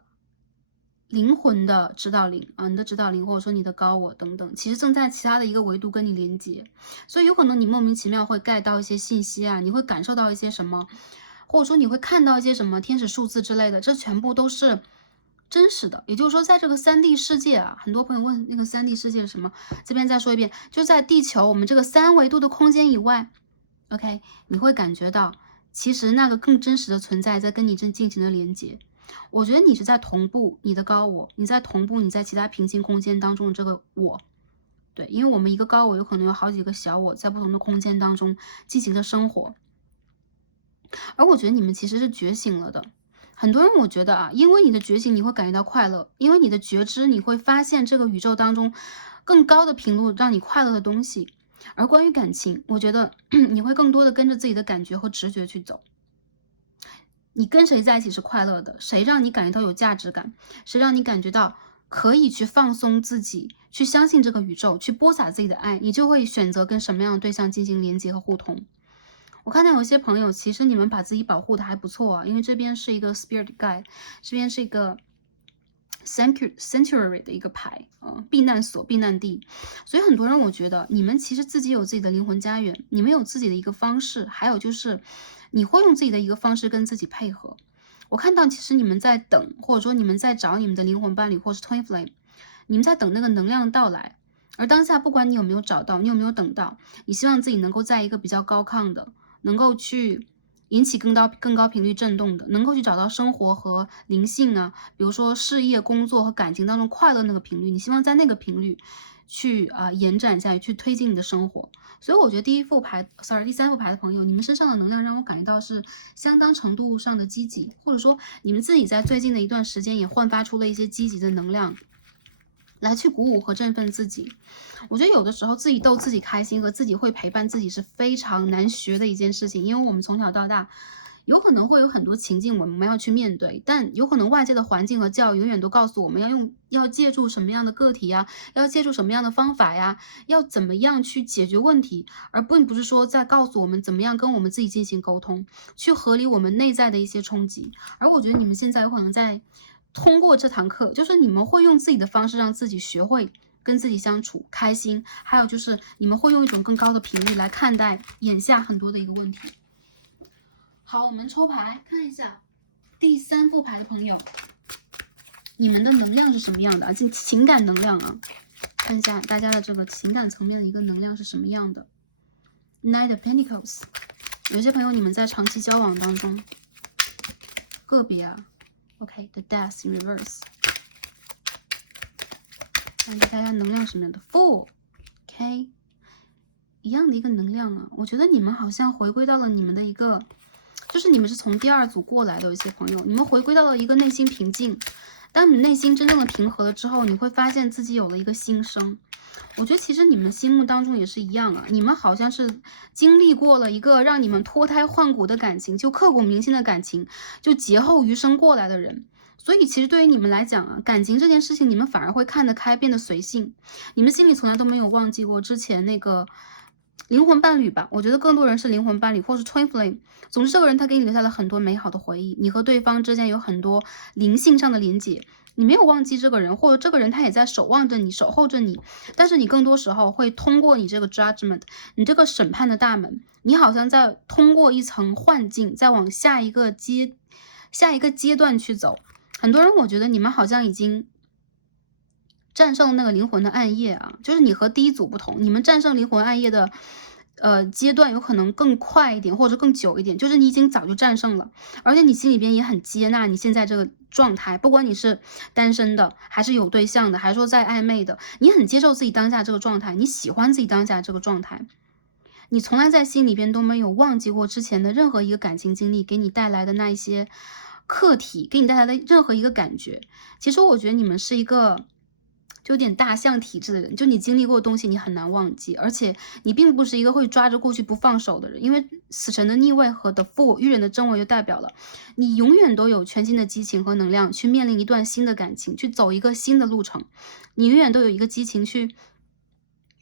灵魂的指导灵啊，你的指导灵或者说你的高我等等，其实正在其他的一个维度跟你连接，所以有可能你莫名其妙会 get 到一些信息啊，你会感受到一些什么，或者说你会看到一些什么天使数字之类的，这全部都是真实的。也就是说，在这个3D 世界啊，很多朋友问那个3D 世界是什么，这边再说一遍，就在地球我们这个3维度的空间以外 ，OK， 你会感觉到其实那个更真实的存在在跟你正进行的连接。我觉得你是在同步你的高我，你在同步你在其他平行空间当中的这个我。对，因为我们一个高我有可能有好几个小我在不同的空间当中进行着生活。而我觉得你们其实是觉醒了的。很多人我觉得啊，因为你的觉醒你会感觉到快乐，因为你的觉知你会发现这个宇宙当中更高的频率让你快乐的东西。而关于感情，我觉得你会更多的跟着自己的感觉和直觉去走。你跟谁在一起是快乐的，谁让你感觉到有价值感，谁让你感觉到可以去放松自己，去相信这个宇宙，去播撒自己的爱，你就会选择跟什么样的对象进行连接和互通。我看到有些朋友，其实你们把自己保护的还不错啊，因为这边是一个 spirit guide， 这边是一个 sanctuary 的一个牌，避难所、避难地。所以很多人我觉得你们其实自己有自己的灵魂家园，你们有自己的一个方式，还有就是你会用自己的一个方式跟自己配合。我看到其实你们在等，或者说你们在找你们的灵魂伴侣，或是 twin flame， 你们在等那个能量到来。而当下不管你有没有找到，你有没有等到，你希望自己能够在一个比较高亢的，能够去引起更高频率震动的，能够去找到生活和灵性啊，比如说事业、工作和感情当中快乐那个频率，你希望在那个频率去延展下去，去推进你的生活。所以我觉得第三副牌的朋友，你们身上的能量让我感觉到是相当程度上的积极，或者说你们自己在最近的一段时间也焕发出了一些积极的能量，来去鼓舞和振奋自己。我觉得有的时候自己逗自己开心和自己会陪伴自己是非常难学的一件事情，因为我们从小到大有可能会有很多情境我们要去面对，但有可能外界的环境和教育永远都告诉我们要借助什么样的个体呀，要借助什么样的方法呀，要怎么样去解决问题，而并不是说在告诉我们怎么样跟我们自己进行沟通，去合理我们内在的一些冲击。而我觉得你们现在有可能在通过这堂课，就是你们会用自己的方式让自己学会跟自己相处开心，还有就是你们会用一种更高的频率来看待眼下很多的一个问题。好，我们抽牌看一下第3副牌的朋友，你们的能量是什么样的啊？情感能量啊，看一下大家的这个情感层面的一个能量是什么样的。Knight of Pentacles， 有些朋友你们在长期交往当中，个别啊 ，OK，The Death in Reverse， 看一下大家能量什么样的 Fool，OK， 一样的一个能量啊，我觉得你们好像回归到了你们的一个。就是你们是从第2组过来的，有些朋友，你们回归到了一个内心平静。当你内心真正的平和了之后，你会发现自己有了一个新生。我觉得其实你们心目当中也是一样啊，你们好像是经历过了一个让你们脱胎换骨的感情，就刻骨铭心的感情，就劫后余生过来的人。所以其实对于你们来讲啊，感情这件事情，你们反而会看得开，变得随性。你们心里从来都没有忘记过之前那个灵魂伴侣吧，我觉得更多人是灵魂伴侣，或是 twin flame。总之，这个人他给你留下了很多美好的回忆，你和对方之间有很多灵性上的连接，你没有忘记这个人，或者这个人他也在守望着你，守候着你。但是你更多时候会通过你这个 judgment， 你这个审判的大门，你好像在通过一层幻境，再往下一个阶段去走。很多人我觉得你们好像已经战胜那个灵魂的暗夜啊，就是你和第1组不同，你们战胜灵魂暗夜的阶段有可能更快一点，或者更久一点，就是你已经早就战胜了，而且你心里边也很接纳你现在这个状态，不管你是单身的，还是有对象的，还是说在暧昧的，你很接受自己当下这个状态，你喜欢自己当下这个状态，你从来在心里边都没有忘记过之前的任何一个感情经历给你带来的那一些课题给你带来的任何一个感觉，其实我觉得你们是一个就有点大象体质的人，就你经历过的东西你很难忘记，而且你并不是一个会抓着过去不放手的人，因为死神的逆位和的负愚人的正位就代表了你永远都有全新的激情和能量去面临一段新的感情，去走一个新的路程，你永远都有一个激情去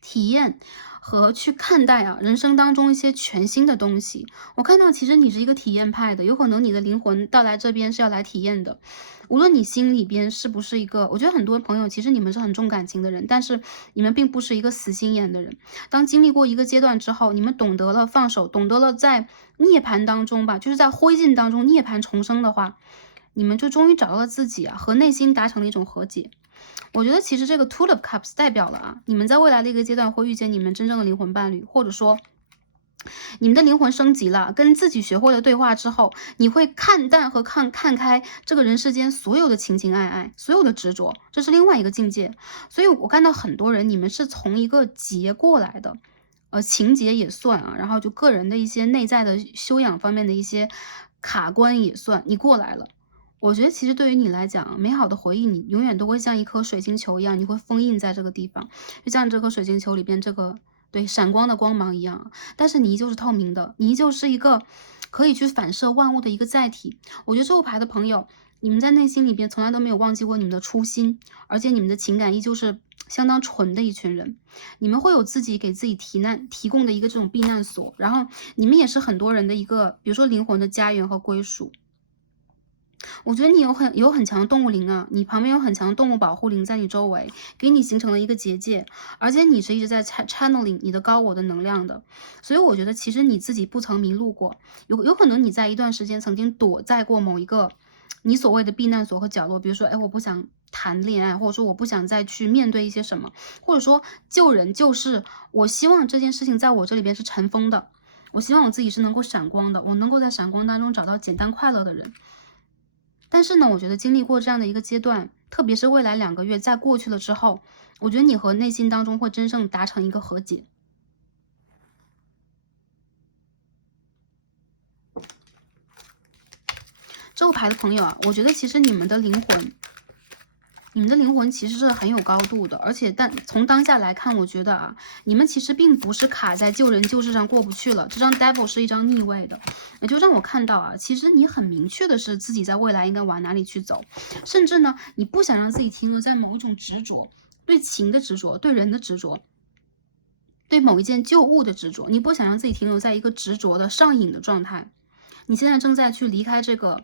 体验和去看待人生当中一些全新的东西。我看到其实你是一个体验派的，有可能你的灵魂到来这边是要来体验的。无论你心里边是不是一个，我觉得很多朋友其实你们是很重感情的人，但是你们并不是一个死心眼的人。当经历过一个阶段之后，你们懂得了放手，懂得了在涅槃当中吧，就是在灰烬当中涅槃重生的话，你们就终于找到了自己和内心达成了一种和解。我觉得其实这个 Two of Cups 代表了你们在未来的一个阶段会遇见你们真正的灵魂伴侣，或者说你们的灵魂升级了，跟自己学会了对话之后，你会看淡和看开这个人世间所有的情情爱爱，所有的执着，这是另外一个境界。所以我看到很多人，你们是从一个劫过来的，情节也算然后就个人的一些内在的修养方面的一些卡关也算，你过来了。我觉得其实对于你来讲，美好的回忆你永远都会像一颗水晶球一样，你会封印在这个地方，就像这颗水晶球里边这个对闪光的光芒一样。但是你依旧是透明的，你依旧是一个可以去反射万物的一个载体。我觉得这副牌的朋友，你们在内心里边从来都没有忘记过你们的初心，而且你们的情感依旧是相当纯的一群人。你们会有自己给自己提供的一个这种避难所，然后你们也是很多人的一个，比如说灵魂的家园和归属。我觉得你有很强的动物灵你旁边有很强的动物保护灵在你周围，给你形成了一个结界，而且你是一直在 channeling 你的高我的能量的，所以我觉得其实你自己不曾迷路过，有可能你在一段时间曾经躲在过某一个你所谓的避难所和角落，比如说，我不想谈恋爱，或者说我不想再去面对一些什么，或者说救人救世，我希望这件事情在我这里边是尘封的，我希望我自己是能够闪光的，我能够在闪光当中找到简单快乐的人。但是呢，我觉得经历过这样的一个阶段，特别是未来2个月在过去了之后，我觉得你和内心当中会真正达成一个和解。这副牌的朋友我觉得其实你们的灵魂其实是很有高度的，而且从当下来看，我觉得你们其实并不是卡在救人救世上过不去了。这张 Devil 是一张逆位的，也就让我看到其实你很明确的是自己在未来应该往哪里去走，甚至呢，你不想让自己停留在某一种执着，对情的执着，对人的执着，对某一件旧物的执着，你不想让自己停留在一个执着的上瘾的状态。你现在正在去离开这个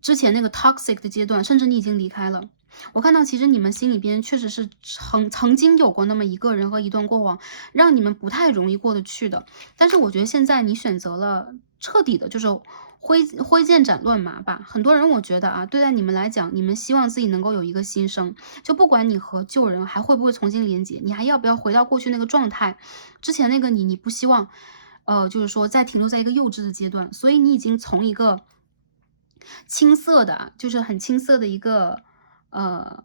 之前那个 toxic 的阶段，甚至你已经离开了。我看到其实你们心里边确实是曾经有过那么一个人和一段过往，让你们不太容易过得去的。但是我觉得现在你选择了彻底的，就是挥剑斩乱麻吧。很多人我觉得对待你们来讲，你们希望自己能够有一个新生，就不管你和旧人还会不会重新连接，你还要不要回到过去那个状态，之前那个你不希望就是说再停留在一个幼稚的阶段，所以你已经从一个青涩的就是很青涩的一个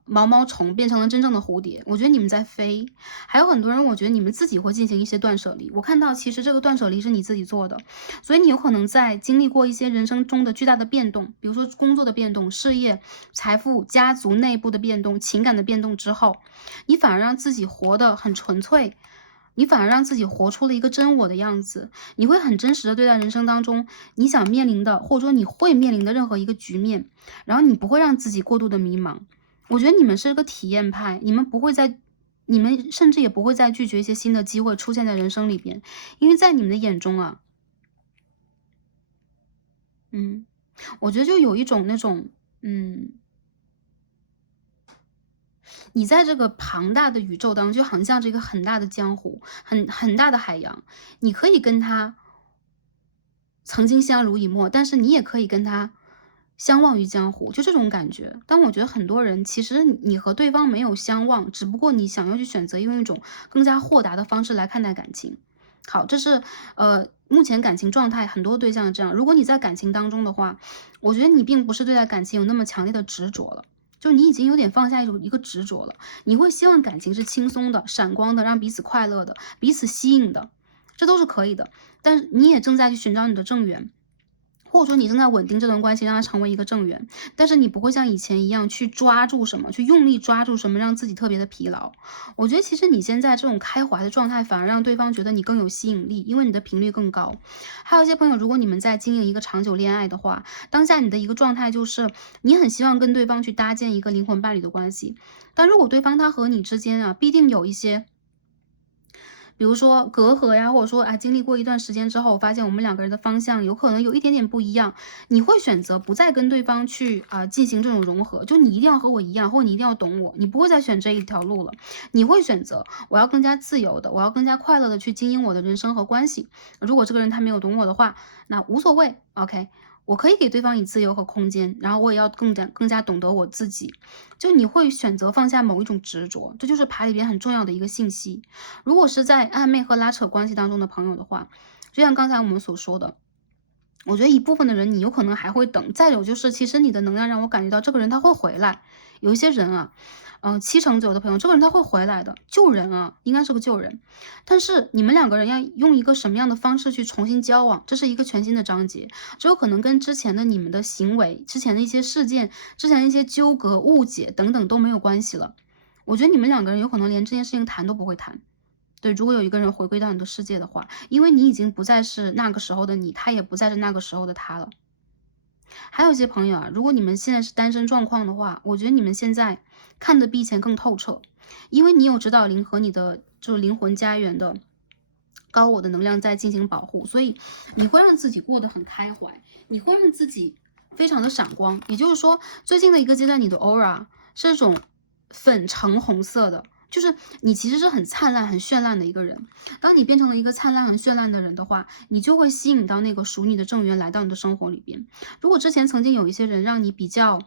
毛虫变成了真正的蝴蝶。我觉得你们在飞，还有很多人我觉得你们自己会进行一些断舍离。我看到其实这个断舍离是你自己做的，所以你有可能在经历过一些人生中的巨大的变动，比如说工作的变动、事业、财富、家族内部的变动、情感的变动之后，你反而让自己活得很纯粹，你反而让自己活出了一个真我的样子，你会很真实的对待人生当中你想面临的，或者说你会面临的任何一个局面，然后你不会让自己过度的迷茫。我觉得你们是个体验派，你们甚至也不会再拒绝一些新的机会出现在人生里边，因为在你们的眼中我觉得就有一种那种你在这个庞大的宇宙当中，就好像这个很大的江湖，很大的海洋，你可以跟他曾经相濡以沫，但是你也可以跟他相忘于江湖，就这种感觉。但我觉得很多人其实你和对方没有相忘，只不过你想要去选择用一种更加豁达的方式来看待感情。好，这是目前感情状态很多对象这样。如果你在感情当中的话，我觉得你并不是对待感情有那么强烈的执着了，就你已经有点放下一个执着了。你会希望感情是轻松的、闪光的，让彼此快乐的、彼此吸引的，这都是可以的。但是你也正在去寻找你的正缘。或者说你正在稳定这段关系，让它成为一个正缘，但是你不会像以前一样去抓住什么，去用力抓住什么，让自己特别的疲劳。我觉得其实你现在这种开怀的状态，反而让对方觉得你更有吸引力，因为你的频率更高。还有一些朋友，如果你们在经营一个长久恋爱的话，当下你的一个状态就是你很希望跟对方去搭建一个灵魂伴侣的关系，但如果对方他和你之间啊，必定有一些比如说隔阂呀，或者说经历过一段时间之后，我发现我们两个人的方向有可能有一点点不一样，你会选择不再跟对方去进行这种融合，就你一定要和我一样，或者你一定要懂我，你不会再选这一条路了，你会选择我要更加自由的，我要更加快乐的去经营我的人生和关系。如果这个人他没有懂我的话，那无所谓，OK。我可以给对方以自由和空间，然后我也要更加懂得我自己。就你会选择放下某一种执着，这就是牌里边很重要的一个信息。如果是在暧昧和拉扯关系当中的朋友的话，就像刚才我们所说的，我觉得一部分的人你有可能还会等，再有就是其实你的能量让我感觉到这个人他会回来。有一些人啊，7成左右的朋友，这个人他会回来的，救人啊，应该是个救人。但是你们两个人要用一个什么样的方式去重新交往，这是一个全新的章节，这有可能跟之前的你们的行为、之前的一些事件、之前的一些纠葛、误解等等都没有关系了。我觉得你们两个人有可能连这件事情谈都不会谈。对，如果有一个人回归到你的世界的话，因为你已经不再是那个时候的你，他也不再是那个时候的他了。还有一些朋友啊，如果你们现在是单身状况的话，我觉得你们现在看得比以前更透彻，因为你有指导灵和你的就是灵魂家园的高我的能量在进行保护，所以你会让自己过得很开怀，你会让自己非常的闪光。也就是说，最近的一个阶段，你的 aura 是这种粉橙红色的。就是你其实是很灿烂、很绚烂的一个人。当你变成了一个灿烂、很绚烂的人的话，你就会吸引到那个属你的正缘来到你的生活里边。如果之前曾经有一些人让你比较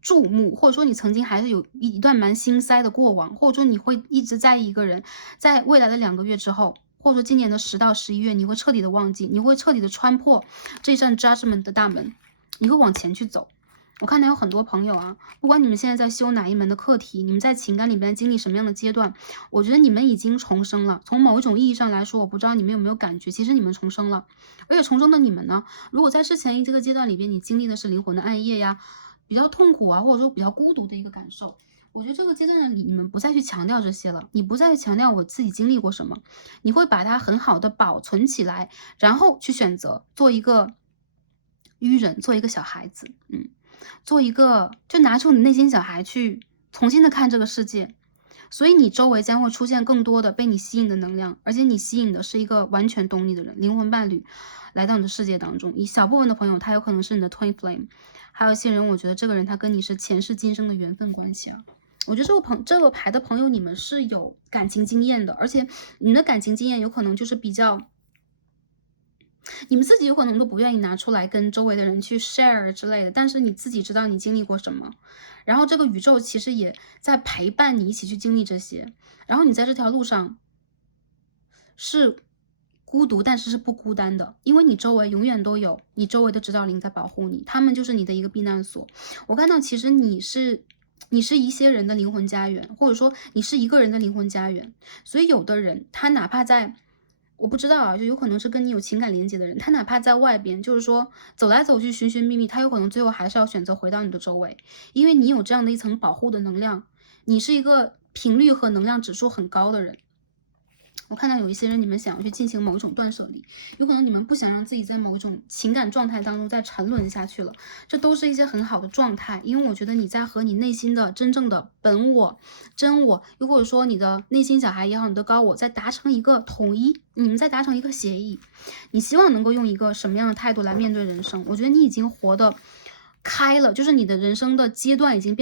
注目，或者说你曾经还是有一段蛮心塞的过往，或者说你会一直在意一个人，在未来的2个月之后，或者说今年的10到11月，你会彻底的忘记，你会彻底的穿破这扇 judgment 的大门，你会往前去走。我看到有很多朋友啊，不管你们现在在修哪一门的课题，你们在情感里边经历什么样的阶段，我觉得你们已经重生了。从某一种意义上来说，我不知道你们有没有感觉，其实你们重生了。而且重生的你们呢，如果在之前这个阶段里边，你经历的是灵魂的暗夜呀，比较痛苦啊，或者说比较孤独的一个感受，我觉得这个阶段里你们不再去强调这些了，你不再去强调我自己经历过什么，你会把它很好的保存起来，然后去选择做一个愚人，做一个小孩子，做一个就拿出你内心小孩去重新的看这个世界，所以你周围将会出现更多的被你吸引的能量，而且你吸引的是一个完全懂你的人，灵魂伴侣来到你的世界当中。一小部分的朋友，他有可能是你的 twin flame， 还有一些人，我觉得这个人他跟你是前世今生的缘分关系啊。我觉得这个牌的朋友，你们是有感情经验的，而且你的感情经验有可能就是比较。你们自己有可能都不愿意拿出来跟周围的人去 share 之类的，但是你自己知道你经历过什么，然后这个宇宙其实也在陪伴你一起去经历这些，然后你在这条路上是孤独，但是是不孤单的，因为你周围永远都有你周围的指导灵在保护你，他们就是你的一个避难所。我看到其实你是一些人的灵魂家园，或者说你是一个人的灵魂家园，所以有的人他哪怕在我不知道啊，就有可能是跟你有情感连接的人，他哪怕在外边，就是说走来走去寻寻觅觅，他有可能最后还是要选择回到你的周围，因为你有这样的一层保护的能量，你是一个频率和能量指数很高的人。我看到有一些人，你们想要去进行某一种断舍离，有可能你们不想让自己在某一种情感状态当中再沉沦下去了，这都是一些很好的状态，因为我觉得你在和你内心的真正的本我、真我，又或者说你的内心小孩也好，你的高我，在达成一个统一，你们在达成一个协议，你希望能够用一个什么样的态度来面对人生？我觉得你已经活得开了，就是你的人生的阶段已经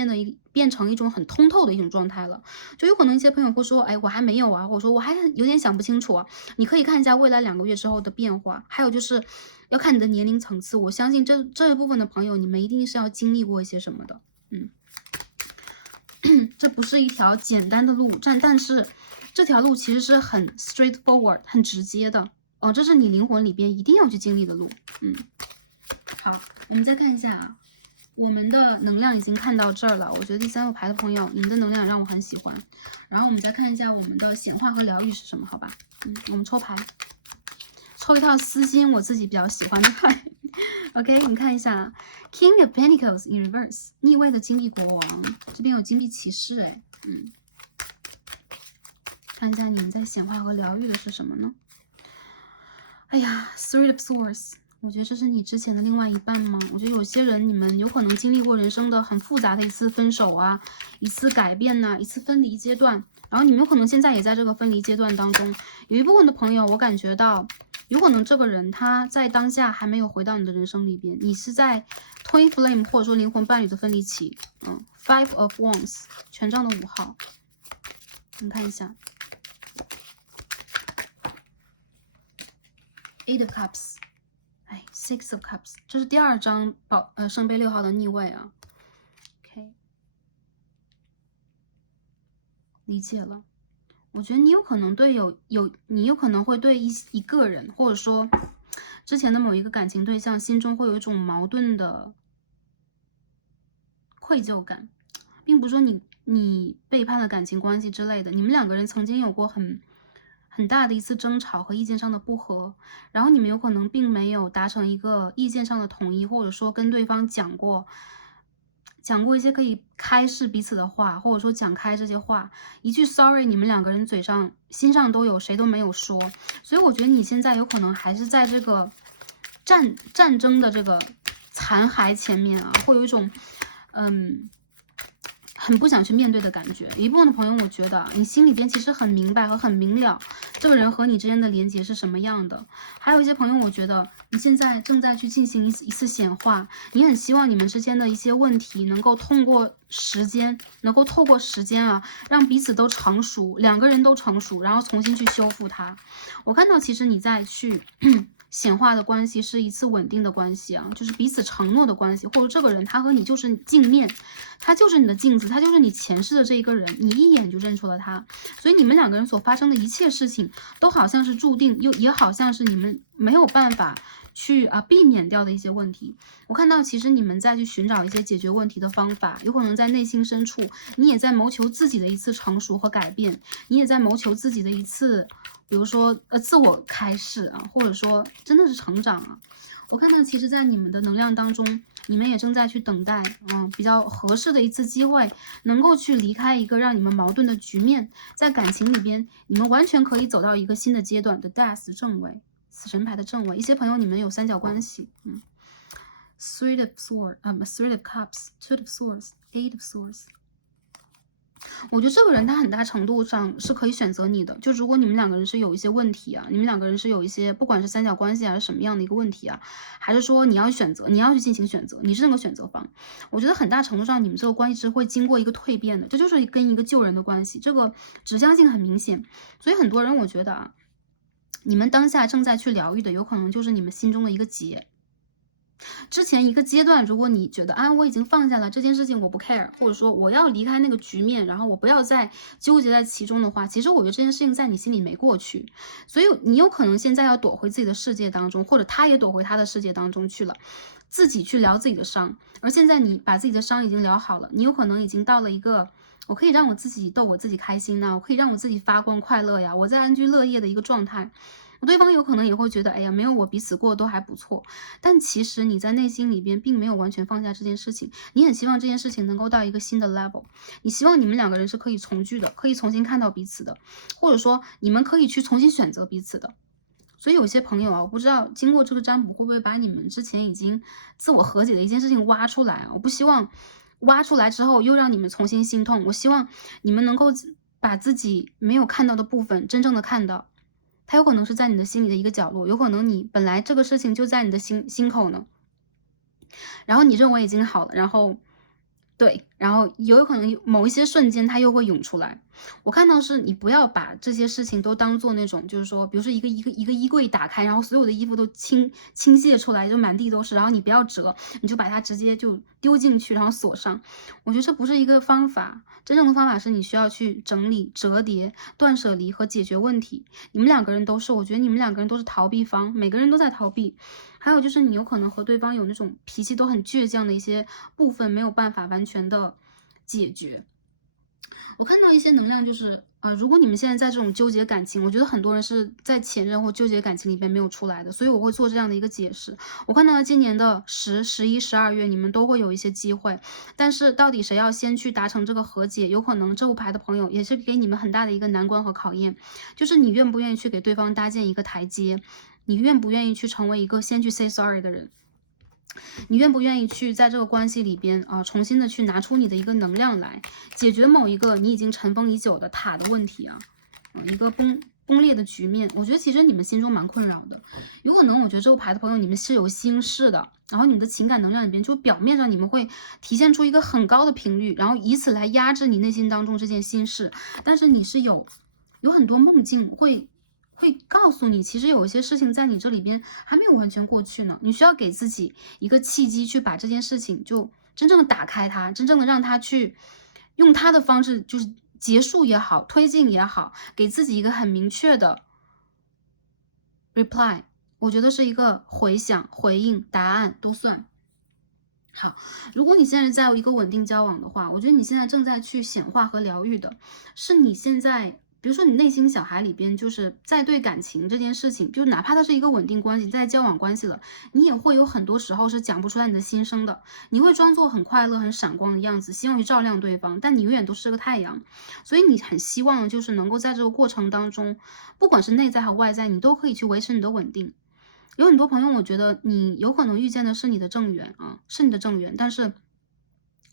变成一种很通透的一种状态了。就有可能一些朋友会说，哎，我还没有啊，或者说我还有点想不清楚啊。你可以看一下未来2个月之后的变化，还有就是要看你的年龄层次。我相信这一部分的朋友，你们一定是要经历过一些什么的，这不是一条简单的路，但是这条路其实是很 straightforward， 很直接的。这是你灵魂里边一定要去经历的路。好，我们再看一下啊。我们的能量已经看到这儿了，我觉得第3副牌的朋友，你们的能量让我很喜欢。然后我们再看一下我们的显化和疗愈是什么，好吧？我们抽牌，抽一套私心，我自己比较喜欢的牌。OK， 你看一下 King of Pentacles in reverse， 逆位的金币国王，这边有金币骑士，哎，看一下你们在显化和疗愈的是什么呢？哎呀 ，Three of Swords， 我觉得这是你之前的另外一半吗？我觉得有些人你们有可能经历过人生的很复杂的一次分手啊，一次改变呐、一次分离阶段，然后你们有可能现在也在这个分离阶段当中。有一部分的朋友，我感觉到有可能这个人他在当下还没有回到你的人生里边，你是在 Twin Flame 或者说灵魂伴侣的分离期。Five of Wands， 权杖的5号，你看一下。Eight of Cups， 哎 ，Six of Cups， 这是第2张圣杯6号的逆位啊。OK， 理解了。我觉得你有可能对你有可能会对一个人，或者说之前的某一个感情对象，心中会有一种矛盾的愧疚感，并不是说你背叛了感情关系之类的，你们2个人曾经有过很大的一次争吵和意见上的不合，然后你们有可能并没有达成一个意见上的统一，或者说跟对方讲过一些可以开示彼此的话，或者说讲开这些话，一句 sorry， 你们2个人嘴上心上都有，谁都没有说。所以我觉得你现在有可能还是在这个战争的这个残骸前面啊，会有一种很不想去面对的感觉。一部分的朋友，我觉得你心里边其实很明白和很明了，这个人和你之间的连接是什么样的。还有一些朋友，我觉得你现在正在去进行一次显化，你很希望你们之间的一些问题能够透过时间啊，让彼此都成熟，2个人都成熟，然后重新去修复它。我看到其实你在去显化的关系是一次稳定的关系啊，就是彼此承诺的关系，或者这个人他和你就是镜面，他就是你的镜子，他就是你前世的这一个人，你一眼就认出了他。所以你们2个人所发生的一切事情都好像是注定，也好像是你们没有办法去避免掉的一些问题。我看到其实你们在去寻找一些解决问题的方法，有可能在内心深处你也在谋求自己的一次成熟和改变，你也在谋求自己的一次比如说自我开示啊，或者说真的是成长啊。我看到其实在你们的能量当中，你们也正在去等待比较合适的一次机会，能够去离开一个让你们矛盾的局面，在感情里边你们完全可以走到一个新的阶段的 Death 正位，死神牌的正位。一些朋友你们有三角关系，Three of Swords，Three of Cups，Two of Swords，Eight of Swords。我觉得这个人他很大程度上是可以选择你的，就如果你们2个人是有一些问题啊，你们2个人是有一些不管是三角关系还是什么样的一个问题啊，还是说你要选择，你要去进行选择，你是那个选择方，我觉得很大程度上你们这个关系是会经过一个蜕变的，这就是跟一个旧人的关系，这个指向性很明显。所以很多人我觉得啊，你们当下正在去疗愈的有可能就是你们心中的一个结。之前一个阶段，如果你觉得我已经放下了这件事情，我不 care， 或者说我要离开那个局面，然后我不要再纠结在其中的话，其实我觉得这件事情在你心里没过去，所以你有可能现在要躲回自己的世界当中，或者他也躲回他的世界当中去了，自己去疗自己的伤。而现在你把自己的伤已经疗好了，你有可能已经到了一个我可以让我自己逗我自己开心呐，我可以让我自己发光快乐呀，我在安居乐业的一个状态。对方有可能也会觉得，哎呀，没有我彼此过得都还不错，但其实你在内心里边并没有完全放下这件事情，你很希望这件事情能够到一个新的 level， 你希望你们2个人是可以重聚的，可以重新看到彼此的，或者说你们可以去重新选择彼此的。所以有些朋友啊，我不知道经过这个占卜会不会把你们之前已经自我和解的一件事情挖出来啊，我不希望挖出来之后又让你们重新心痛，我希望你们能够把自己没有看到的部分真正的看到。它有可能是在你的心里的一个角落，有可能你本来这个事情就在你的心口呢，然后你认为已经好了，然后有可能某一些瞬间它又会涌出来。我看到是你不要把这些事情都当做那种，就是说，比如说一个衣柜打开，然后所有的衣服都倾泻出来，就满地都是，然后你不要折，你就把它直接就丢进去，然后锁上。我觉得这不是一个方法，真正的方法是你需要去整理、折叠、断舍离和解决问题。你们2个人都是，我觉得你们2个人都是逃避方，每个人都在逃避。还有就是你有可能和对方有那种脾气都很倔强的一些部分没有办法完全的解决。我看到一些能量，就是如果你们现在在这种纠结感情，我觉得很多人是在前任或纠结感情里边没有出来的，所以我会做这样的一个解释。我看到了今年的10、11、12月，你们都会有一些机会，但是到底谁要先去达成这个和解，有可能这副牌的朋友也是给你们很大的一个难关和考验，就是你愿不愿意去给对方搭建一个台阶，你愿不愿意去成为一个先去 say sorry 的人。你愿不愿意去在这个关系里边重新的去拿出你的一个能量来，解决某一个你已经尘封已久的塔的问题一个崩裂的局面。我觉得其实你们心中蛮困扰的，有可能我觉得这个牌的朋友你们是有心事的，然后你们的情感能量里边就表面上你们会体现出一个很高的频率，然后以此来压制你内心当中这件心事，但是你是有很多梦境会告诉你，其实有一些事情在你这里边还没有完全过去呢。你需要给自己一个契机，去把这件事情就真正的打开它，真正的让它去用它的方式，就是结束也好，推进也好，给自己一个很明确的 reply。我觉得是一个回响、回应、答案都算。好，如果你现在在一个稳定交往的话，我觉得你现在正在去显化和疗愈的，是你现在，比如说你内心小孩里边，就是在对感情这件事情，就哪怕它是一个稳定关系，在交往关系了，你也会有很多时候是讲不出来你的心声的，你会装作很快乐、很闪光的样子，希望去照亮对方，但你永远都是个太阳，所以你很希望就是能够在这个过程当中，不管是内在和外在，你都可以去维持你的稳定。有很多朋友，我觉得你有可能遇见的是你的正缘是你的正缘，但是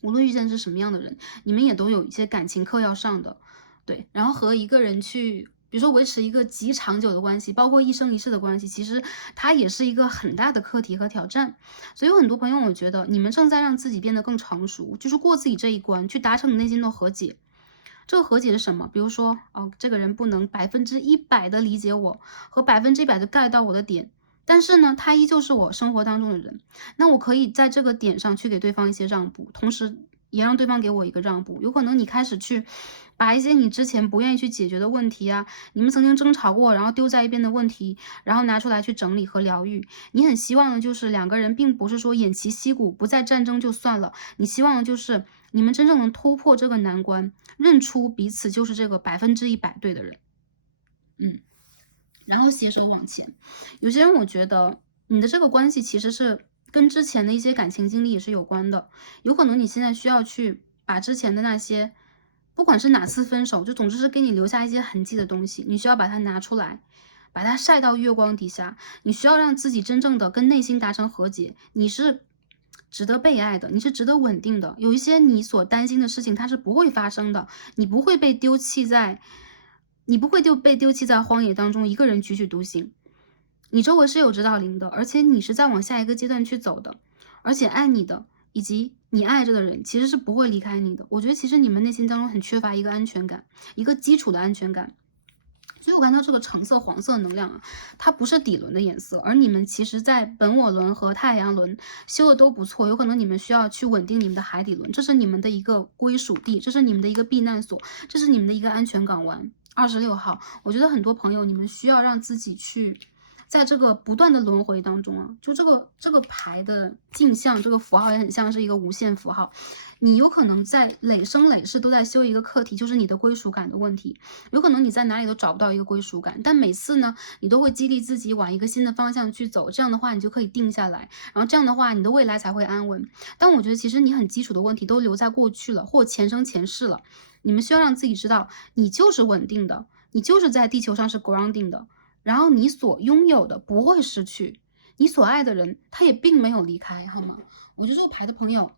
无论遇见的是什么样的人，你们也都有一些感情课要上的，对。然后和一个人去，比如说维持一个极长久的关系，包括一生一世的关系，其实它也是一个很大的课题和挑战。所以有很多朋友，我觉得你们正在让自己变得更成熟，就是过自己这一关，去达成你内心的和解。这个和解是什么？比如说，这个人不能100%的理解我，和100%的 get 到我的点，但是呢，他依旧是我生活当中的人。那我可以在这个点上去给对方一些让步，同时也让对方给我一个让步。有可能你开始去把一些你之前不愿意去解决的问题你们曾经争吵过，然后丢在一边的问题，然后拿出来去整理和疗愈。你很希望的就是两个人并不是说偃旗息鼓，不再战争就算了。你希望的就是你们真正能突破这个难关，认出彼此就是这个100%对的人。然后携手往前。有些人我觉得你的这个关系其实是跟之前的一些感情经历也是有关的，有可能你现在需要去把之前的那些，不管是哪次分手，就总之是给你留下一些痕迹的东西，你需要把它拿出来，把它晒到月光底下，你需要让自己真正的跟内心达成和解，你是值得被爱的，你是值得稳定的。有一些你所担心的事情，它是不会发生的，你不会被丢弃在荒野当中，一个人踽踽独行。你周围是有指导灵的，而且你是在往下一个阶段去走的，而且爱你的以及你爱着的人其实是不会离开你的。我觉得其实你们内心当中很缺乏一个安全感，一个基础的安全感。所以我看到这个橙色、黄色能量它不是底轮的颜色，而你们其实在本我轮和太阳轮修的都不错，有可能你们需要去稳定你们的海底轮，这是你们的一个归属地，这是你们的一个避难所，这是你们的一个安全港湾。26号，我觉得很多朋友你们需要让自己去在这个不断的轮回当中就这个牌的镜像，这个符号也很像是一个无限符号。你有可能在累生累世都在修一个课题，就是你的归属感的问题。有可能你在哪里都找不到一个归属感，但每次呢，你都会激励自己往一个新的方向去走。这样的话，你就可以定下来，然后这样的话，你的未来才会安稳。但我觉得其实你很基础的问题都留在过去了，或前生前世了。你们需要让自己知道，你就是稳定的，你就是在地球上是 grounding 的。然后你所拥有的不会失去，你所爱的人他也并没有离开，好吗？我觉得这个牌的朋友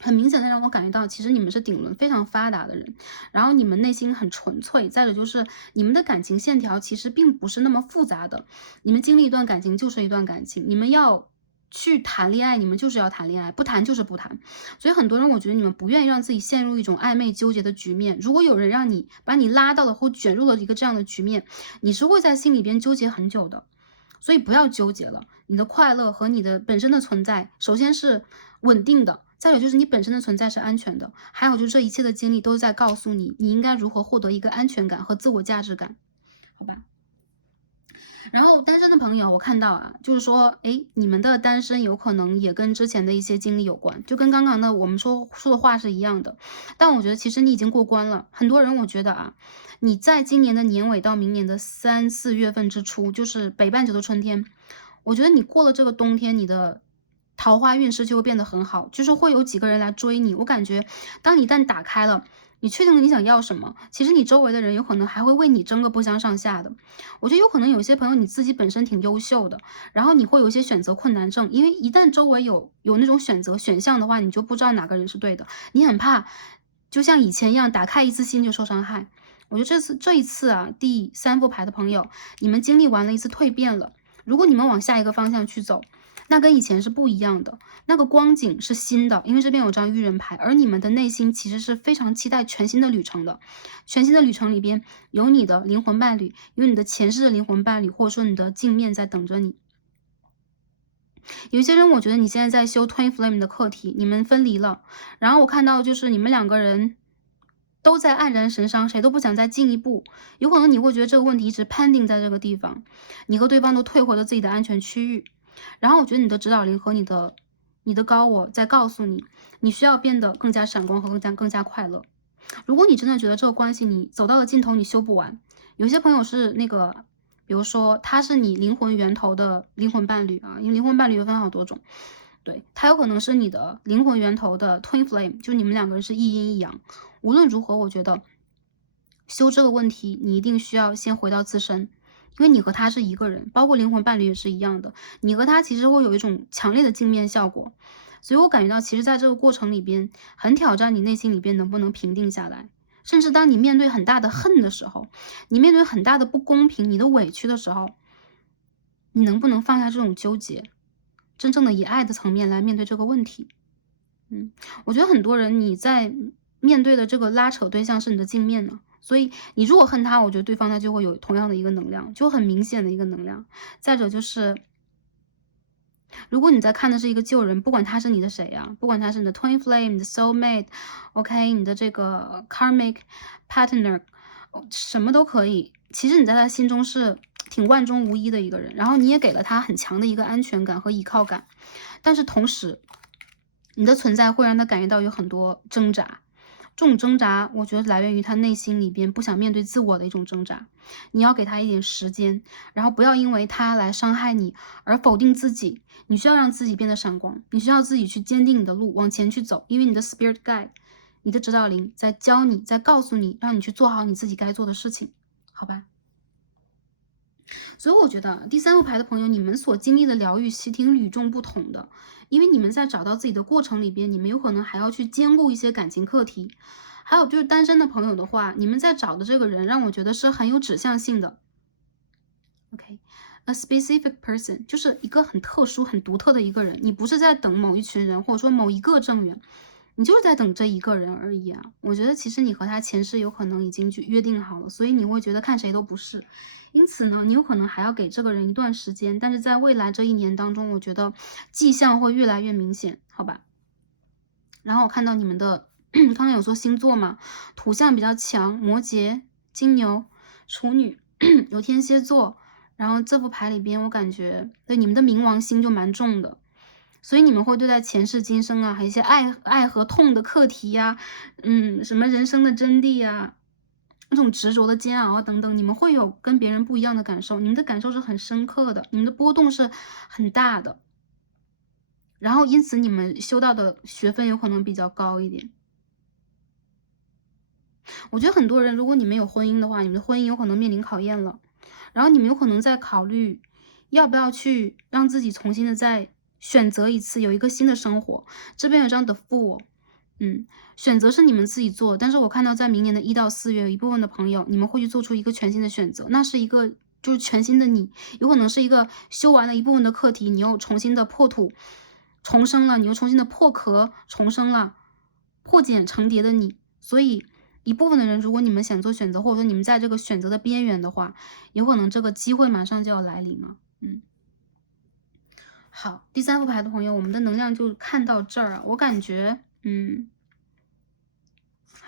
很明显的让我感觉到，其实你们是顶轮非常发达的人，然后你们内心很纯粹，再者就是你们的感情线条其实并不是那么复杂的，你们经历一段感情就是一段感情，你们要去谈恋爱，你们就是要谈恋爱，不谈就是不谈。所以很多人我觉得你们不愿意让自己陷入一种暧昧纠结的局面，如果有人让你把你拉到了或卷入了一个这样的局面，你是会在心里边纠结很久的。所以不要纠结了，你的快乐和你的本身的存在首先是稳定的，再有就是你本身的存在是安全的，还有就是这一切的经历都在告诉你，你应该如何获得一个安全感和自我价值感，好吧？然后单身的朋友，我看到啊，就是说，哎，你们的单身有可能也跟之前的一些经历有关，就跟刚刚的我们说的话是一样的。但我觉得其实你已经过关了。很多人我觉得啊，你在今年的年尾到明年的3、4月份之初，就是北半球的春天，我觉得你过了这个冬天，你的桃花运势就会变得很好，就是会有几个人来追你。我感觉，当你一旦打开了，你确定了你想要什么，其实你周围的人有可能还会为你争个不相上下的。我觉得有可能有些朋友你自己本身挺优秀的，然后你会有一些选择困难症，因为一旦周围有那种选项的话，你就不知道哪个人是对的，你很怕，就像以前一样，打开一次心就受伤害。我觉得这一次啊，第三副牌的朋友，你们经历完了一次蜕变了，如果你们往下一个方向去走，那跟以前是不一样的，那个光景是新的，因为这边有张愚人牌，而你们的内心其实是非常期待全新的旅程的。全新的旅程里边有你的灵魂伴侣，有你的前世的灵魂伴侣，或者说你的镜面在等着你。有些人，我觉得你现在在修 Twin Flame 的课题，你们分离了，然后我看到就是你们两个人都在黯然神伤，谁都不想再进一步。有可能你会觉得这个问题一直 pending 在这个地方，你和对方都退回了自己的安全区域。然后我觉得你的指导灵和你的高我在告诉你，你需要变得更加闪光和更加快乐。如果你真的觉得这个关系你走到了尽头，你修不完，有些朋友是那个，比如说他是你灵魂源头的灵魂伴侣啊，因为灵魂伴侣有分好多种，对，他有可能是你的灵魂源头的 twin flame，就你们两个人是一阴一阳。无论如何，我觉得修这个问题，你一定需要先回到自身，因为你和他是一个人，包括灵魂伴侣也是一样的，你和他其实会有一种强烈的镜面效果。所以我感觉到，其实在这个过程里边，很挑战你内心里边能不能平定下来。甚至当你面对很大的恨的时候，你面对很大的不公平、你的委屈的时候，你能不能放下这种纠结，真正的以爱的层面来面对这个问题？我觉得很多人你在面对的这个拉扯对象是你的镜面呢，所以你如果恨他，我觉得对方他就会有同样的一个能量，就很明显的一个能量。再者就是，如果你在看的是一个旧人，不管他是你的谁呀，不管他是你的 twin flame、你的 soul mate，OK，你的这个 karmic partner，什么都可以。其实你在他心中是挺万中无一的一个人，然后你也给了他很强的一个安全感和依靠感，但是同时，你的存在会让他感觉到有很多挣扎。这种挣扎，我觉得来源于他内心里边不想面对自我的一种挣扎。你要给他一点时间，然后不要因为他来伤害你而否定自己。你需要让自己变得闪光，你需要自己去坚定你的路，往前去走。因为你的 spirit guide，你的指导灵在教你，在告诉你，让你去做好你自己该做的事情，好吧？所以我觉得第三副牌的朋友，你们所经历的疗愈其实挺与众不同的，因为你们在找到自己的过程里边，你们有可能还要去兼顾一些感情课题。还有就是单身的朋友的话，你们在找的这个人让我觉得是很有指向性的。OK，a specific person 就是一个很特殊、很独特的一个人。你不是在等某一群人，或者说某一个正缘，你就是在等这一个人而已啊。我觉得其实你和他前世有可能已经去约定好了，所以你会觉得看谁都不是。因此呢，你有可能还要给这个人一段时间，但是在未来这一年当中，我觉得迹象会越来越明显，好吧？然后我看到你们的刚才有说星座嘛，土象比较强，摩羯、金牛、处女，有天蝎座。然后这副牌里边，我感觉对你们的冥王星就蛮重的，所以你们会对待前世今生啊，还有一些爱和痛的课题呀，什么人生的真谛呀，那种执着的煎熬等等，你们会有跟别人不一样的感受，你们的感受是很深刻的，你们的波动是很大的，然后因此你们修到的学分有可能比较高一点。我觉得很多人，如果你们有婚姻的话，你们的婚姻有可能面临考验了，然后你们有可能在考虑要不要去让自己重新的再选择一次，有一个新的生活。这边有张的 Fool，选择是你们自己做，但是我看到在明年的1到4月，有一部分的朋友，你们会去做出一个全新的选择，那是一个就是全新的你，有可能是一个修完了一部分的课题，你又重新的破土重生了，你又重新的破壳重生了，破茧成蝶的你。所以一部分的人，如果你们想做选择，或者说你们在这个选择的边缘的话，有可能这个机会马上就要来临了。好，第三副牌的朋友，我们的能量就看到这儿啊，我感觉，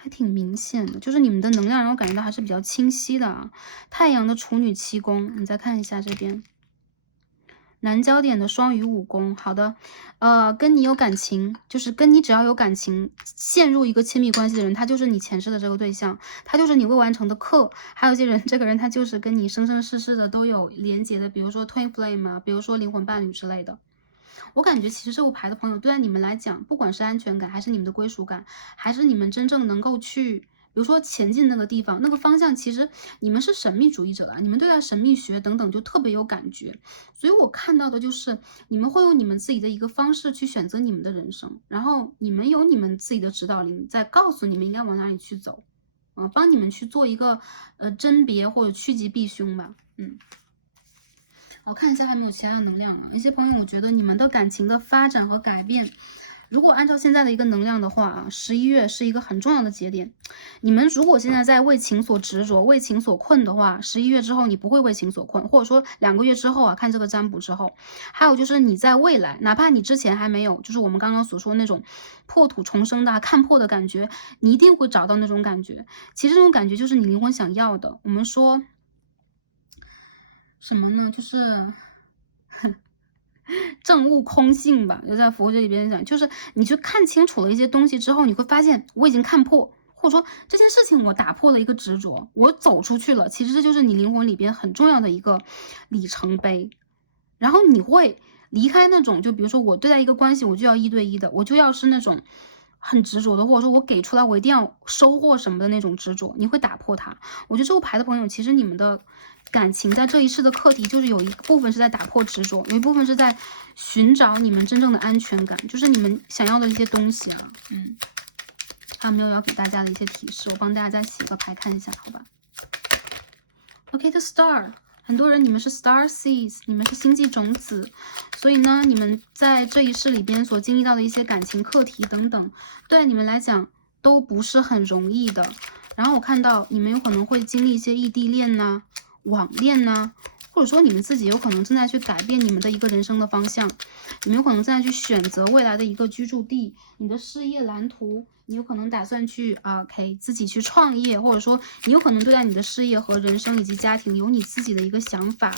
还挺明显的，就是你们的能量让我感觉到还是比较清晰的啊。太阳的处女7宫，你再看一下这边。南焦点的双鱼5宫，好的，跟你有感情，就是跟你只要有感情，陷入一个亲密关系的人，他就是你前世的这个对象，他就是你未完成的课。还有一些人，这个人他就是跟你生生世世的都有连结的，比如说 twin flame 啊，比如说灵魂伴侣之类的。我感觉其实这副牌的朋友，对待你们来讲，不管是安全感，还是你们的归属感，还是你们真正能够去，比如说前进那个地方，那个方向，其实你们是神秘主义者啊，你们对待神秘学等等就特别有感觉。所以我看到的就是你们会用你们自己的一个方式去选择你们的人生，然后你们有你们自己的指导灵在告诉你们应该往哪里去走，帮你们去做一个甄别或者趋吉避凶吧，我看一下还有没有其他的能量啊？一些朋友，我觉得你们的感情的发展和改变，如果按照现在的一个能量的话啊，11月是一个很重要的节点。你们如果现在在为情所执着、为情所困的话，11月之后你不会为情所困，或者说2个月之后啊，看这个占卜之后，还有就是你在未来，哪怕你之前还没有，就是我们刚刚所说那种破土重生的、看破的感觉，你一定会找到那种感觉。其实这种感觉就是你灵魂想要的。我们说什么呢？就是正悟空性吧，就在佛学里边讲，就是你去看清楚了一些东西之后，你会发现我已经看破，或者说这件事情我打破了一个执着，我走出去了。其实这就是你灵魂里边很重要的一个里程碑。然后你会离开那种，就比如说我对待一个关系，我就要1对1的，我就要是那种很执着的，或者说我给出来我一定要收获什么的那种执着，你会打破它。我觉得这副牌的朋友，其实你们的感情在这一世的课题，就是有一部分是在打破执着，有一部分是在寻找你们真正的安全感，就是你们想要的一些东西啊。还有没有要给大家的一些提示？我帮大家再洗个牌看一下，好吧 ？OK，The Star。很多人你们是 Star Seeds， 你们是星际种子，所以呢，你们在这一世里边所经历到的一些感情课题等等，对你们来讲都不是很容易的。然后我看到你们有可能会经历一些异地恋呐、网恋呐，或者说你们自己有可能正在去改变你们的一个人生的方向，你们有可能正在去选择未来的一个居住地，你的事业蓝图。你有可能打算去自己去创业，或者说你有可能对待你的事业和人生以及家庭有你自己的一个想法。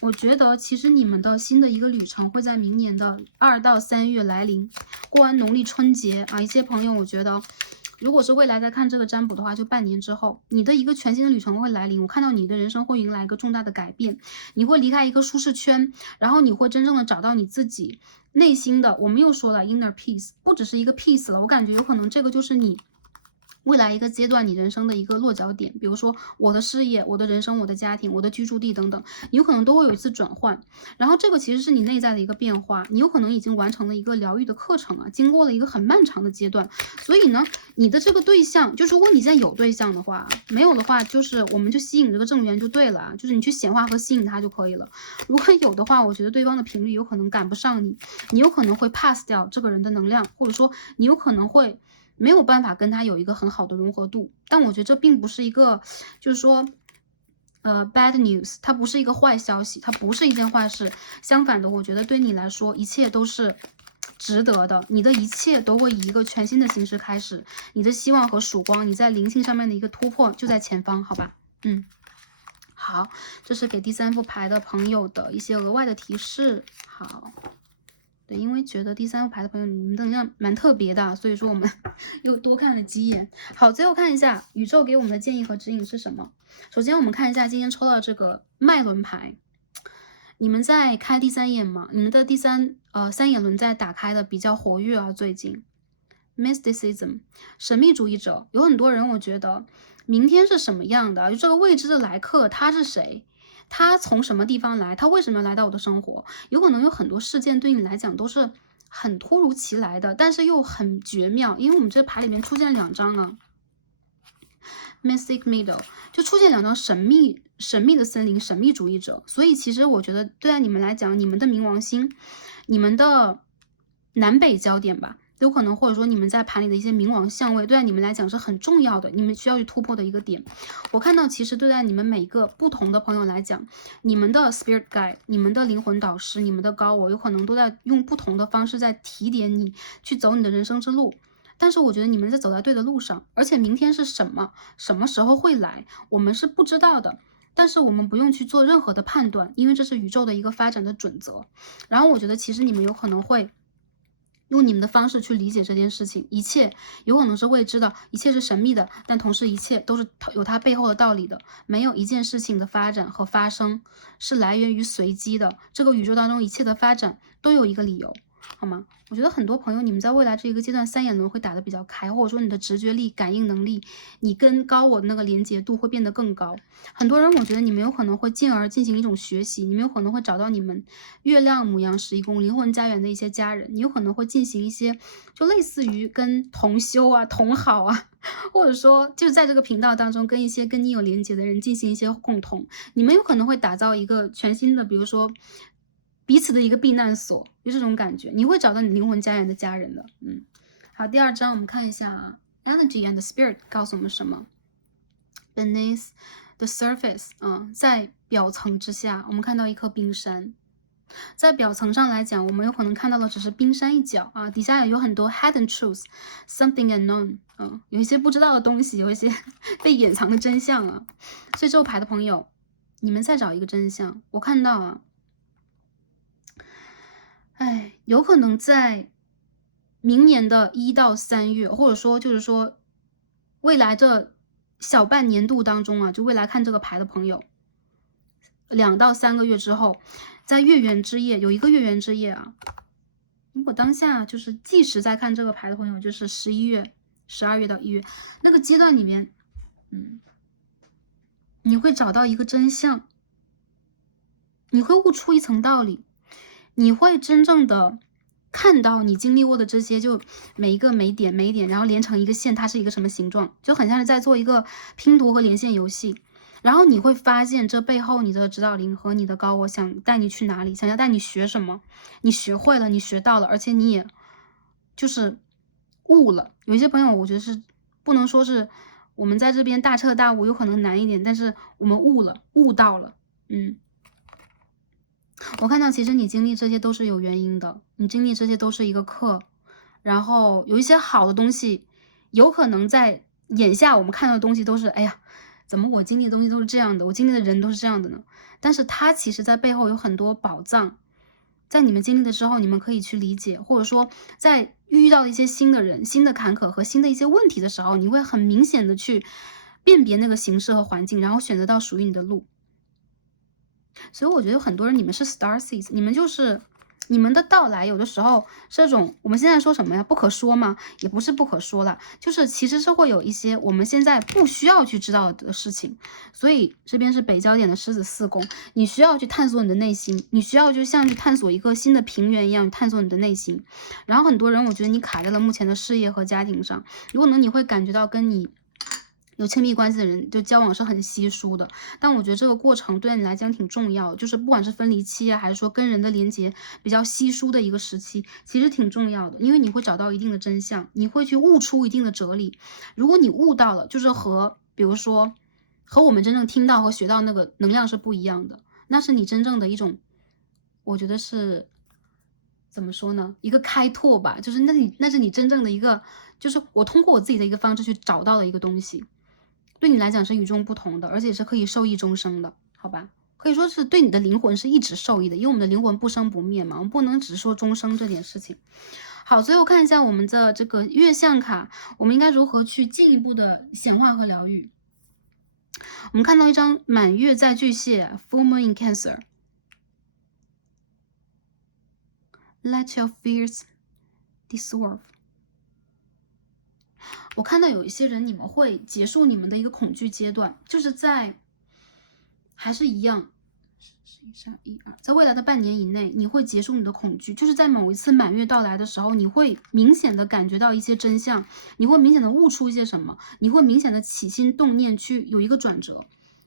我觉得其实你们的新的一个旅程会在明年的2到3月来临，过完农历春节啊，一些朋友我觉得如果是未来在看这个占卜的话，就半年之后，你的一个全新的旅程会来临。我看到你的人生会迎来一个重大的改变，你会离开一个舒适圈，然后你会真正的找到你自己内心的。我们又说了 inner peace， 不只是一个 peace 了，我感觉有可能这个就是你未来一个阶段你人生的一个落脚点，比如说我的事业、我的人生、我的家庭、我的居住地等等，你有可能都会有一次转换。然后这个其实是你内在的一个变化，你有可能已经完成了一个疗愈的课程啊，经过了一个很漫长的阶段。所以呢，你的这个对象，就如果你现在有对象的话，没有的话，就是我们就吸引这个正缘就对了，就是你去显化和吸引他就可以了。如果有的话，我觉得对方的频率有可能赶不上你，你有可能会 pass 掉这个人的能量，或者说你有可能会没有办法跟他有一个很好的融合度。但我觉得这并不是一个，就是说bad news， 它不是一个坏消息，它不是一件坏事。相反的，我觉得对你来说，一切都是值得的。你的一切都会以一个全新的形式开始，你的希望和曙光，你在灵性上面的一个突破就在前方，好吧？好，这是给第3副牌的朋友的一些额外的提示。好。对，因为觉得第3副牌的朋友，你们能量蛮特别的，所以说我们又多看了几眼。好，最后看一下宇宙给我们的建议和指引是什么。首先，我们看一下今天抽到这个脉轮牌，你们在开第3眼吗？你们的3眼轮在打开的比较活跃啊，最近。Mysticism， 神秘主义者，有很多人我觉得明天是什么样的，就这个未知的来客他是谁？他从什么地方来？他为什么要来到我的生活？有可能有很多事件对你来讲都是很突如其来的，但是又很绝妙。因为我们这个牌里面出现2张啊 ，Mystic Middle， 就出现2张神秘的森林，神秘主义者。所以其实我觉得对待你们来讲，你们的冥王星，你们的南北焦点吧。有可能或者说你们在盘里的一些冥王相位，对待你们来讲是很重要的，你们需要去突破的一个点。我看到其实对待你们每一个不同的朋友来讲，你们的 spirit guide， 你们的灵魂导师，你们的高我，有可能都在用不同的方式在提点你去走你的人生之路。但是我觉得你们在走在对的路上，而且明天是什么，什么时候会来，我们是不知道的。但是我们不用去做任何的判断，因为这是宇宙的一个发展的准则。然后我觉得其实你们有可能会用你们的方式去理解这件事情，一切有可能是未知的，一切是神秘的，但同时一切都是有它背后的道理的。没有一件事情的发展和发生是来源于随机的，这个宇宙当中一切的发展都有一个理由。好吗？我觉得很多朋友，你们在未来这一个阶段三眼轮会打得比较开，或者说你的直觉力、感应能力，你跟高我的那个连接度会变得更高。很多人，我觉得你们有可能会进而进行一种学习，你们有可能会找到你们月亮、母羊、十一宫、灵魂家园的一些家人，你有可能会进行一些就类似于跟同修啊、同好啊，或者说就是在这个频道当中跟一些跟你有连接的人进行一些共同，你们有可能会打造一个全新的，比如说彼此的一个避难所，就这种感觉，你会找到你灵魂家园的家人的。好，第二章我们看一下啊 ，Energy and Spirit 告诉我们什么 ？Beneath the surface，在表层之下，我们看到一颗冰山。在表层上来讲，我们有可能看到的只是冰山一角啊，底下有很多 hidden truths，something unknown，有一些不知道的东西，有一些被隐藏的真相啊。所以这副牌的朋友，你们再找一个真相，我看到啊。有可能在明年的1到3月，或者说就是说未来这小半年度当中啊，就未来看这个牌的朋友，2到3个月之后，在月圆之夜有一个月圆之夜啊。如果当下就是计时在看这个牌的朋友，就是11月、12月到1月那个阶段里面，你会找到一个真相，你会悟出一层道理。你会真正的看到你经历过的这些，就每一个每一点，然后连成一个线，它是一个什么形状，就很像是在做一个拼图和连线游戏。然后你会发现这背后你的指导灵和你的高我想带你去哪里，想要带你学什么，你学会了，你学到了，而且你也就是悟了。有一些朋友我觉得是不能说是我们在这边大彻大悟，有可能难一点，但是我们悟了，悟到了。我看到其实你经历这些都是有原因的，你经历这些都是一个课，然后有一些好的东西，有可能在眼下我们看到的东西都是，哎呀，怎么我经历的东西都是这样的，我经历的人都是这样的呢？但是它其实在背后有很多宝藏，在你们经历的之后，你们可以去理解，或者说在遇到一些新的人、新的坎坷和新的一些问题的时候，你会很明显的去辨别那个形式和环境，然后选择到属于你的路。所以我觉得很多人你们是 star seeds， 你们就是你们的到来有的时候这种我们现在说什么呀？不可说吗？也不是不可说了，就是其实是会有一些我们现在不需要去知道的事情。所以这边是北焦点的狮子4宫，你需要去探索你的内心，你需要就像去探索一个新的平原一样探索你的内心。然后很多人我觉得你卡在了目前的事业和家庭上，有可能你会感觉到跟你有亲密关系的人就交往是很稀疏的，但我觉得这个过程对你来讲挺重要的，就是不管是分离期啊，还是说跟人的连接比较稀疏的一个时期，其实挺重要的，因为你会找到一定的真相，你会去悟出一定的哲理。如果你悟到了，就是比如说和我们真正听到和学到那个能量是不一样的，那是你真正的一种，我觉得是怎么说呢？一个开拓吧，就是那是你真正的一个，就是我通过我自己的一个方式去找到的一个东西。对你来讲是与众不同的，而且是可以受益终生的，好吧？可以说是对你的灵魂是一直受益的，因为我们的灵魂不生不灭嘛，我们不能只说终生这件事情。好，最后看一下我们的这个月相卡，我们应该如何去进一步的显化和疗愈？我们看到一张满月在巨蟹 ，Full Moon in Cancer。Let your fears dissolve。我看到有一些人，你们会结束你们的一个恐惧阶段，就是还是一样在未来的半年以内，你会结束你的恐惧，就是在某一次满月到来的时候，你会明显的感觉到一些真相，你会明显的悟出一些什么，你会明显的起心动念去有一个转折。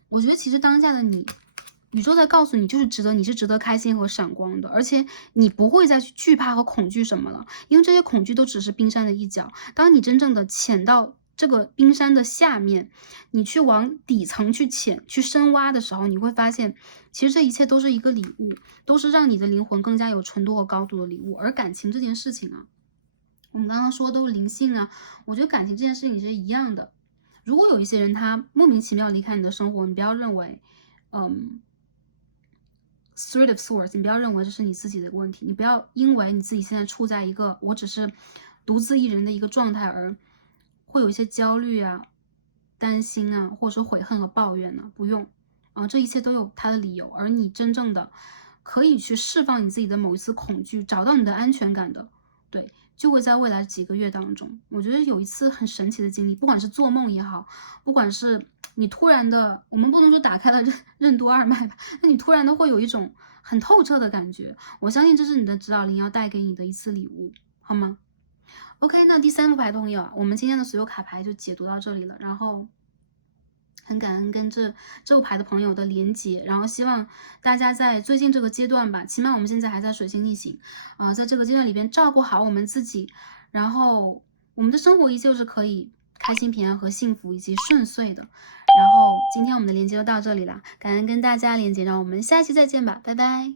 我觉得其实当下的你，宇宙在告诉你，你是值得开心和闪光的，而且你不会再去惧怕和恐惧什么了，因为这些恐惧都只是冰山的一角。当你真正的潜到这个冰山的下面，你去往底层去潜、去深挖的时候，你会发现，其实这一切都是一个礼物，都是让你的灵魂更加有纯度和高度的礼物。而感情这件事情啊，我们刚刚说都是灵性啊，我觉得感情这件事情是一样的。如果有一些人他莫名其妙离开你的生活，你不要认为Three of Swords，你不要认为这是你自己的问题，你不要因为你自己现在处在一个我只是独自一人的一个状态而会有一些焦虑啊、担心啊，或者说悔恨和抱怨呢、不用这一切都有它的理由，而你真正的可以去释放你自己的某一次恐惧，找到你的安全感的，对，就会在未来几个月当中，我觉得有一次很神奇的经历，不管是做梦也好，不管是你突然的，我们不能说打开了任督二脉吧，那你突然的会有一种很透彻的感觉，我相信这是你的指导灵要带给你的一次礼物，好吗？OK，那第3副牌的朋友啊，我们今天的所有卡牌就解读到这里了，然后很感恩跟这副牌的朋友的连接，然后希望大家在最近这个阶段吧，起码我们现在还在水星逆行在这个阶段里边照顾好我们自己，然后我们的生活依旧是可以开心、平安和幸福以及顺遂的。然后今天我们的连接就到这里啦，感恩跟大家连接，让我们下期再见吧，拜拜。